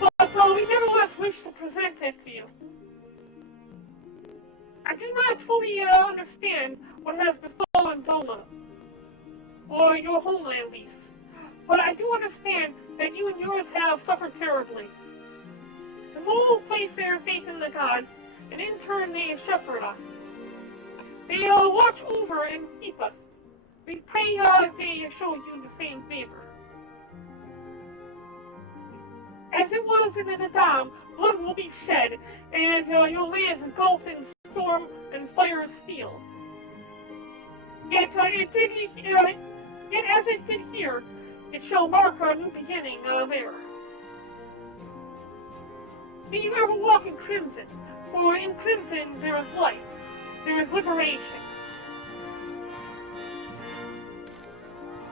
but we nevertheless wish to present it to you. I do not fully understand what has befallen Doma, or your homeland at least, but I do understand that you and yours have suffered terribly. The moles place their faith in the gods, and in turn they shepherd us. They watch over and keep us. We pray they show you the same favor. As it was in the Dom, blood will be shed, and your lands engulfed in storm and fire of steel. Yet as it did here, it shall mark our new beginning there. May you ever walk in crimson, for in crimson there is life, there is liberation.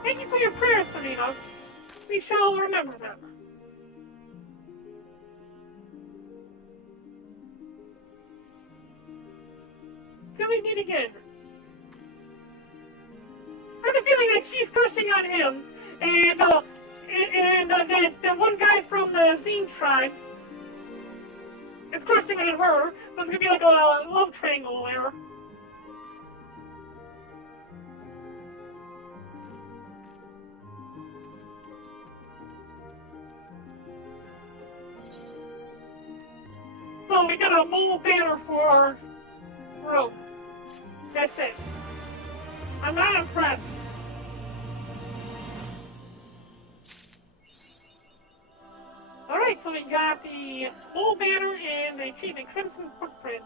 Thank you for your prayers, Serena. We shall remember them. Till we meet again. I have a feeling that she's crushing on him, and the one guy from the Zine tribe is crushing on her. So it's gonna be like a love triangle there. So we got a mole banner for our road. That's it. I'm not impressed. Alright, so we got the mole banner and the achievement Crimson Footprints.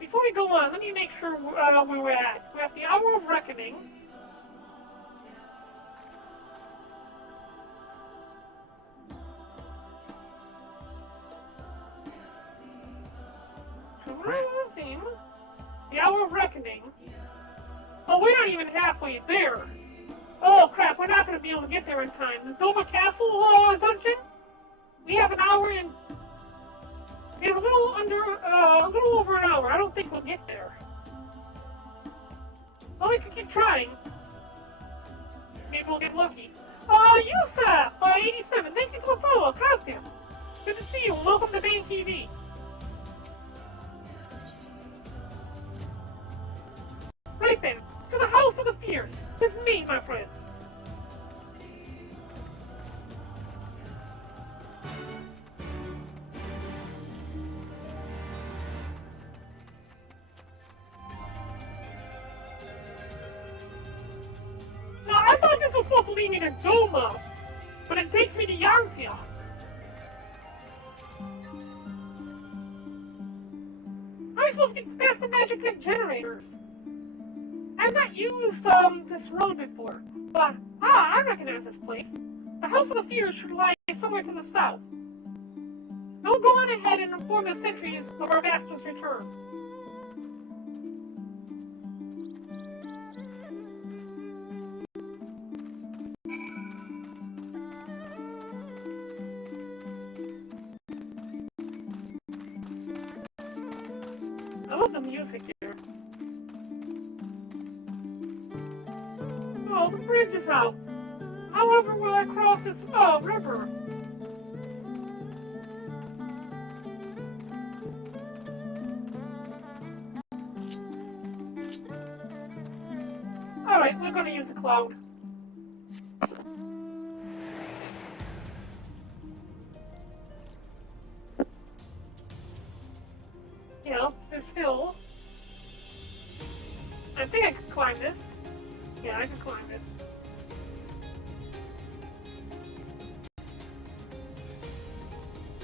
Before we go on, let me make sure where we're at. We're at the Hour of Reckoning. Perusing the Hour of Reckoning. Oh, we're not even halfway there. Oh crap, we're not going to be able to get there in time. The Doma Castle dungeon? We have an hour and... We have a little over an hour. I don't think we'll get there. Well, we can keep trying. Maybe we'll get lucky. Yusuf! 87, thank you for the follow. Gracias. Good to see you. Welcome to Bane TV. Right then, to the House of the Fierce. With me, my friends. Now, I thought this was supposed to lead me to Doma, but it takes me to Yantia. How am I supposed to get past the Magitech generators? I've not used this road before, but I recognize this place. The House of the Fierce should lie somewhere to the south. Now go on ahead and inform the sentries of our master's return. I love the music here. Oh, the bridge is out. However, will I cross this river? Alright, we're gonna use a cloud. Yeah, this hill. I think I could climb this. Yeah, I can climb it.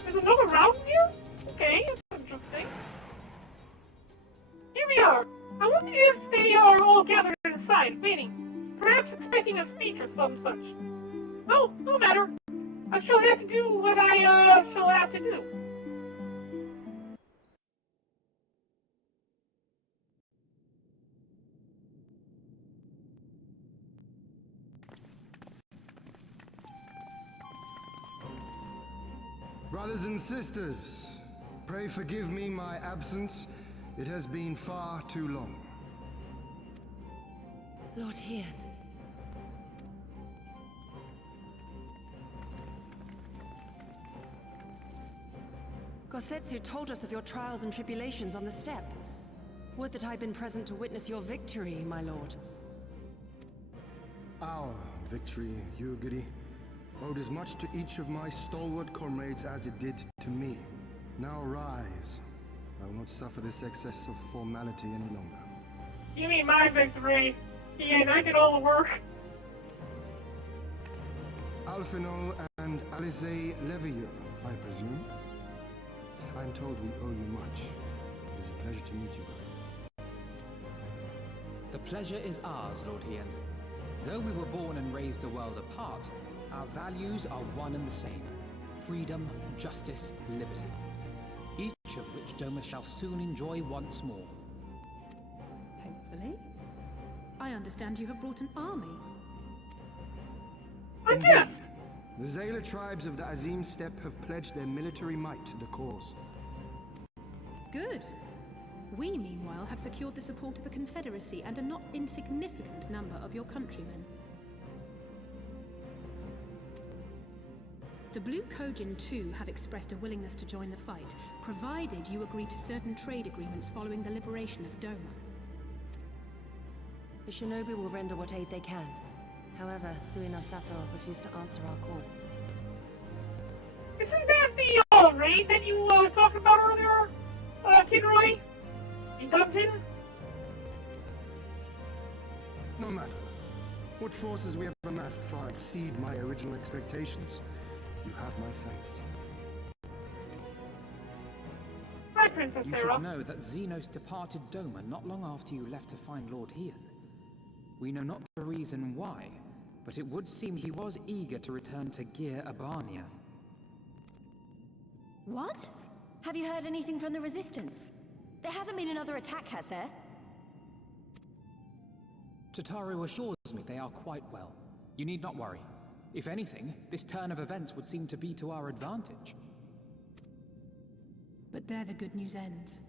There's another route here? Okay, that's interesting. Here we are. I wonder if they are all gathered inside, waiting. Perhaps expecting a speech or some such. No, no matter. I shall have to do what I shall have to do. Brothers and sisters, pray forgive me my absence. It has been far too long. Lord Hien. Gosetsu told us of your trials and tribulations on the steppe. Would that I'd been present to witness your victory, my lord. Our victory, Yugiri. owed as much to each of my stalwart comrades as it did to me. Now rise. I will not suffer this excess of formality any longer. You mean my victory? Yeah, and I did all the work. Alphino and Alizé Levieux, I presume. I'm told we owe you much. It is a pleasure to meet you both. The pleasure is ours, Lord Hien. Though we were born and raised a world apart, our values are one and the same. Freedom, justice, liberty. Each of which Doma shall soon enjoy once more. Hopefully. I understand you have brought an army. Indeed. The Zayla tribes of the Azim Steppe have pledged their military might to the cause. Good. We, meanwhile, have secured the support of the Confederacy and a not insignificant number of your countrymen. The Blue Kojin, too, have expressed a willingness to join the fight, provided you agree to certain trade agreements following the liberation of Doma. The shinobi will render what aid they can. However, Suino Sato refused to answer our call. Isn't that the raid that you talked about earlier, Kinroy? In Dungeon? No matter. What forces we have amassed far exceed my original expectations. You have my thanks. Hi, Princess You Sarah. should know that Xenos departed Doma not long after you left to find Lord Hien. We know not the reason why, but it would seem he was eager to return to Gir Abania. What? Have you heard anything from the Resistance? There hasn't been another attack, has there? Tataru assures me they are quite well. You need not worry. If anything, this turn of events would seem to be to our advantage. But there the good news ends.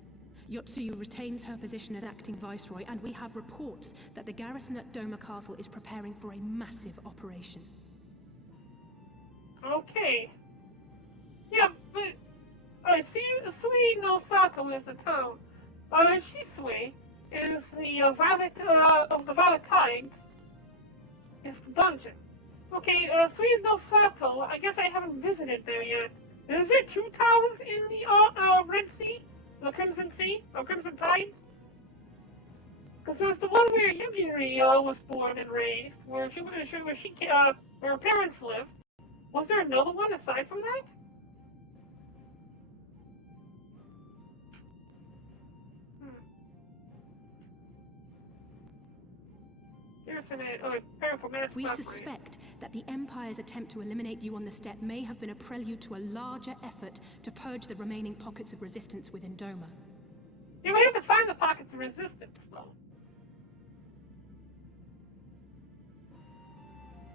Yotsuyu retains her position as acting viceroy, and we have reports that the garrison at Doma Castle is preparing for a massive operation. Okay. Yeah, but Sui no Sato is a town. Shisui is the valet of the Valentines. Is the dungeon. Okay, Sui no Sato, I guess I haven't visited there yet. Is there two towns in the Red Sea? The Crimson Sea? Or Crimson Tides? Because there was the one where Yugiri was born and raised, where her parents lived. Was there another one aside from that? Here's an powerful mass We upgrade. suspect that the Empire's attempt to eliminate you on the steppe may have been a prelude to a larger effort to purge the remaining pockets of resistance within Doma. Yeah, we have to find the pockets of resistance, though.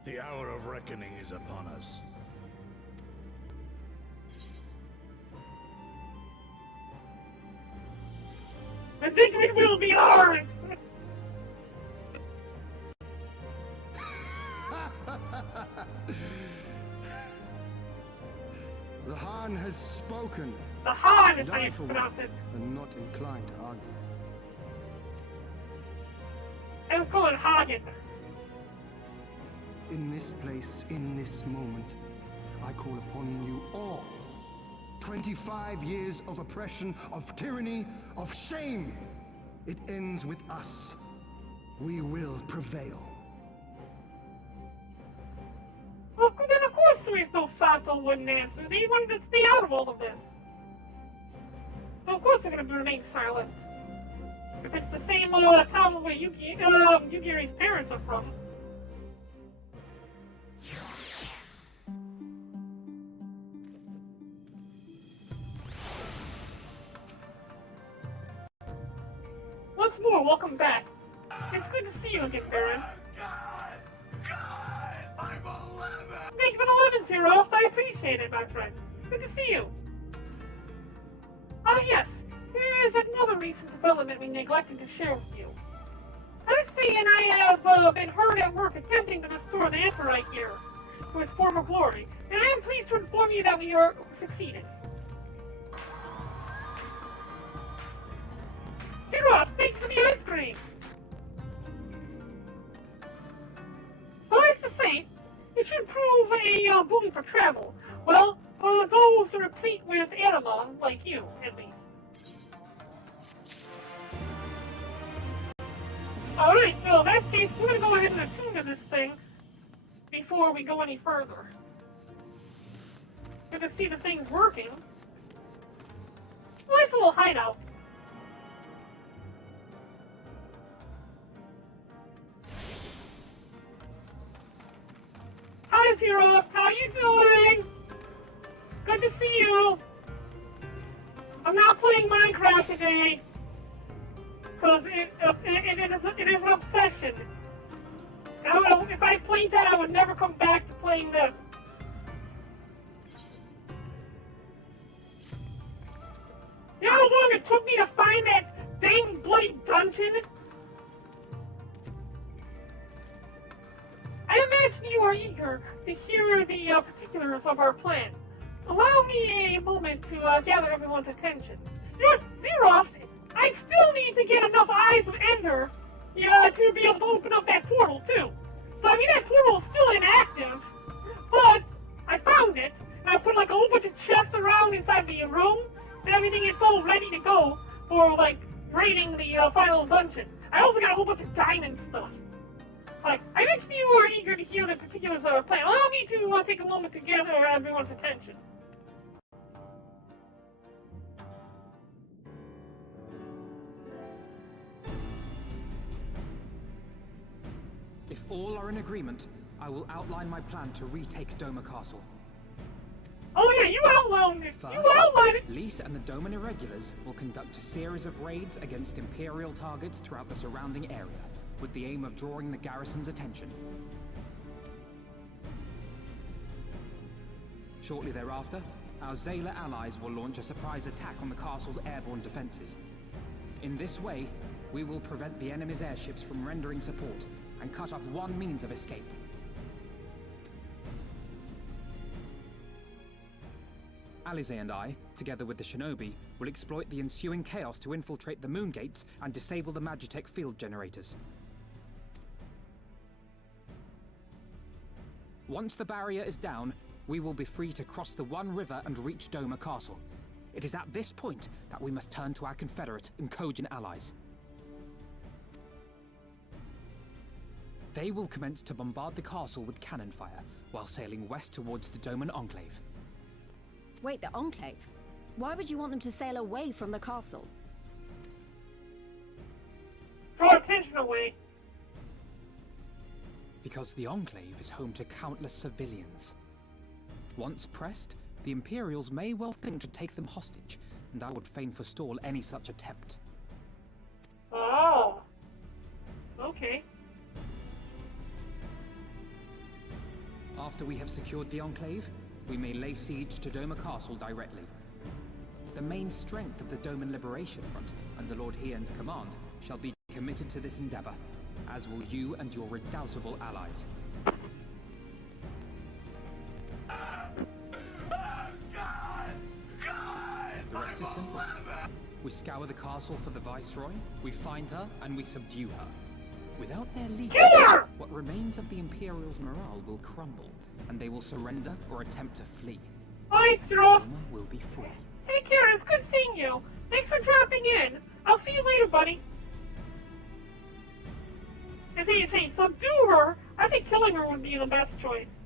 The hour of reckoning is upon us. The victory will be ours! The Han has spoken. The Han is And how I, you for one, pronounce it. am not inclined to argue. I was calling Hagen. In this place, in this moment, I call upon you all. 25 years of oppression, of tyranny, of shame. It ends with us. We will prevail. Well, then of course Sui no Sato wouldn't answer. They wanted to stay out of all of this. So of course they're going to remain silent. If it's the same town where Yugiri's parents are from. Once more, welcome back. It's good to see you again, Baron. I'm 11! Thank you for the 11, Zeros. I appreciate it, my friend. Good to see you. Ah, yes. There is another recent development we neglected to share with you. Odyssey and I have been hard at work attempting to restore the Antarite here to its former glory, and I am pleased to inform you that we are succeeded. Zeros, thank you for the ice cream. Suffice to say, it should prove a travel? Well, for those replete with anima, like you, at least. Alright, well, in that case, we're gonna go ahead and attune to this thing before we go any further. Good to see the thing's working. Nice little hideout. Hi, Zeros. How you doing? Good to see you. I'm not playing Minecraft today because it is an obsession. If I played that, I would never come back to playing this. You know how long it took me to find that dang bloody dungeon? I imagine you are eager to hear the particulars of our plan. Allow me a moment to gather everyone's attention. You know what, Zeros, I still need to get enough Eyes of Ender to be able to open up that portal, too. So, I mean, that portal is still inactive, but I found it, and I put, like, a whole bunch of chests around inside the room, and everything is all ready to go for, like, raiding the final dungeon. I also got a whole bunch of diamond stuff. Like, I mentioned you are eager to hear the particulars of our plan. Allow me to take a moment to gather everyone's attention. If all are in agreement, I will outline my plan to retake Doma Castle. Oh yeah, you outlined it! First, You outlined it! Lise and the Doman Irregulars will conduct a series of raids against Imperial targets throughout the surrounding area, with the aim of drawing the garrison's attention. Shortly thereafter, our Zayla allies will launch a surprise attack on the castle's airborne defenses. In this way, we will prevent the enemy's airships from rendering support and cut off one means of escape. Alize and I, together with the shinobi, will exploit the ensuing chaos to infiltrate the moon gates and disable the Magitech field generators. Once the barrier is down, we will be free to cross the One River and reach Doma Castle. It is at this point that we must turn to our Confederate and Kojin allies. They will commence to bombard the castle with cannon fire, while sailing west towards the Doman Enclave. Wait, the Enclave? Why would you want them to sail away from the castle? Draw attention away. Because the Enclave is home to countless civilians. Once pressed, the Imperials may well think to take them hostage, and I would fain forestall any such attempt. Oh. Okay. After we have secured the Enclave, we may lay siege to Doma Castle directly. The main strength of the Doman Liberation Front, under Lord Hien's command, shall be committed to this endeavor, as will you and your redoubtable allies. The rest is simple. We scour the castle for the Viceroy, we find her, and we subdue her. Without their leader, what remains of the Imperials' morale will crumble, and they will surrender or attempt to flee. Alright, Zeros. Doma will be free. Take care, it's good seeing you. Thanks for dropping in. I'll see you later, buddy. If he say subdue her, I think killing her would be the best choice.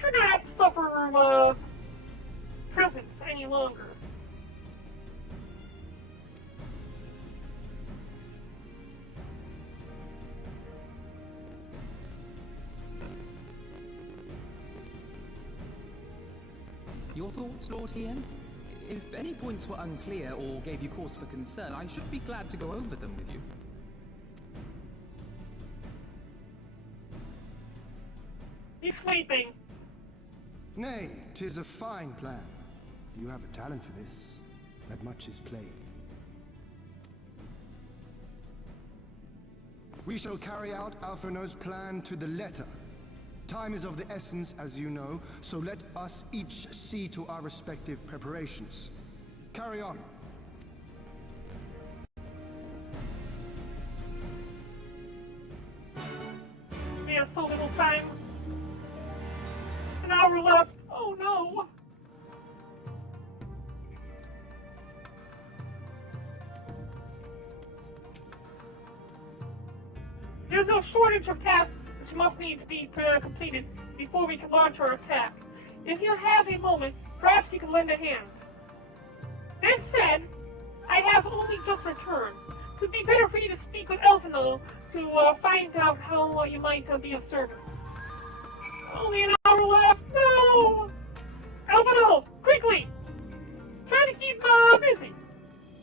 Should not have to suffer her presence any longer. Your thoughts, Lord Hien? If any points were unclear or gave you cause for concern, I should be glad to go over them with you. He's sleeping. Nay, 'tis a fine plan. You have a talent for this. That much is plain. We shall carry out Alphinaud's plan to the letter. Time is of the essence, as you know, so let us each see to our respective preparations. Carry on. We have so little time. hour left. Oh no. There's no shortage of tasks which must need to be completed before we can launch our attack. If you have a moment, perhaps you can lend a hand. That said, I have only just returned. It would be better for you to speak with Elfinal to find out how you might be of service. Only an hour left. No! Elfinal, quickly! Try to keep busy.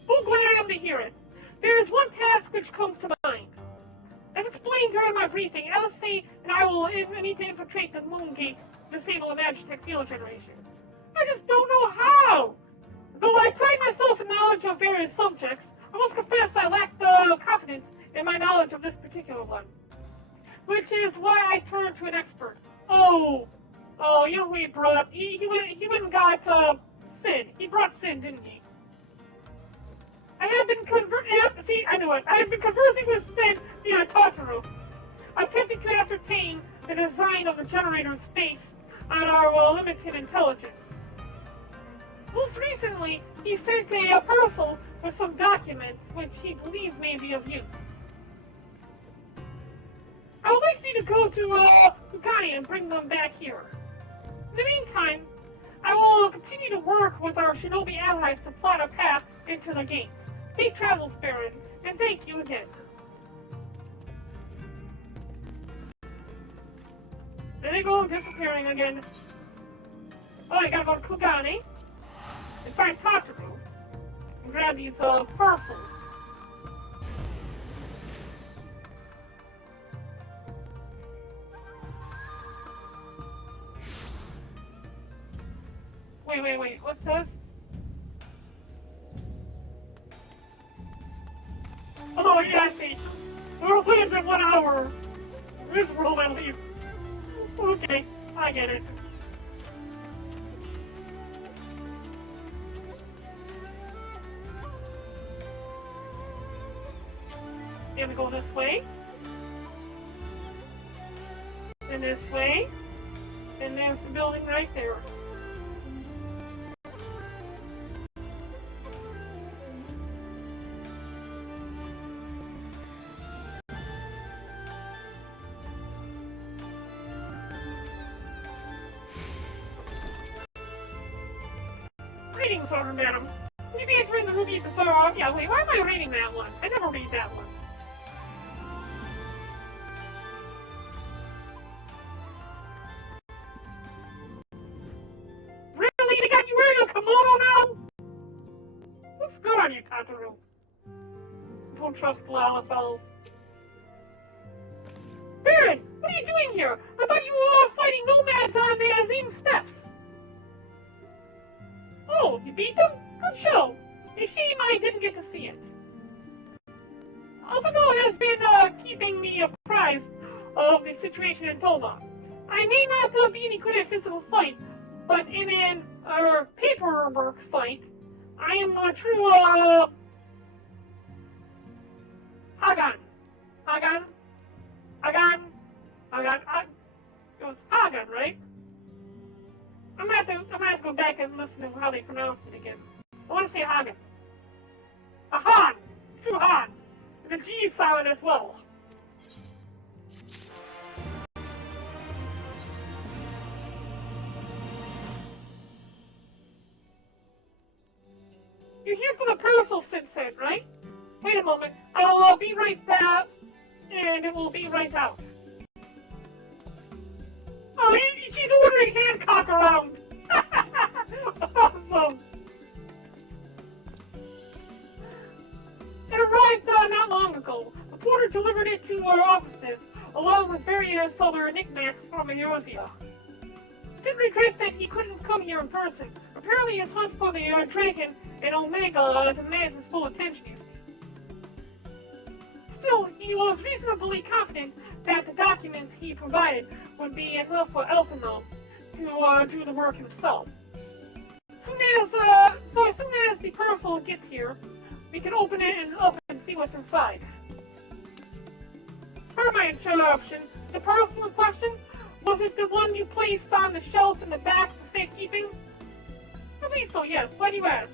Oh, glad I am to hear it. There is one task which comes to mind. As explained during my briefing, LSC and I will need to infiltrate the moon gate to disable the Magitech field generation. I just don't know how! Though I pride myself in knowledge of various subjects, I must confess I lack confidence in my knowledge of this particular one. Which is why I turned to an expert. Oh, you know who he brought? He went and got Sid. He brought Sid, didn't he? I have been I have been conversing with Sid via Tataru, attempting to ascertain the design of the generator's face on our limited intelligence. Most recently, he sent a parcel with some documents which he believes may be of use. I would like for you to go to Bugatti and bring them back here. In the meantime, I will continue to work with our shinobi allies to plot a path into the gates. Safe travels, Baron, and thank you again. There they go, disappearing again. Oh, I gotta go to Kugane and find Tataru and grab these parcels. Wait, what's this? Oh, yeah, I see. We're within 1 hour. This room, at least. Okay, I get it. Gonna go this way. And this way. And there's the building right there. Greetings, Order Madam. Will you be entering the Ruby Bazaar? Yeah, wait, why am I reading that one? I never read that one. Really? They got you wearing a kimono now? Looks good on you, Tataru. Don't trust the Lalafels. Baron, what are you doing here? I thought you were fighting nomads on the Azim steppes. Oh, you beat them? Good show. A shame I didn't get to see it. Alphano has been keeping me apprised of the situation in Doma. I may not be any good at physical fight, but in an paperwork fight, I am a true Hagan. It was Hagan, right? I'm gonna have to go back and listen to how they pronounced it again. I want to say Hagen. A Han! True Han! The G is silent as well. You're here for the parcel, Sid said, right? Wait a moment. I'll be right back, and it will be right out. Oh, she's ordering Hancock around! Awesome! It arrived not long ago. The porter delivered it to our offices, along with various other knickknacks from Eosia. Did regret that he couldn't come here in person. Apparently his hunt for the dragon in Omega demands his full attention, you see. Still, he was reasonably confident that the documents he provided would be enough for Elfinal to do the work himself. As soon as the parcel gets here, we can open it and see what's inside. For my interruption, the parcel in question Was it the one you placed on the shelf in the back for safekeeping? I believe so, yes. Why do you ask?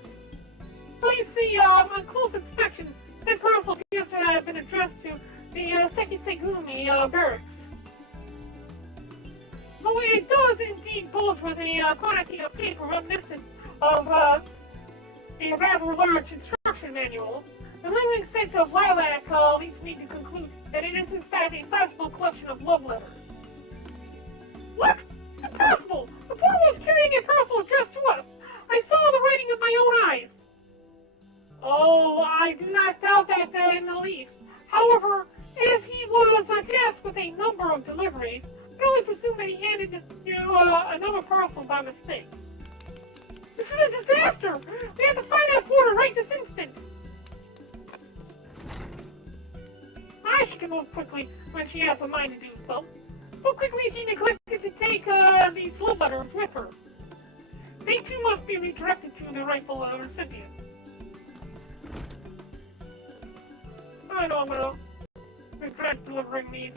Well, you see, on close inspection, that parcel appears to have been addressed to the Sekisegumi barracks. Oh, it does indeed bulge with a quantity of paper reminiscent of a rather large instruction manual. The lingering scent of lilac leads me to conclude that it is in fact a sizable collection of love letters. What? Impossible! The boy was carrying a parcel addressed to us! I saw the writing with my own eyes! Oh, I do not doubt that in the least. However, as he was tasked with a number of deliveries, I only presume that he handed you another parcel by mistake. This is a disaster! We have to find that porter right this instant! She can move quickly when she has a mind to do so. So quickly she neglected to take these love letters with her. They too must be redirected to the rightful recipient. I know I'm gonna regret delivering these.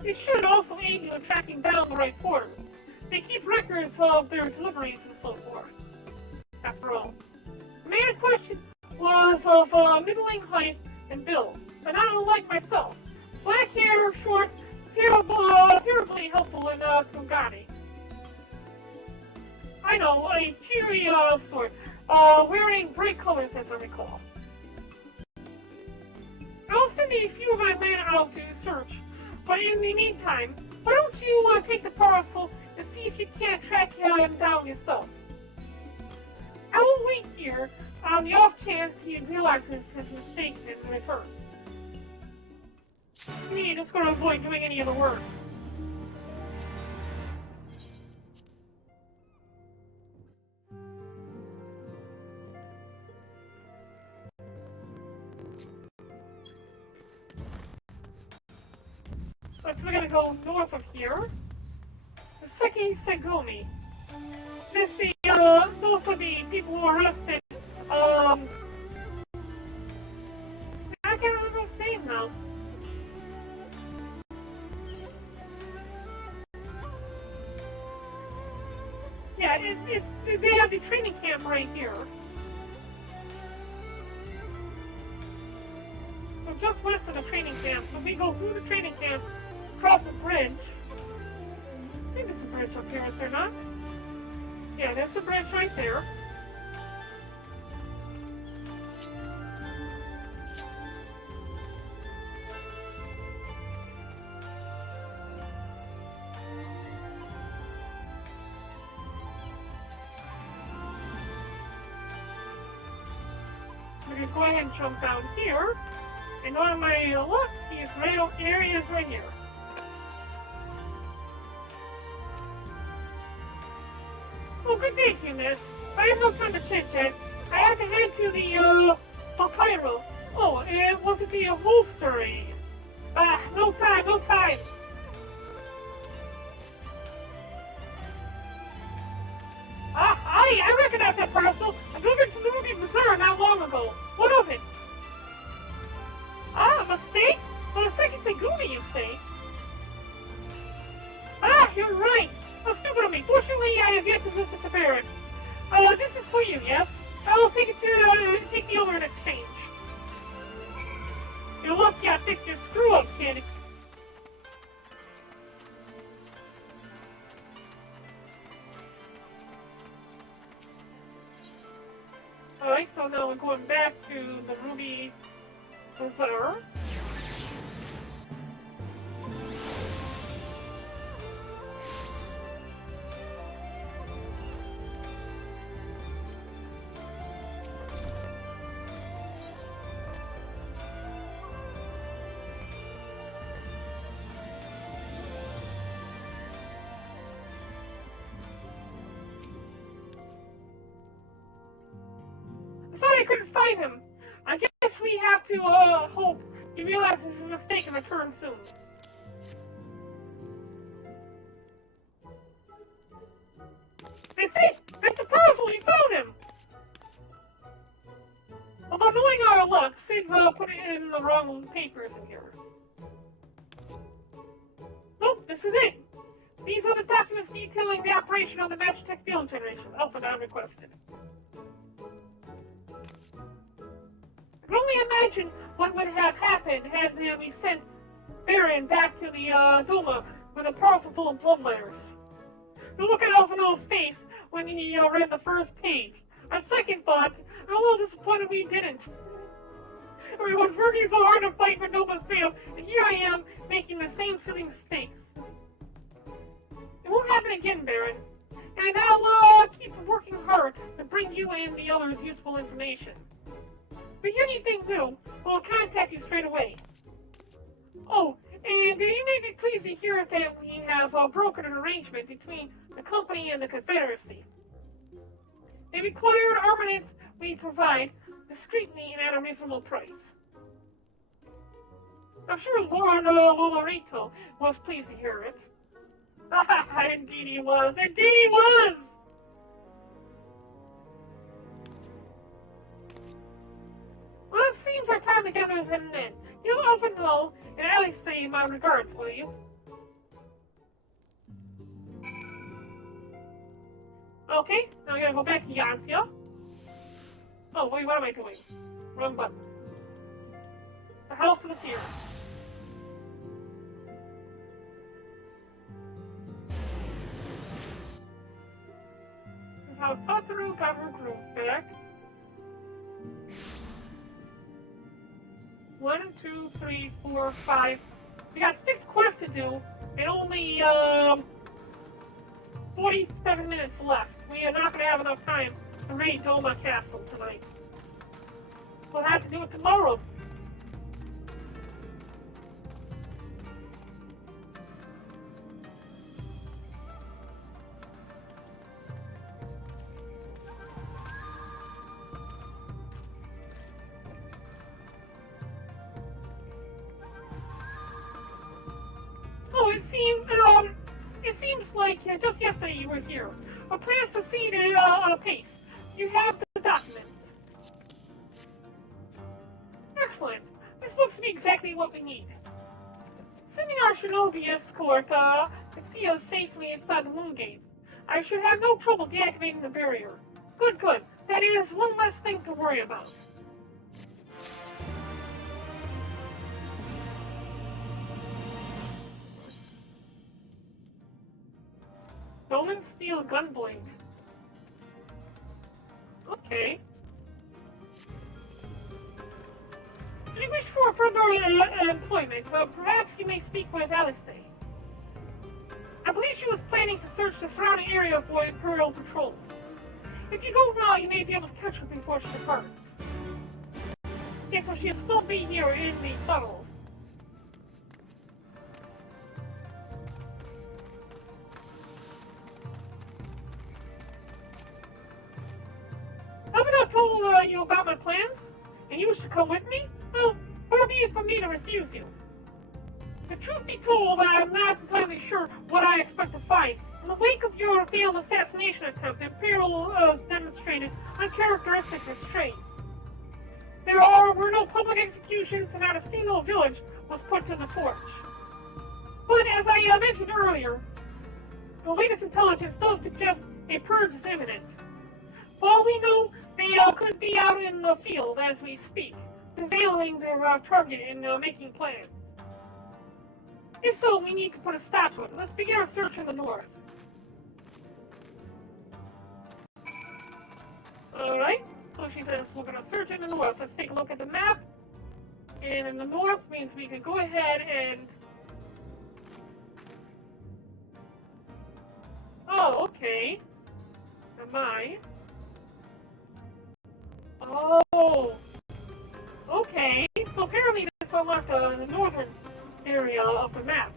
They should also aid you in tracking down the right porter. They keep records of their deliveries and so forth. After all, the man in question was of middling height and build, but not unlike myself. Black hair, short, terribly helpful in Kungani. I know, a cheery sort, wearing bright colors as I recall. I'll send a few of my men out to search, but in the meantime, why don't you take the parcel and see if you can't track him down yourself? I will wait here on the off chance he realizes his mistake and returns. Me, just going to avoid doing any of the work. So we're gonna go north of here. The Sekisegumi. This is those are the people who are arrested. I can't remember his name now. Yeah, they have the training camp right here. So just west of the training camp. So we go through the training camp, cross a bridge. I think there's a bridge up here, is there not? Yeah, there's a bridge right there. We're gonna go ahead and jump down here. And on my left, he is right here. Oh, good day to you, miss. I have no time to chit-chat. I have to head to the, Cairo. Oh, was it the upholstery? No time, no time. I recognize that parcel. I delivered it to the movie Bazaar not long ago. What of it? A mistake? Well, the Sekisegumi, you say? You're right. How stupid of me. Fortunately, I have yet to visit the barracks. This is for you, yes? I will take the other in exchange. You're lucky I fixed your screw-up, kid. Alright, so now we're going back to the Ruby Bazaar. I couldn't find him. I guess we have to, hope he realizes his mistake and returns soon. That's it! That's the parcel! You found him! Although knowing our luck, Sid put it in the wrong papers in here. Nope, this is it! These are the documents detailing the operation of the Magitech field generation. Alpha now requested. I can only imagine what would have happened had we sent Baron back to the Doma with a parcel full of blood letters. Look at Alphino's face when he read the first page. On second thought, I'm a little disappointed we didn't. We were working so hard to fight for Doma's freedom, and here I am making the same silly mistakes. It won't happen again, Baron. And I'll keep working hard to bring you and the others useful information. If you hear anything new, we'll contact you straight away. Oh, and you may be pleased to hear that we have broken an arrangement between the company and the Confederacy. The required armaments we provide discreetly and at a reasonable price. I'm sure Lord Lolorito was pleased to hear it. Indeed he was! Indeed he was! Well, it seems our time together is at an end. You'll often know, and at least say my regards, will you? Okay, now we gotta go back to Yancia. Oh, wait, what am I doing? Wrong button. The House of the Fear. This is how Tataru got her groove back. 1, 2, 3, 4, 5. We got 6 quests to do, and only 47 minutes left. We are not going to have enough time to raid Doma Castle tonight. We'll have to do it tomorrow. Oh, it seems like just yesterday you were here. Our plans proceeded on a pace. You have the documents. Excellent. This looks to be exactly what we need. Assuming our shinobi escort can see us safely inside the moon gates, I should have no trouble deactivating the barrier. Good, good. That is one less thing to worry about. Stolen steel gun bling. Okay. If you wish for further employment, perhaps you may speak with Alice. I believe she was planning to search the surrounding area for Imperial patrols. If you go now, you may be able to catch her before she departs. Okay, so she'll still be here in the tunnels. Haven't I told you about my plans? And you wish to come with me? Well, far be it from me to refuse you. The truth be told, I'm not entirely sure what I expect to find. In the wake of your failed assassination attempt, the Imperial has demonstrated uncharacteristic restraint. There were no public executions, and not a single village was put to the torch. But as I mentioned earlier, the latest intelligence does suggest a purge is imminent. For all we know, they could be out in the field as we speak, surveilling their target and making plans. If so, we need to put a stop to it. Let's begin our search in the north. Alright, so she says we're going to search in the north. Let's take a look at the map. And in the north means we can go ahead and... Oh, okay. Am I? Oh! Okay, so apparently this unlocked the northern area of the map.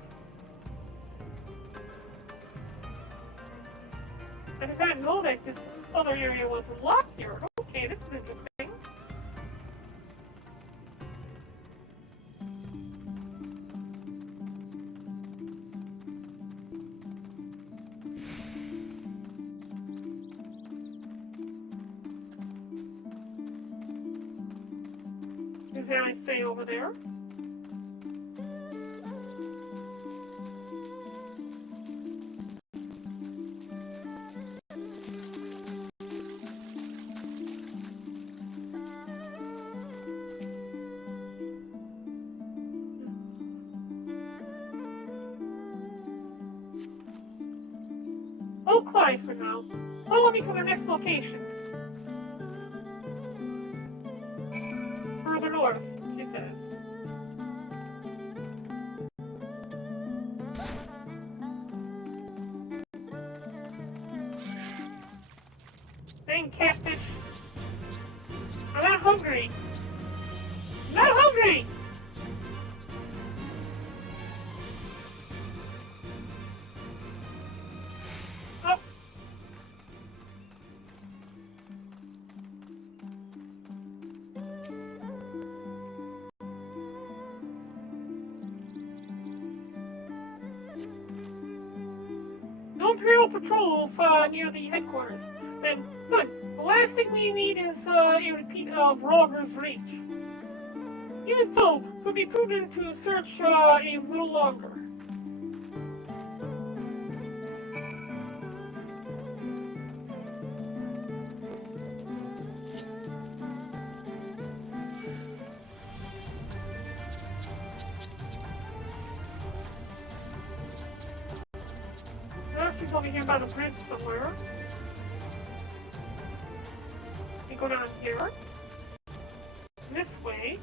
I did not know that this other area was unlocked here. Okay, this is interesting. Is there I say over there? for now. Follow me to the next location. Further north, she says. Dang catfish. I'm not hungry. I'm not hungry! Oh. No Imperial patrols near the headquarters. Then, good. The last thing we need is a repeat of Roger's Reach. Even so, it would be prudent to search a little longer. She's over here by the bridge somewhere. We go down here. This way.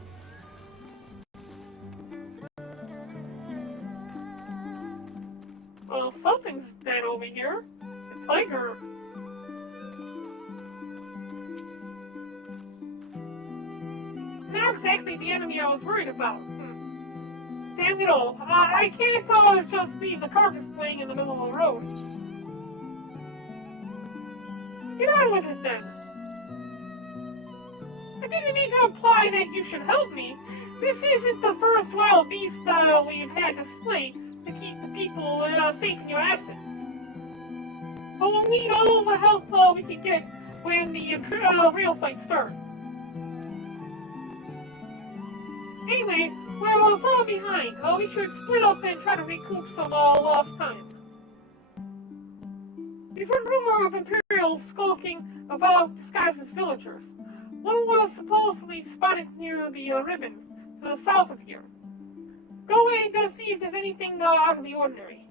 Well, something's dead over here. The tiger. Not exactly the enemy I was worried about. Damn it all. I can't just leave the carcass laying in the middle of the road. Get on with it then. I didn't mean to imply that you should help me. This isn't the first wild beast we've had to slay to keep the people safe in your absence. But we'll need all the help we can get when the real fight starts. Anyway, we'll follow behind. We should split up and try to recoup some lost time. We've heard rumor of Imperials skulking about disguised as villagers. One was supposedly spotted near the ribbon to the south of here. Go and see if there's anything out of the ordinary.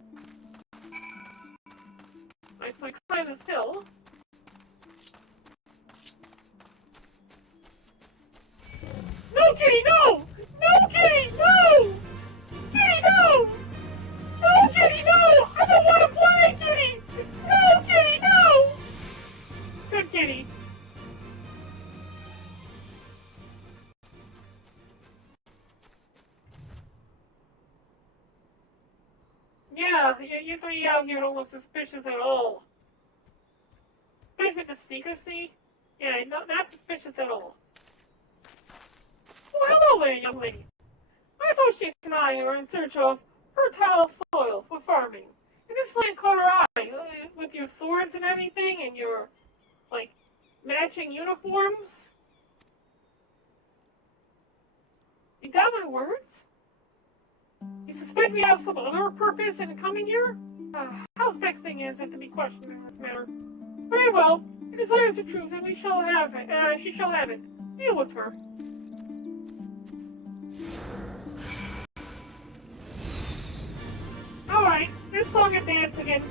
Right, so I climb this hill. No, Kitty, no! No, Kitty, no! Kitty, no! No, Kitty, no! I don't want to play, Kitty! No, Kitty, no! Good Kitty. Yeah, you three out here don't look suspicious at all. Benefit the secrecy? Yeah, not suspicious at all. Oh, hello there, young lady. My associates and I are in search of fertile soil for farming. And this land caught our eye, with your swords and everything, and your, like, matching uniforms. You got my words? You suspect we have some other purpose in coming here? How vexing is it to be questioned in this matter? Very well. She desires the truth, and we shall have it. She shall have it. Deal with her. Alright, here's song and dance again.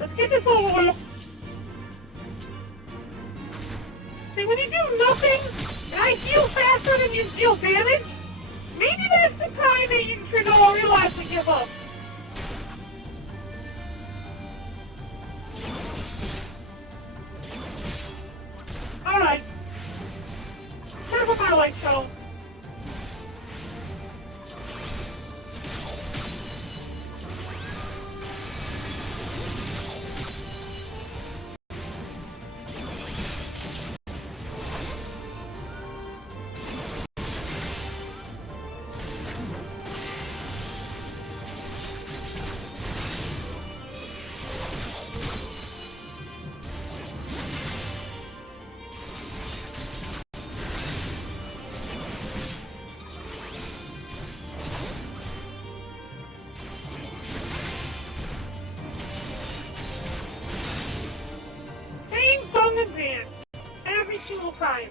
Let's get this over with. See, when you do nothing, and I heal faster than you deal damage, maybe that's the time that you should realize to give up. Alright. Time for my light shuttles. Every single time.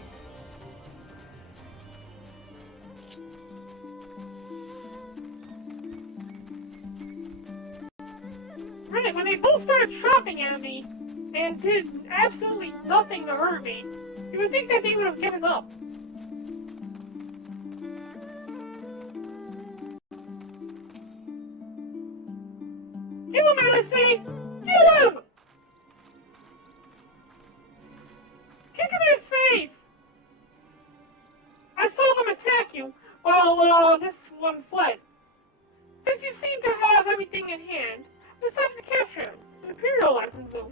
Right, when they both started chopping at me, and did absolutely nothing to hurt me, you would think that they would have given up. Kill him, I say! Kill him! Kick him in his face! I saw them attack you while this one fled. Since you seem to have everything in hand, it's time to capture him. Imperial, I presume.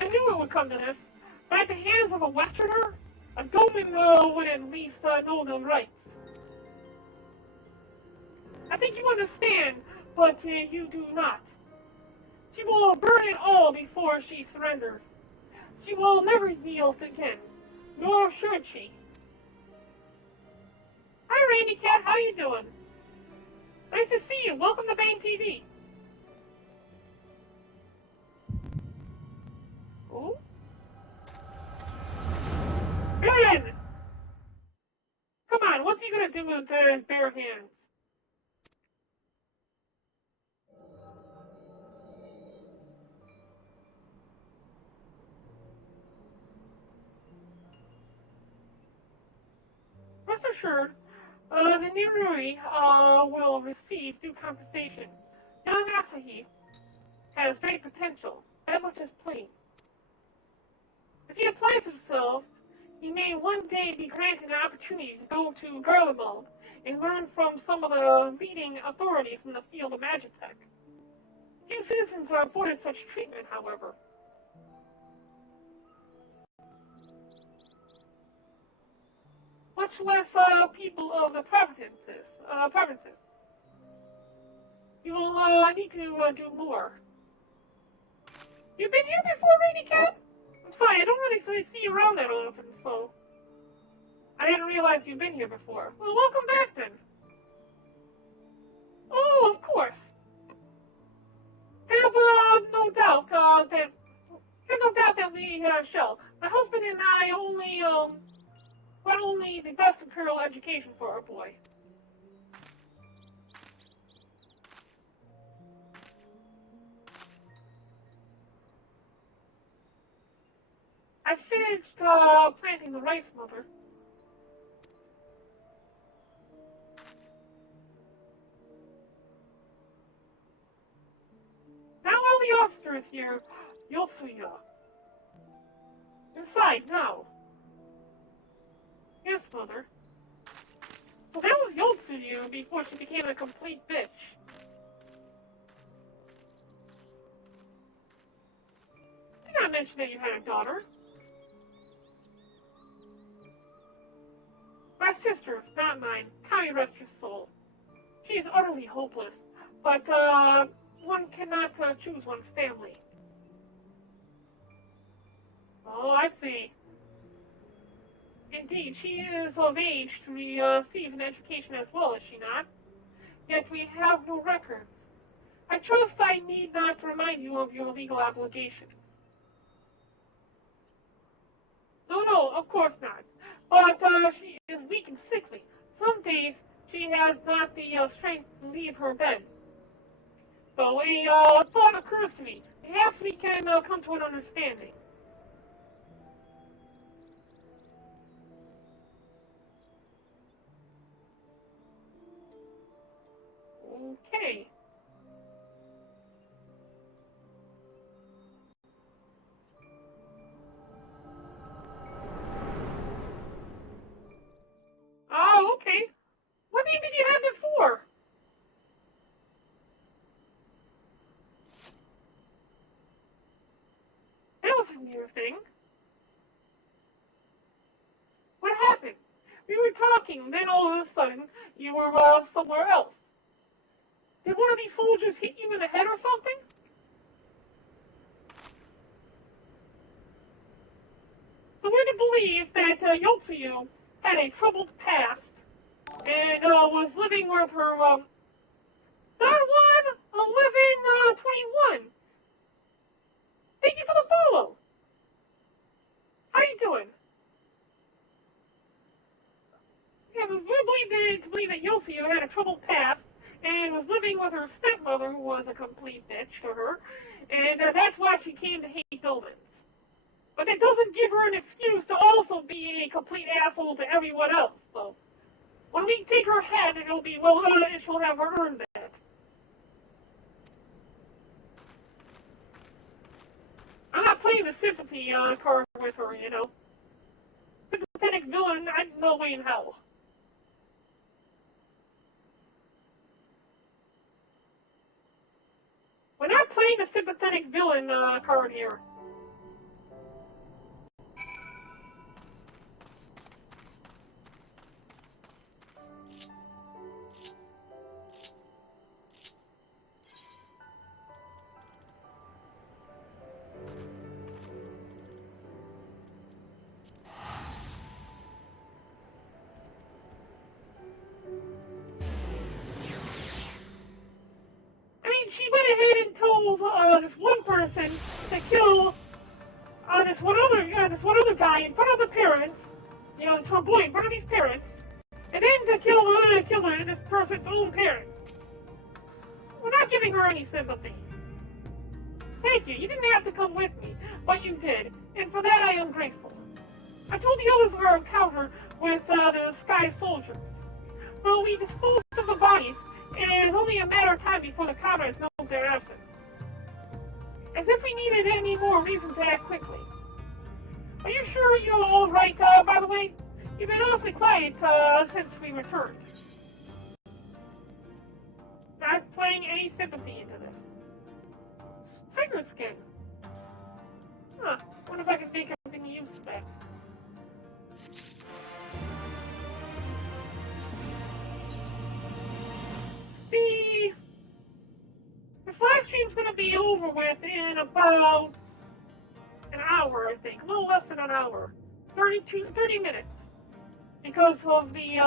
I knew it would come to this. But at the hands of a Westerner, a Doman would at least know the rights. I think you understand, but you do not. She will burn it all before she surrenders. She will never yield again, nor should she. Hi, Randy Cat, how you doing? Nice to see you. Welcome to Bane TV. Oh? Ben! Come on, what's he gonna do with his bare hands? Rest assured, the new Rui will receive due compensation. Young Asahi has great potential. That much is plain. If he applies himself, he may one day be granted an opportunity to go to Garlemald and learn from some of the leading authorities in the field of magitech. Few citizens are afforded such treatment, however. Much less people of the provinces. You will need to do more. You've been here before, Rainy Cat? I'm sorry, I don't really see you around that often, so I didn't realize you've been here before. Well, welcome back then. Oh, of course. Have no doubt that we shall. My husband and I only want only the best imperial education for our boy. I finished planting the rice, Mother. Now all the officers here, Yotsuya. Inside, now. Yes, Mother. So that was Yotsuya before she became a complete bitch. Did not mention that you had a daughter. My sister, not mine. Kami rest her soul. She is utterly hopeless, but one cannot choose one's family. Oh, I see. Indeed, she is of age to receive an education as well, is she not? Yet we have no records. I trust I need not remind you of your legal obligations. No, of course not. But she is weak and sickly. Some days she has not the strength to leave her bed. So a thought occurs to me. Perhaps we can come to an understanding. Okay. Oh, okay. What name did you have before? That was a new thing. What happened? We were talking, then all of a sudden, you were somewhere else. Did one of these soldiers hit you in the head or something? So we're to believe that Yotsuyu had a troubled past and was living with her, not 21. Thank you for the follow. How you doing? Yeah, but we're believing that Yossi had a troubled past and was living with her stepmother, who was a complete bitch to her, and that's why she came to hate Domans. But that doesn't give her an excuse to also be a complete asshole to everyone else, though. When we take her head, it'll be, well, and she'll have earned that. I'm not playing the sympathy card with her, you know. Sympathetic villain, I'm no way in hell. We're not playing the sympathetic villain card here. She went ahead and told this one person to kill this one other guy in front of the parents. You know, this one boy in front of his parents, and then to kill this person's own parents. We're not giving her any sympathy. Thank you. You didn't have to come with me, but you did, and for that I am grateful. I told the others of our encounter with the Sky Soldiers. Well, we disposed of the bodies, and it is only a matter of time before the comrades know their absence. As if we needed any more reason to act quickly. Are you sure you're all right, by the way? You've been awfully quiet, since we returned. Not playing any sympathy into this. Tiger skin. Huh. Wonder if I can make any use of that. This live stream's gonna be over with in about an hour, I think. A little less than an hour. 30 minutes. Because of the,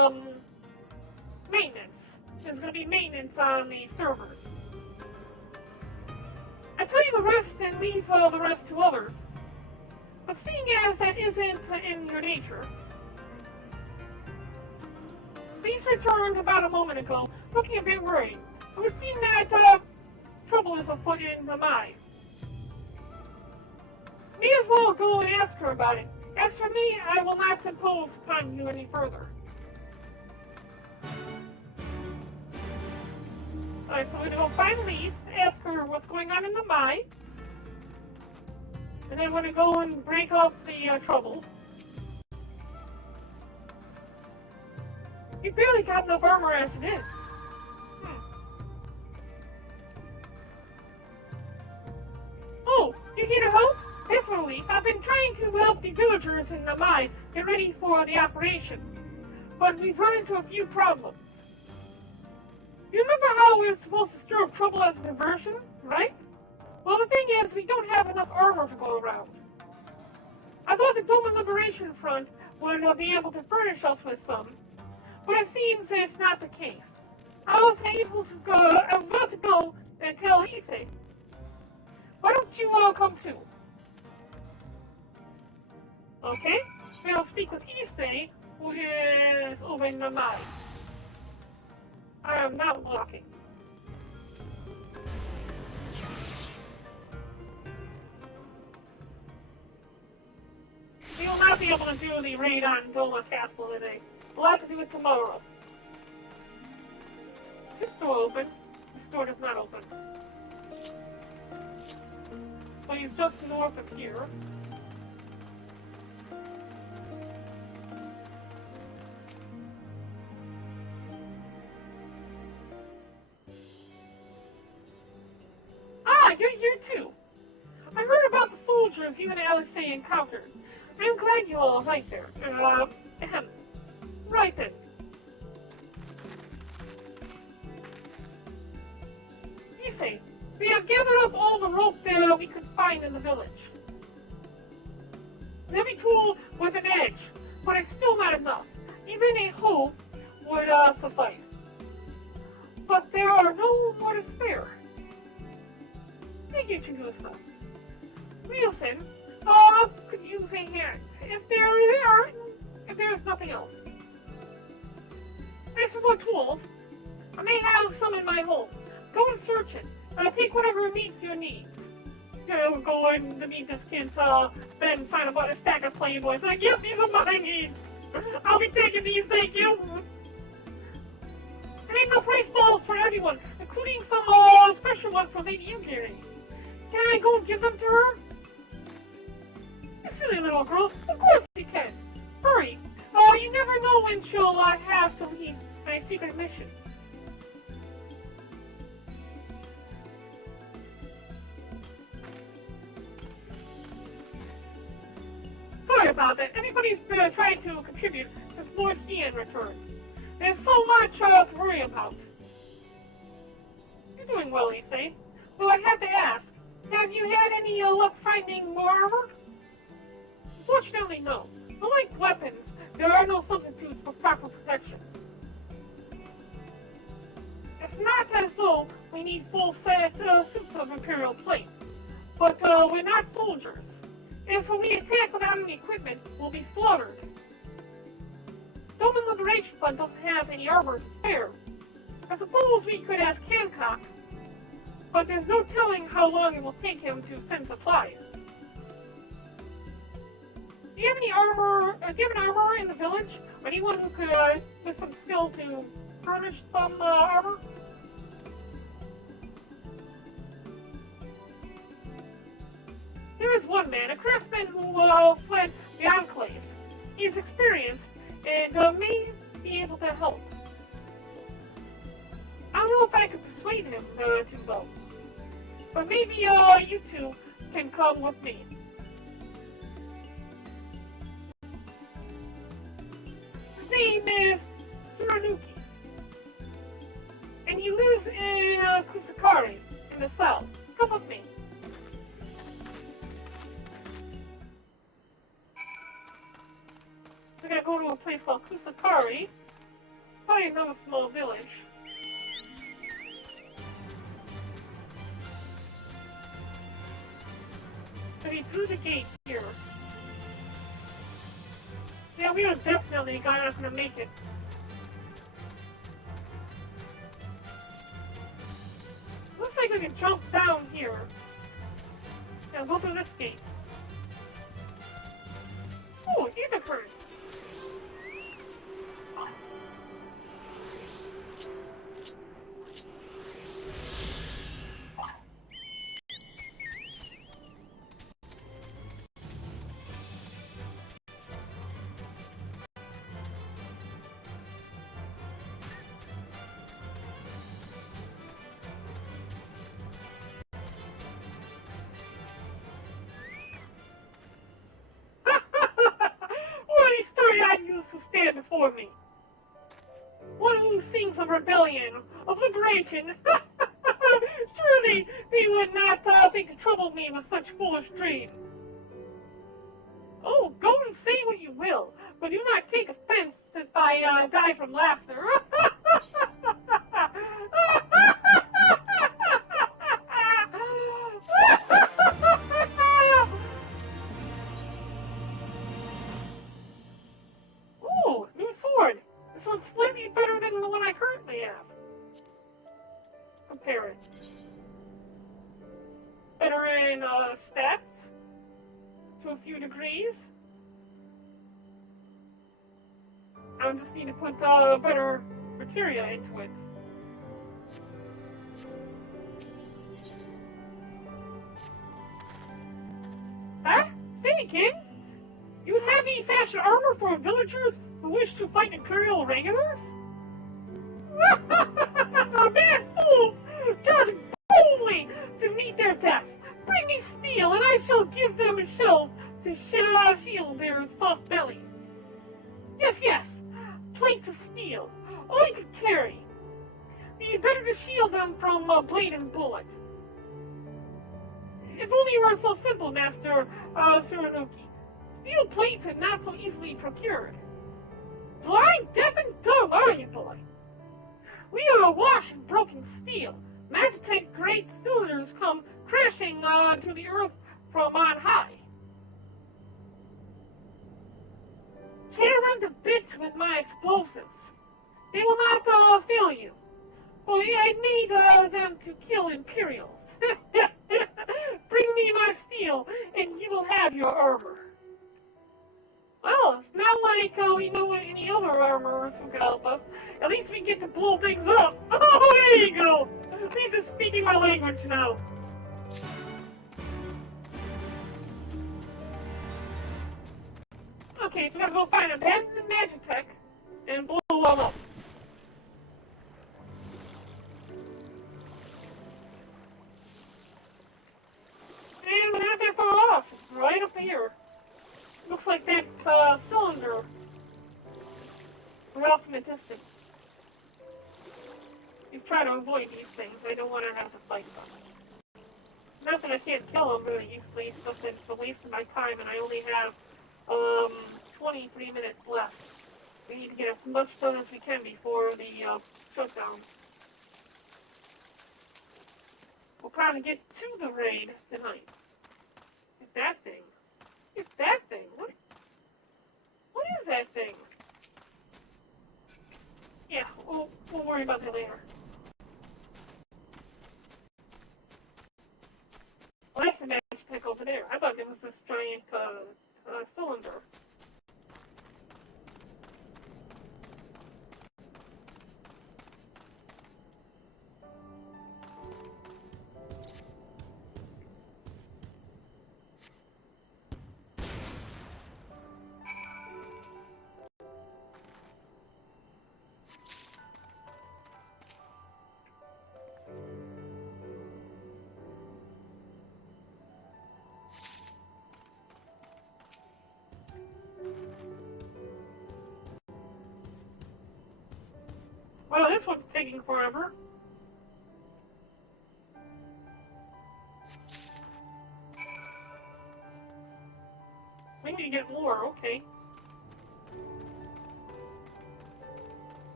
maintenance. There's gonna be maintenance on the servers. I tell you the rest and leave the rest to others. But seeing as that isn't in your nature, these returned about a moment ago, looking a bit worried. It would seem that trouble is afoot in the mine. May as well go and ask her about it. As for me, I will not impose upon you any further. Alright, so we're going to go find Lise, ask her what's going on in the mine. And then we're going to go and break up the trouble. You barely got enough armor as it is. Oh, you here to help? That's a relief. I've been trying to help the villagers in the mine get ready for the operation. But we've run into a few problems. You remember how we were supposed to stir up trouble as a diversion, right? Well, the thing is, we don't have enough armor to go around. I thought the Doma Liberation Front would be able to furnish us with some, but it seems that it's not the case. I was about to go and tell Issei. Why don't you all come too? Okay, we'll speak with Issei, who is over in the mine. I am not walking. We will not be able to do the raid on Doma Castle today. We'll have to do it tomorrow. Is this door open? This door is not open. So he's just north of here. Ah, you're here too. I heard about the soldiers you and Alisei encountered. I'm glad you all are right there. Right then. Issei, we have gathered up all the rope that we could find in the village. Every tool with an edge, but it's still not enough. Even a hoe would suffice. But there are no more to spare. Thank you, Chigusa. Ryosen, could use a hand if there is nothing else. As for more tools, I may have some in my home. Go and search it. Take whatever meets your needs. You know, go and meet this kid's bed and find about a stack of Playboys. Like, yep, these are my needs. I'll be taking these, thank you. I made enough rice balls for everyone, including some special ones for Lady Imperi. Can I go and give them to her? You silly little girl. Of course you can. Hurry. You never know when she'll have to leave on a secret mission. Sorry about that. Everybody's been trying to contribute since Lord Ian returned. There's so much to worry about. You're doing well, you say. Well, I have to ask, have you had any luck finding more armor? Unfortunately, no. Unlike weapons, there are no substitutes for proper protection. It's not as though we need full set suits of Imperial plate, but we're not soldiers. If we attack without any equipment, we'll be slaughtered. Doma Liberation Fund doesn't have any armor to spare. I suppose we could ask Hancock, but there's no telling how long it will take him to send supplies. Do you have any armor? Do you have an armorer in the village? Or anyone who could, with some skill, to furnish some armor? There is one man, a craftsman who fled the Enclave. He is experienced and may be able to help. I don't know if I could persuade him to go, but maybe you two can come with me. His name is Suranuki, and he lives in Kusakari in the south. Come with me. We gotta go to a place called Kusakari. Probably another small village. But he threw the gate here. Yeah, we are definitely not gonna make it. Looks like we can jump down here. Now go through this gate. Oh, ether current. Who stand before me. One who sings of rebellion, of liberation. Surely they would not think to trouble me with such foolish dreams. Oh, go and say what you will, but do not take offense if I die from laughter. Ooh, new sword. This one's slightly better than the one I currently have. Compare it. Better in stats to a few degrees. I just need to put better materia into it. Huh? Say again? You would have me fashion armor for villagers who wish to fight Imperial regulars? Man, fools! Charging boldly to meet their deaths! Bring me steel, and I shall give them shells to shield their soft bellies. Yes, yes, plates of steel, all you can carry. Be better to shield them from blade and bullet. If only you were so simple, Master Suranuki. Steel plates are not so easily procured. Blind, deaf, and dumb are you, boy? We are awash in broken steel. Magitech great cylinders come crashing to the earth from on high. Tear them to bits with my explosives. They will not fail you. For I need them to kill Imperials. Bring me my steel, and you will have your armor. Well, it's not like we know any other armorers who can help us. At least we get to blow things up. Oh, there you go. He's just speaking my language now. Okay, so we gotta go find a abandoned Magitech and blow them up. And we're not that far off. It's right up here. Looks like that's a cylinder. We're off in the distance. You try to avoid these things. I don't want to have to fight them. Not that I can't kill them really easily, it's just that it's a waste of my time and I only have 23 minutes left. We need to get as much done as we can before the shutdown. We'll probably get to the raid tonight. Get that thing. Get that thing. What is that thing? Yeah, we'll worry about that later. Well, that's a Magitech over there. I thought there was this giant cylinder. Well, this one's taking forever. We need to get more, okay.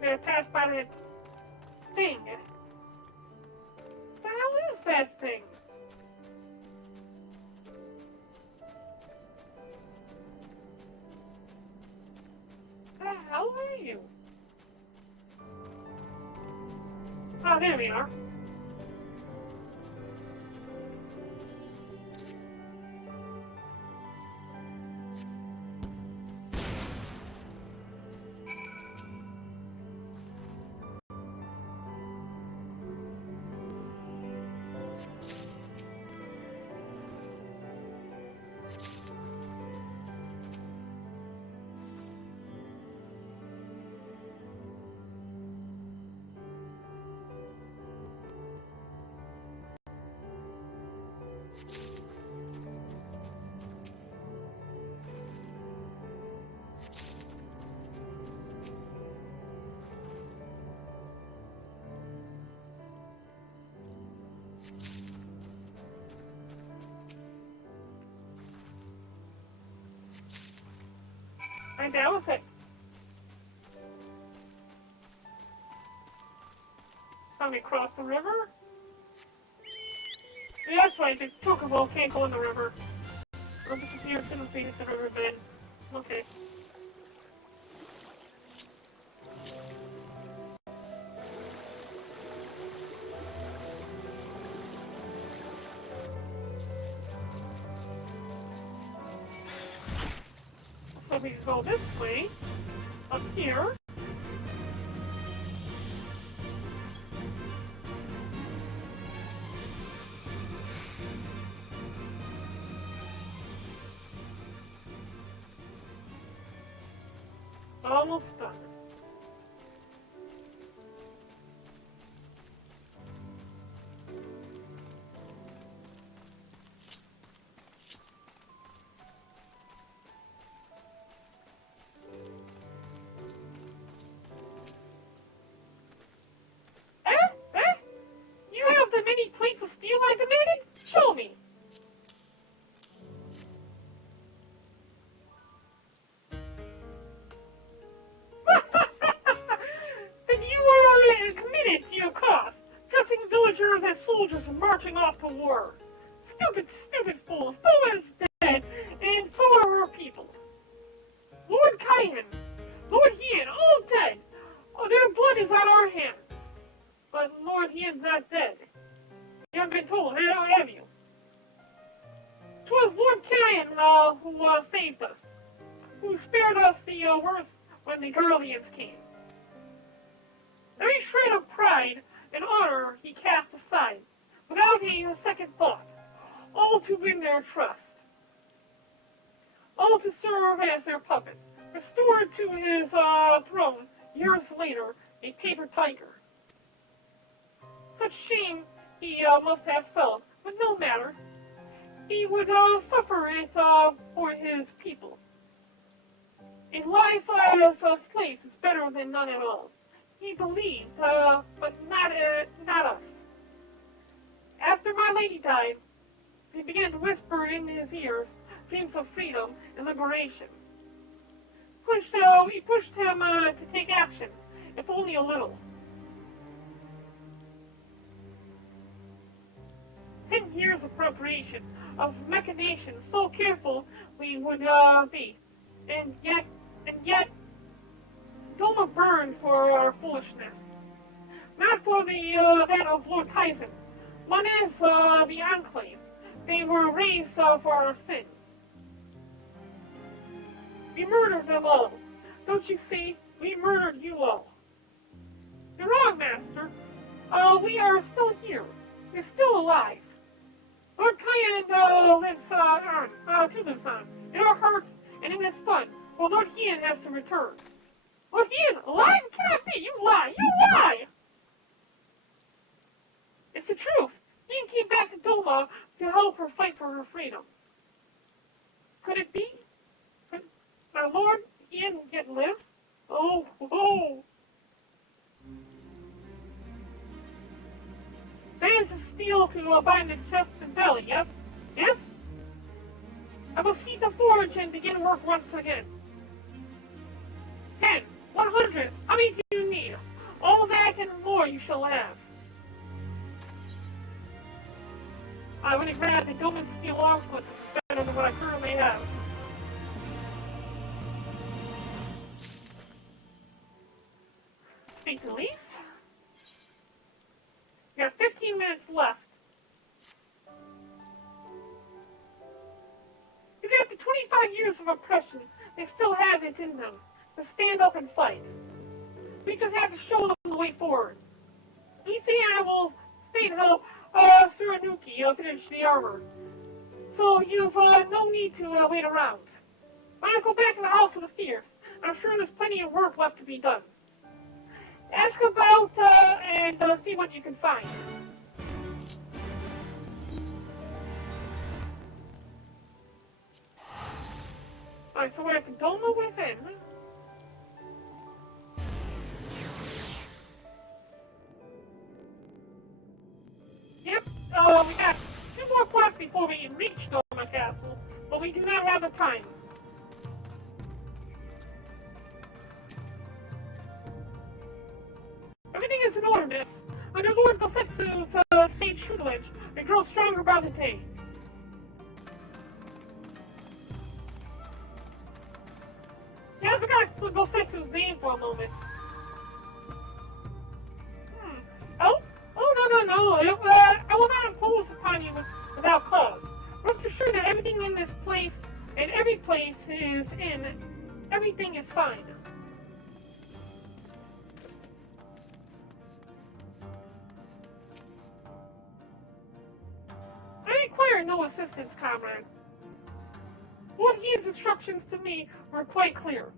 We gotta pass by that thing. What the hell is that thing? What the hell are you? Oh, there we are. And that was it. Time to cross the river? Yeah, that's right, the chocobo can't go in the river. It'll disappear as soon as we hit the riverbed. Okay. So we can go this way, up here. Almost done. You have the many plates of steel I demanded? Show me! Then you are committed to your cause, dressing villagers as soldiers and marching off to war. Stupid, stupid fools! Doma is dead, and so are our people. Lord Kyan, Lord Hien, dead, all dead. Oh, their blood is on our hands. But Lord Ian's not dead. You haven't been told, have you? 'Twas Lord Cain who saved us, who spared us the worst when the Garleans came. Every shred of pride and honor he cast aside, without a second thought, all to win their trust, all to serve as their puppet, restored to his throne years later, a paper tiger. Such shame he must have felt, but no matter. He would suffer it for his people. A life as slaves is better than none at all. He believed, but not us. After my lady died, he began to whisper in his ears dreams of freedom and liberation. We pushed him to take action, if only a little. 10 years of preparation, of machination, so careful we would be, and yet, Doma burned for our foolishness. Not for that of Lord Kaizen, but as the Enclave. They were raised for our sins. We murdered them all. Don't you see? We murdered you all. You're wrong, Master. We are still here. We're still alive. Lord Kaizen lives on, in our hearts and in his son. Well, Lord Ian has to return. Lord Ian, alive? Can't be! You lie! You lie! It's the truth. Ian came back to Doma to help her fight for her freedom. Could it be? Could our Lord Ian yet lives? Oh, oh! Managed to steal to bind the chest and belly, yes? Yes? I will heat the forge and begin work once again. 10, 100, how many do you need? All that and more you shall have. I would have grabbed the Doman steel armsplits. It's better than what I currently have. Speak to Lise. We have 15 minutes left. Even after 25 years of oppression, they still have it in them to stand up and fight. We just have to show them the way forward. Lise and I will stay to help Suranuki finish the armor. So you've no need to wait around. I'll go back to the House of the Fierce. I'm sure there's plenty of work left to be done. Ask about and see what you can find. Alright, so we're at the Doma within. Yep, we got 2 more quests before we reach Doma Castle, but we do not have the time. Everything is in order, miss. Under Lord Gosetsu's sage tutelage, we grow stronger by the day. Yeah, I forgot Gosetsu's name for a moment. Oh, no. I will not impose upon you without cause. Rest assured that everything in this place, and every place is in, everything is fine. I require no assistance, comrade. Lord Ian's instructions to me were quite clear.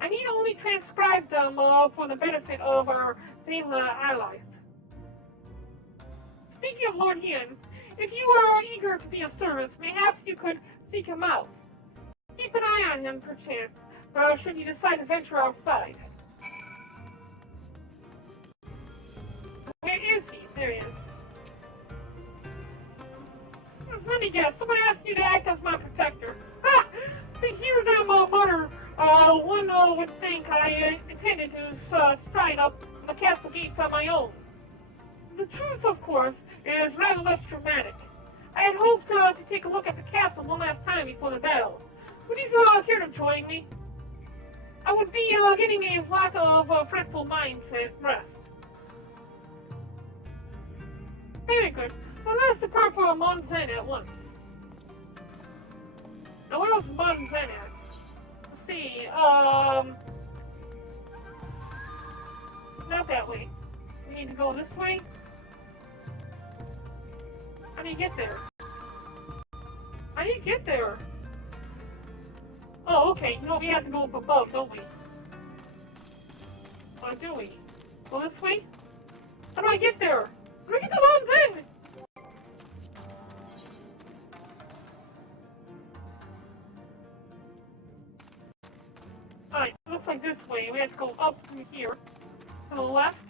I need only transcribe them for the benefit of our Zayla allies. Speaking of Lord Ian, if you are eager to be of service, perhaps you could seek him out. Keep an eye on him, perchance, should you decide to venture outside. Where is he? There he is. Let me guess, someone asked you to act as my protector. Ha! See, here's my mother. One would think I intended to stride up the castle gates on my own. The truth, of course, is rather less dramatic. I had hoped to take a look at the castle one last time before the battle. Would you care to join me? I would be getting a lot of fretful minds at rest. Very good. Well, let's depart for Monzen at once. Now, where was Monzen at? Let's see, not that way. We need to go this way? How do you get there? How do you get there? Oh, okay. No, we have to go up above, don't we? Or do we? Go this way? How do I get there? How do I get to Monzen? Alright, looks like this way. We have to go up from here. To the left.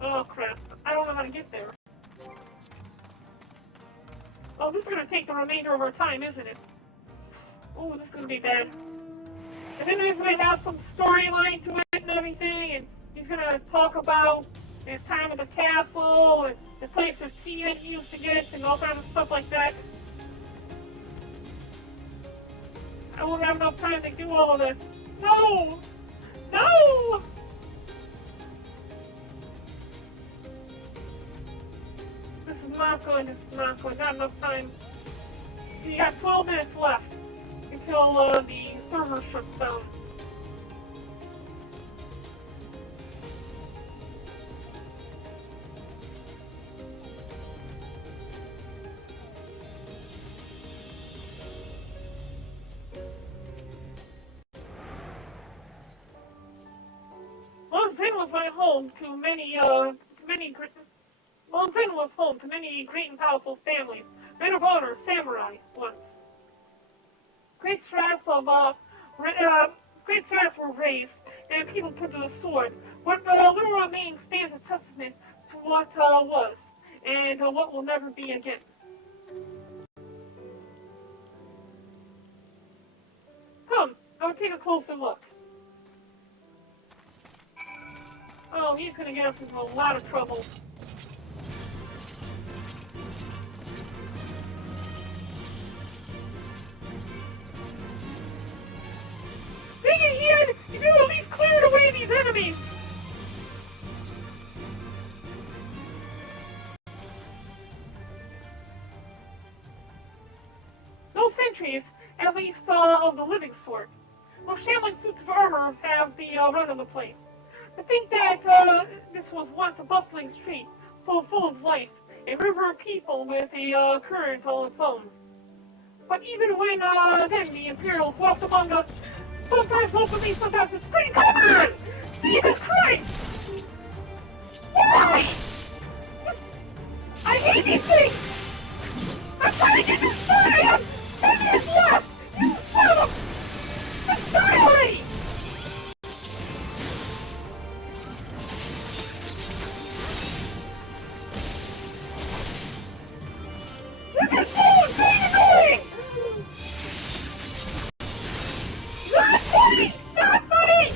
Oh crap. I don't know how to get there. Oh, this is gonna take the remainder of our time, isn't it? Oh, this is gonna be bad. And then he's gonna have some storyline to it and everything, and he's gonna talk about his time at the castle, and the types of tea that he used to get, and all kinds of stuff like that. I won't have enough time to do all of this. No! No! This is not good, this is not good. Not enough time. You got 12 minutes left until the server shuts down. Monzen was home to Monzen was home to many great and powerful families, men of honor, samurai, once. Great strats were raised, and people put to the sword. What little remains stands as testament to what was, and what will never be again. Come, I will take a closer look. Oh, he's gonna get us into a lot of trouble. Dang it, Ian! You could at least cleared away these enemies! No sentries, at least of the living sort. No shambling suits of armor have the run of the place. I think that this was once a bustling street, so full of life, a river of people with a current all its own. But even when then the Imperials walked among us, sometimes openly, sometimes it's screamed, come on! Jesus Christ! Why? I hate these things! I'm trying to get this started! I have 10 minutes left! You son of... Just die already! This is so annoying! Not funny! Not funny!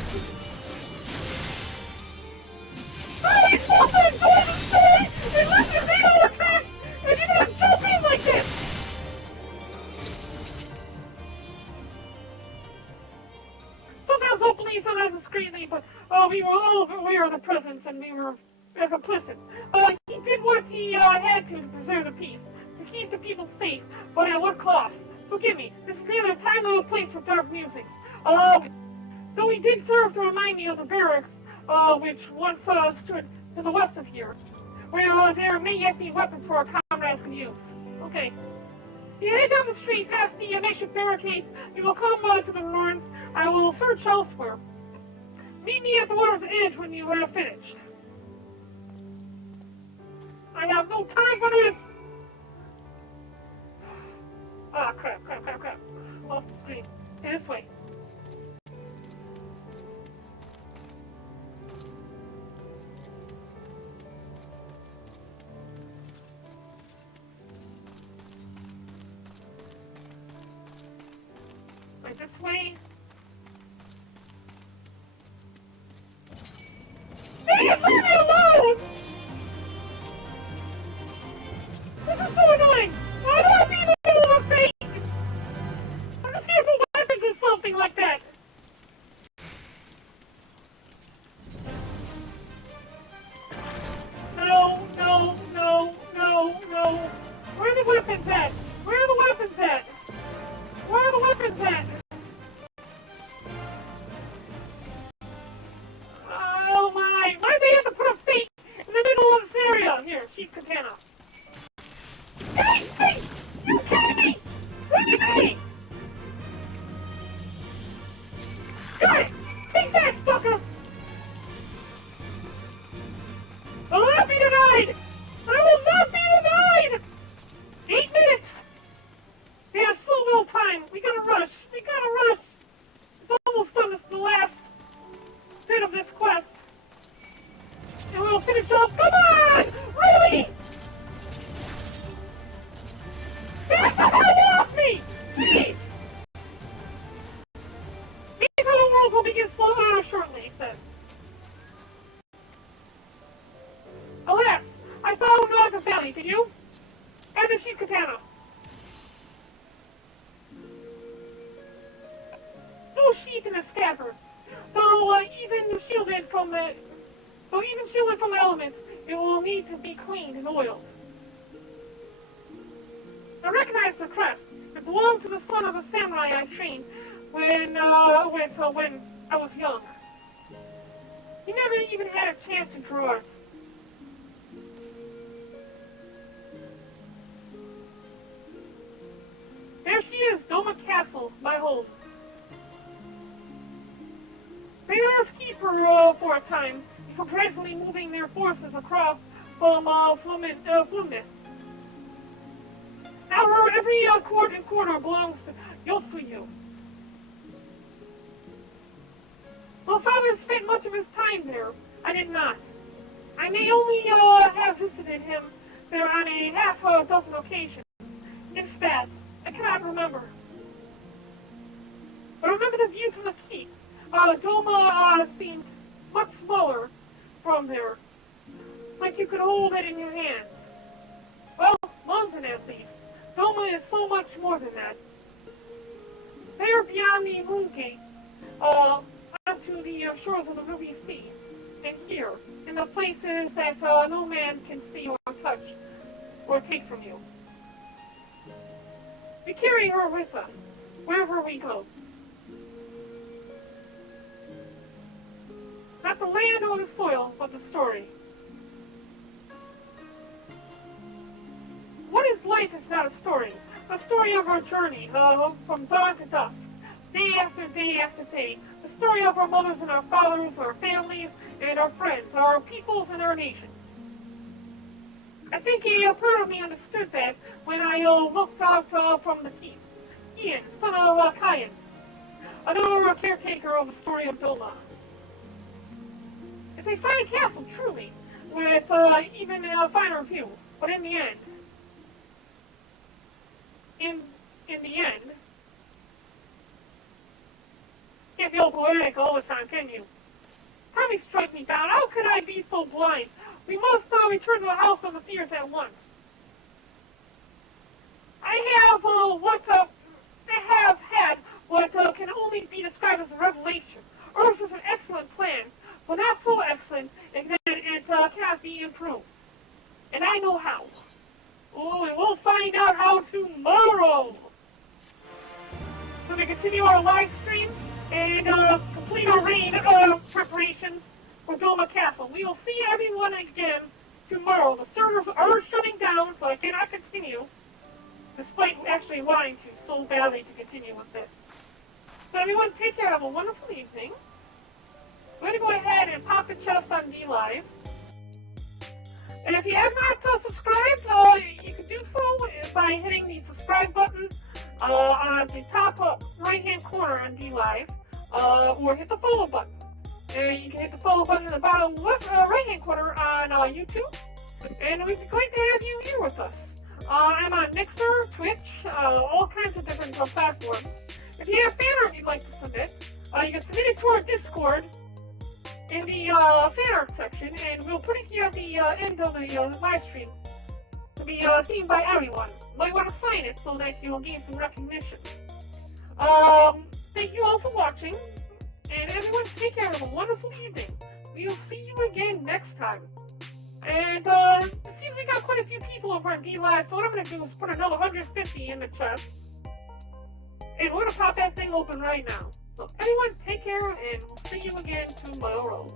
I supposed to enjoy the story and listen to the attacks and you guys jump in like this! Sometimes openly, sometimes discreetly, but we were all aware of the presence and we were complicit. He did what he had to preserve the peace, to keep the people safe, but at what cost? Forgive me, this is neither a time nor a place for dark musings. Though he did serve to remind me of the barracks, which once stood to the west of here, where there may yet be weapons for our comrades to use. Okay. You head down the street past the makeshift barricades, you will come to the ruins. I will search elsewhere. Meet me at the water's edge when you have finished. I have no time for this! Ah, crap. Lost the screen. Okay, this way. Right this way. Dang it, leave me alone! This is so annoying! Why do I be in the middle of a thing? I'm just here for weapons or something like that! weapons at? Where are the weapons at? Where are the weapons at? Oh my! Why'd they have to put a fate in the middle of this area? Here, cheap katana. Hey! Hey! You kidding me? Look at me! Got it! Take that, sucker! I will not be denied! I will not be denied! 8 minutes! We have so little time. We gotta rush. We gotta rush. It's almost done. This is the last bit of this quest. And we'll finish off. Come on! Really? Get the hell off me! Please! These other worlds will begin shortly, it says. Alas, I found Naga Valley. Did you? And the sheath katana. No sheath in a scabbard. Though even shielded from the elements, it will need to be cleaned and oiled. I recognize the crest. It belonged to the son of a samurai I trained when I was young. He never even had a chance to draw it. There she is, Doma Castle, my home. They were a keeper for a time, before gradually moving their forces across from Flumness. Now every quarter belongs to Yotsuyu. Well, father spent much of his time there. I did not. I may only have visited him there on a half a dozen occasions. If that, I cannot remember. But I remember the view from the keep. Doma seemed much smaller from there, like you could hold it in your hands. Well, London at least. Doma is so much more than that. There beyond the moon gate, onto the shores of the Ruby Sea, and here, in the places that no man can see or touch or take from you. We carry her with us, wherever we go. Not the land or the soil, but the story. What is life if not a story? A story of our journey, from dawn to dusk, day after day after day. The story of our mothers and our fathers, our families, and our friends, our peoples and our nations. I think a part of me understood that when I looked out from the keep. Ian, son of Kayan, another caretaker of the story of Doma. It's a fine castle, truly, with even a finer view. But in the end, can't be all poetic all the time, can you? Tommy struck me down. How could I be so blind? We must now return to the House of the Fears at once. I have had what can only be described as a revelation. Earth is an excellent plan, but not so excellent that it cannot be improved. And I know how. Oh, and we'll find out how tomorrow. So we continue our live stream and complete our raid preparations for Doma Castle. We will see everyone again tomorrow. The servers are shutting down, so I cannot continue, despite actually wanting to so badly to continue with this. So everyone, take care. Have a wonderful evening. I'm going to go ahead and pop the chest on DLive. And if you have not subscribed, you can do so by hitting the subscribe button on the top right-hand corner on DLive, or hit the follow button. And you can hit the follow button in the bottom left right-hand corner on YouTube. And we'd be great to have you here with us. I'm on Mixer, Twitch, all kinds of different platforms. If you have fan art you'd like to submit, you can submit it to our Discord in the fan art section, and we'll put it here at the end of the live stream to be seen by everyone. You might want to sign it so that you'll gain some recognition. Thank you all for watching, and everyone take care. Have a wonderful evening. We will see you again next time. And, it seems we got quite a few people over on D-Live, so what I'm gonna do is put another 150 in the chest. And we're gonna pop that thing open right now. So, everyone, take care, and we'll see you again tomorrow.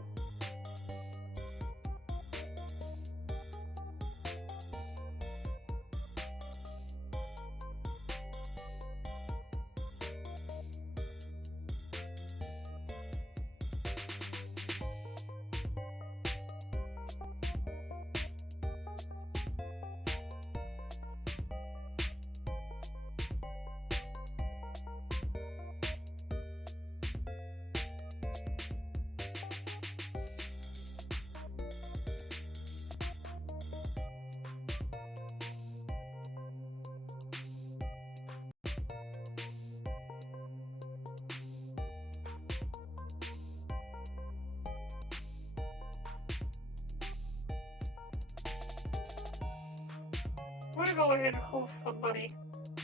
We're gonna go ahead and host somebody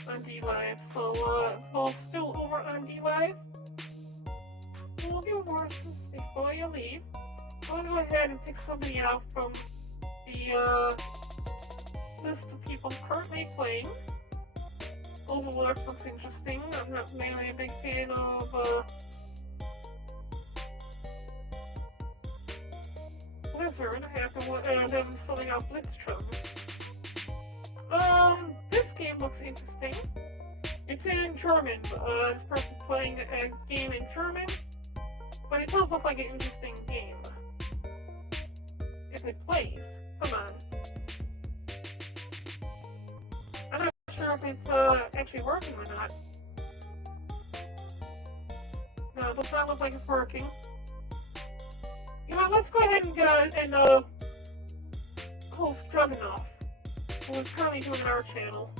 on D-Live. So, Paul's still over on D-Live. Hold your horses before you leave. I'm gonna go ahead and pick somebody out from the, list of people currently playing. Overwatch looks interesting. I'm not mainly a big fan of, Blizzard after them selling out Blitztron. This game looks interesting. It's in German. This person's playing a game in German, but it does look like an interesting game. If it plays, come on. I'm not sure if it's actually working or not. No, it does not look like it's working. You know, let's go ahead and host Druganoff, who is currently doing our channel.